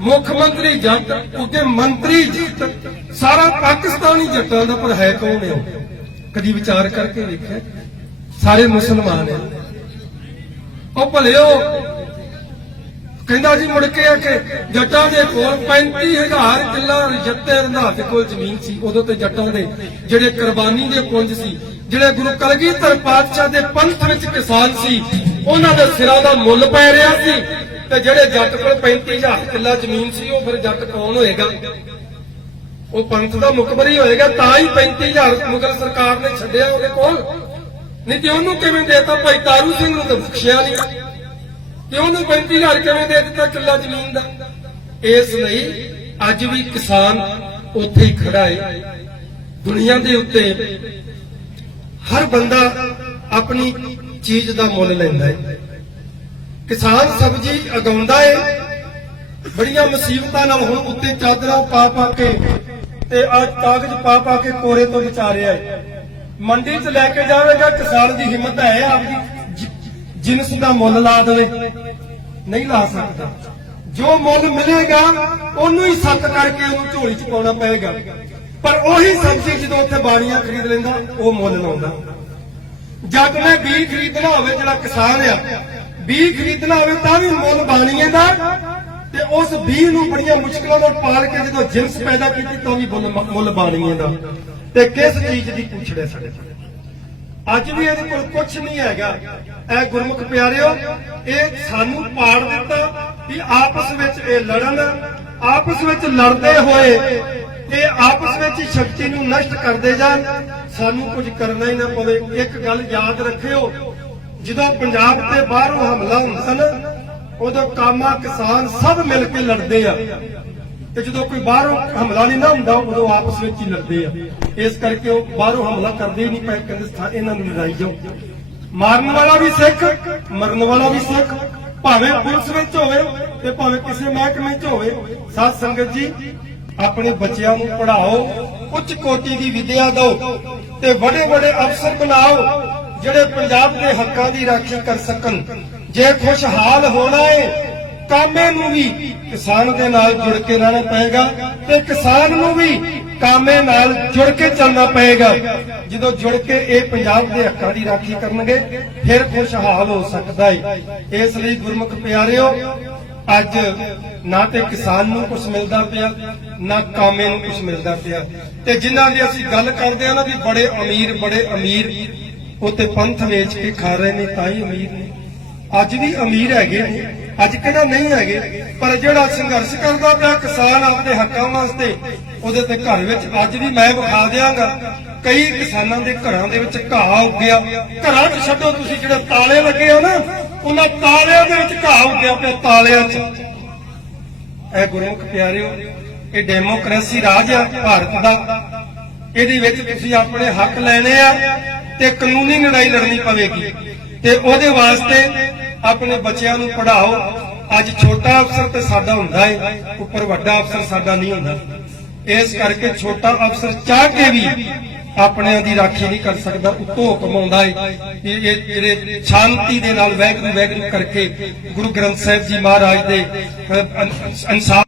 ਮੁੱਖ ਮੰਤਰੀ ਜੱਟ, ਉਹਦੇ ਮੰਤਰੀ ਜੱਟ, ਸਾਰਾ ਪਾਕਿਸਤਾਨ ਹੀ ਜੱਟਾਂ ਦਾ। ਪਰ ਹੈ ਕੌਣ ਹੈ ਉਹ? ਕਦੀ ਵਿਚਾਰ ਕਰਕੇ ਵੇਖਿਆ? ਸਾਰੇ ਮੁਸਲਮਾਨ ਹੈ। ਉਹ ਭਲਿਓ ਕਹਿੰਦਾ ਜੀ ਮੁੜ ਕੇ ਆ ਕਿ ਜੱਟਾਂ ਦੇ ਕੋਲ 35,000 ਕਿੱਲਾ ਜੱਤੇ ਰੰਧਾਵੇ ਕੋਲ ਜ਼ਮੀਨ ਸੀ। ਉਦੋਂ ਤੇ ਜੱਟਾਂ ਦੇ ਜਿਹੜੇ ਕੁਰਬਾਨੀ ਦੇ ਪੁੰਜ ਸੀ, ਜਿਹੜੇ ਗੁਰੂ ਕਲਗੀਧਰ ਪਾਤਸ਼ਾਹ ਦੇ ਪੰਥ ਵਿੱਚ ਕਿਸਾਨ ਸੀ, ਉਹਨਾਂ ਦੇ ਸਿਰਾਂ ਦਾ ਮੁੱਲ ਪੈ ਰਿਹਾ ਸੀ। ਤੇ ਜਿਹੜੇ ਜੱਟ ਕੋਲ 35,000 ਕਿੱਲਾ ਜ਼ਮੀਨ ਸੀ, ਉਹ ਫਿਰ ਜੱਟ ਕੌਣ ਹੋਏਗਾ? ਉਹ ਪੰਥ ਦਾ ਮੁਖਬਰੀ ਹੋਏਗਾ। ਤਾਂ ਹੀ 35,000 ਮੁਗਲ ਸਰਕਾਰ ਨੇ ਛੱਡਿਆ ਉਹਦੇ ਕੋਲ, ਨਹੀਂ ਤੇ ਉਹਨੂੰ ਕਿਵੇਂ ਦੇਤਾ? ਭਾਈ ਤਾਰੂ ਸਿੰਘ ਨੂੰ ਤਾਂ ਬਖਸ਼ਿਆ ਨਹੀਂ, ਤੇ ਉਹਨੂੰ 35,000 ਕਿਵੇਂ ਦੇ ਦਿੱਤਾ ਕਿੱਲਾ ਜ਼ਮੀਨ ਦਾ? ਇਸ ਲਈ ਅੱਜ ਵੀ ਕਿਸਾਨ ਉੱਥੇ ਹੀ ਖੜਾ ਹੈ। ਦੁਨੀਆ ਦੇ ਉੱਤੇ ਹਰ ਬੰਦਾ ਆਪਣੀ ਚੀਜ਼ ਦਾ ਮੁੱਲ ਲੈਂਦਾ ਹੈ। ਕਿਸਾਨ ਸਬਜ਼ੀ ਉਗਾਉਂਦਾ ਹੈ, ਬੜੀਆਂ ਮੁਸੀਬਤਾਂ ਨਾਲ ਹੁਣ ਉੱਤੇ ਚਾਦਰਾਂ ਪਾ ਪਾ ਕੇ ਤੇ ਆ ਕਾਗਜ਼ ਪਾ ਪਾ ਕੇ ਕੋਰੇ ਤੋਂ ਬਚਾ ਰਿਹਾ ਹੈ। ਮੰਡੀ 'ਚ ਲੈ ਕੇ ਜਾਵੇਗਾ, ਕਿਸਾਨ ਦੀ ਹਿੰਮਤ ਹੈ ਆਪਦੀ ਜਿਨਸ ਦਾ ਮੁੱਲ ਲਾ ਦੇਵੇ? ਨਹੀਂ ਲਾ ਸਕਦਾ। ਜੋ ਮੁੱਲ ਮਿਲੇਗਾ ਉਹਨੂੰ ਹੀ ਸੱਤ ਕਰਕੇ ਉਹਨੂੰ ਝੋਲੀ 'ਚ ਪਾਉਣਾ ਪਏਗਾ। ਪਰ ਉਹੀ ਸਬਜ਼ੀ ਜਦੋਂ ਉੱਥੇ ਬਾਣੀਆਂ ਖਰੀਦ ਲੈਂਦਾ, ਉਹ ਮੁੱਲ ਲਾਉਂਦਾ। ਜੱਟ ਨੇ ਬੀਜ ਖਰੀਦਣਾ ਹੋਵੇ, ਜਿਹੜਾ ਕਿਸਾਨ ਆ ਬੀਜ ਖਰੀਦਣਾ ਹੋਵੇ ਤਾਂ ਵੀ ਮੁੱਲ ਬਾਣੀਏ ਦਾ, ਤੇ ਉਸ ਬੀਜ ਨੂੰ ਬੜੀਆਂ ਮੁਸ਼ਕਲਾਂ ਨਾਲ ਪਾਲ ਕੇ ਜਦੋਂ ਜਿੰਸ ਪੈਦਾ ਕੀਤੀ ਤਾਂ ਵੀ ਮੁੱਲ ਬਾਣੀਏ ਦਾ। ਤੇ ਕਿਸ ਚੀਜ਼ ਦੀ ਪੁੱਛੜੇ ਸਾਡੇ? ਅੱਜ ਵੀ ਇਹਦੇ ਕੋਲ ਕੁਝ ਨਹੀਂ ਹੈਗਾ। ਇਹ ਗੁਰਮੁਖ ਪਿਆਰਿਓ, ਇਹ ਸਾਨੂੰ ਪਾੜ ਦਿੱਤਾ ਕਿ ਆਪਸ ਵਿੱਚ ਇਹ ਲੜਨ, ਆਪਸ ਵਿੱਚ ਲੜਦੇ ਹੋਏ ਇਹ ਆਪਸ ਵਿੱਚ ਹੀ ਸ਼ਕਤੀ ਨੂੰ ਨਸ਼ਟ ਕਰਦੇ ਜਾਣ। ਸਾਨੂੰ ਕੁਝ ਕਰਨਾ ਹੀ ਨਾ ਪਵੇ। ਇੱਕ ਗੱਲ ਯਾਦ ਰੱਖਿਓ, ਜਦੋਂ ਪੰਜਾਬ ਤੇ ਬਾਹਰੋਂ ਹਮਲਾ ਹੁੰਦਾ ਨਾ, ਉਦੋਂ ਕਾਮਾ ਕਿਸਾਨ ਸਭ ਮਿਲ ਕੇ ਲੜਦੇ ਆ, ਤੇ ਜਦੋਂ ਕੋਈ ਬਾਹਰੋਂ ਹਮਲਾ ਨਹੀਂ ਨਾ ਹੁੰਦਾ, ਉਦੋਂ ਆਪਸ ਵਿੱਚ ਹੀ ਲੜਦੇ ਆ। ਇਸ ਕਰਕੇ ਉਹ ਬਾਹਰੋਂ ਹਮਲਾ ਕਰਦੇ ਹੀ ਨਹੀਂ ਪਏ, ਕਹਿੰਦੇ ਇਹਨਾਂ ਨੂੰ ਲੜਾਈ ਜਾਓ। ਮਾਰਨ ਵਾਲਾ ਵੀ ਸਿੱਖ, ਮਰਨ ਵਾਲਾ ਵੀ ਸਿੱਖ, ਭਾਵੇਂ ਪੁਲਿਸ ਵਿੱਚ ਹੋਵੇ ਤੇ ਭਾਵੇਂ ਕਿਸੇ ਮਹਿਕਮੇ 'ਚ ਹੋਵੇ। ਸਾਧ ਸੰਗਤ ਜੀ, ਆਪਣੇ ਬੱਚਿਆਂ ਨੂੰ ਪੜ੍ਹਾਓ, ਉੱਚ ਕੋਟੀ ਦੀ ਵਿੱਦਿਆ ਦਿਓ ਤੇ ਵੱਡੇ ਵੱਡੇ ਅਫਸਰ ਬਣਾਓ, ਜਿਹੜੇ ਪੰਜਾਬ ਦੇ ਹੱਕਾਂ ਦੀ ਰਾਖੀ ਕਰ ਸਕਣ। ਜੇ ਖੁਸ਼ਹਾਲ ਹੋਣਾ ਹੈ, ਕਾਮੇ ਨੂੰ ਵੀ ਕਿਸਾਨ ਦੇ ਨਾਲ ਜੁੜ ਕੇ ਰਹਿਣਾ ਪਏਗਾ ਤੇ ਕਿਸਾਨ ਨੂੰ ਵੀ ਕਾਮੇ ਨਾਲ ਜੁੜ ਕੇ ਚੱਲਣਾ ਪਏਗਾ। ਜਦੋਂ ਜੁੜ ਕੇ ਇਹ ਪੰਜਾਬ ਦੇ ਹੱਕਾਂ ਦੀ ਰਾਖੀ ਕਰਨਗੇ, ਫਿਰ ਖੁਸ਼ਹਾਲ ਹੋ ਸਕਦਾ ਹੈ। ਇਸ ਲਈ ਗੁਰਮੁਖ ਪਿਆਰਿਓ, ਅੱਜ ਨਾ ਤੇ ਕਿਸਾਨ ਨੂੰ ਕੁਝ ਮਿਲਦਾ ਪਿਆ, ਨਾ ਕਾਮੇ ਨੂੰ ਕੁਝ ਮਿਲਦਾ ਪਿਆ। ਤੇ ਜਿਨ੍ਹਾਂ ਦੀ ਅਸੀਂ ਗੱਲ ਕਰਦੇ ਹਾਂ ਨਾ ਵੀ ਬੜੇ ਅਮੀਰ ਉਹ ਤੇ ਪੰਥ ਵੇਚ ਕੇ ਖਾ ਰਹੇ ਨੇ, ਤਾਂ ਹੀ ਅਮੀਰ ਨੇ। ਅੱਜ ਵੀ ਅਮੀਰ ਹੈਗੇ ਨੇ, ਅੱਜ ਕਿਹੜਾ ਨਹੀਂ ਹੈਗੇ। ਪਰ ਜਿਹੜਾ ਸੰਘਰਸ਼ ਕਰਦਾ ਪਿਆ ਕਿਸਾਨ ਆਪਣੇ ਹੱਕਾਂ ਵਾਸਤੇ, ਉਹਦੇ ਤੇ ਘਰ ਵਿੱਚ ਅੱਜ ਵੀ ਮੈਂ ਵਿਖਾ ਦਿਆਂਗਾ, ਕਈ ਕਿਸਾਨਾਂ ਦੇ ਘਰਾਂ ਦੇ ਵਿੱਚ ਘਾਹ ਉੱਗਿਆ। ਘਰਾਂ 'ਚ ਛੱਡੋ, ਤੁਸੀਂ ਜਿਹੜੇ ਤਾਲੇ ਲੱਗੇ ਹੋ ਨਾ, ਉਹਨਾਂ ਤਾਲਿਆਂ ਦੇ ਵਿੱਚ ਘਾਹ ਉੱਗਿਆ ਪਿਆ, ਤਾਲਿਆਂ 'ਚ। ਇਹ ਗੁਰਮੁਖ ਪਿਆਰਿਓ, ਇਹ ਡੈਮੋਕ੍ਰੇਸੀ ਰਾਜ ਆ ਭਾਰਤ ਦਾ। ਇਹਦੇ ਵਿੱਚ ਤੁਸੀਂ ਆਪਣੇ ਹੱਕ ਲੈਣੇ ਆ ਤੇ ਕਾਨੂੰਨੀ ਲੜਾਈ ਲੜਨੀ ਪਵੇਗੀ। ਤੇ ਉਹਦੇ ਵਾਸਤੇ ਆਪਣੇ ਬੱਚਿਆਂ ਨੂੰ ਪੜ੍ਹਾਓ। ਅੱਜ ਛੋਟਾ ਅਫਸਰ ਤੇ ਸਾਡਾ ਹੁੰਦਾ ਹੈ, ਉੱਪਰ ਵੱਡਾ ਅਫਸਰ ਸਾਡਾ ਨਹੀਂ ਹੁੰਦਾ। ਇਸ ਕਰਕੇ ਛੋਟਾ ਅਫਸਰ ਚਾਹ ਕੇ ਵੀ ਆਪਣਿਆਂ ਦੀ ਰਾਖੀ ਨਹੀਂ ਕਰ ਸਕਦਾ। ਉੱਤੋਂ ਹੁਕਮ ਆਉਂਦਾ ਹੈ ਕਿ ਇਹ ਜਿਹੜੇ ਸ਼ਾਂਤੀ ਦੇ ਨਾਲ ਵੈਗਰੂ ਵੈਗਰੂ ਕਰਕੇ ਗੁਰੂ ਗ੍ਰੰਥ ਸਾਹਿਬ ਜੀ ਮਹਾਰਾਜ ਦੇ ਇਨਸਾਫ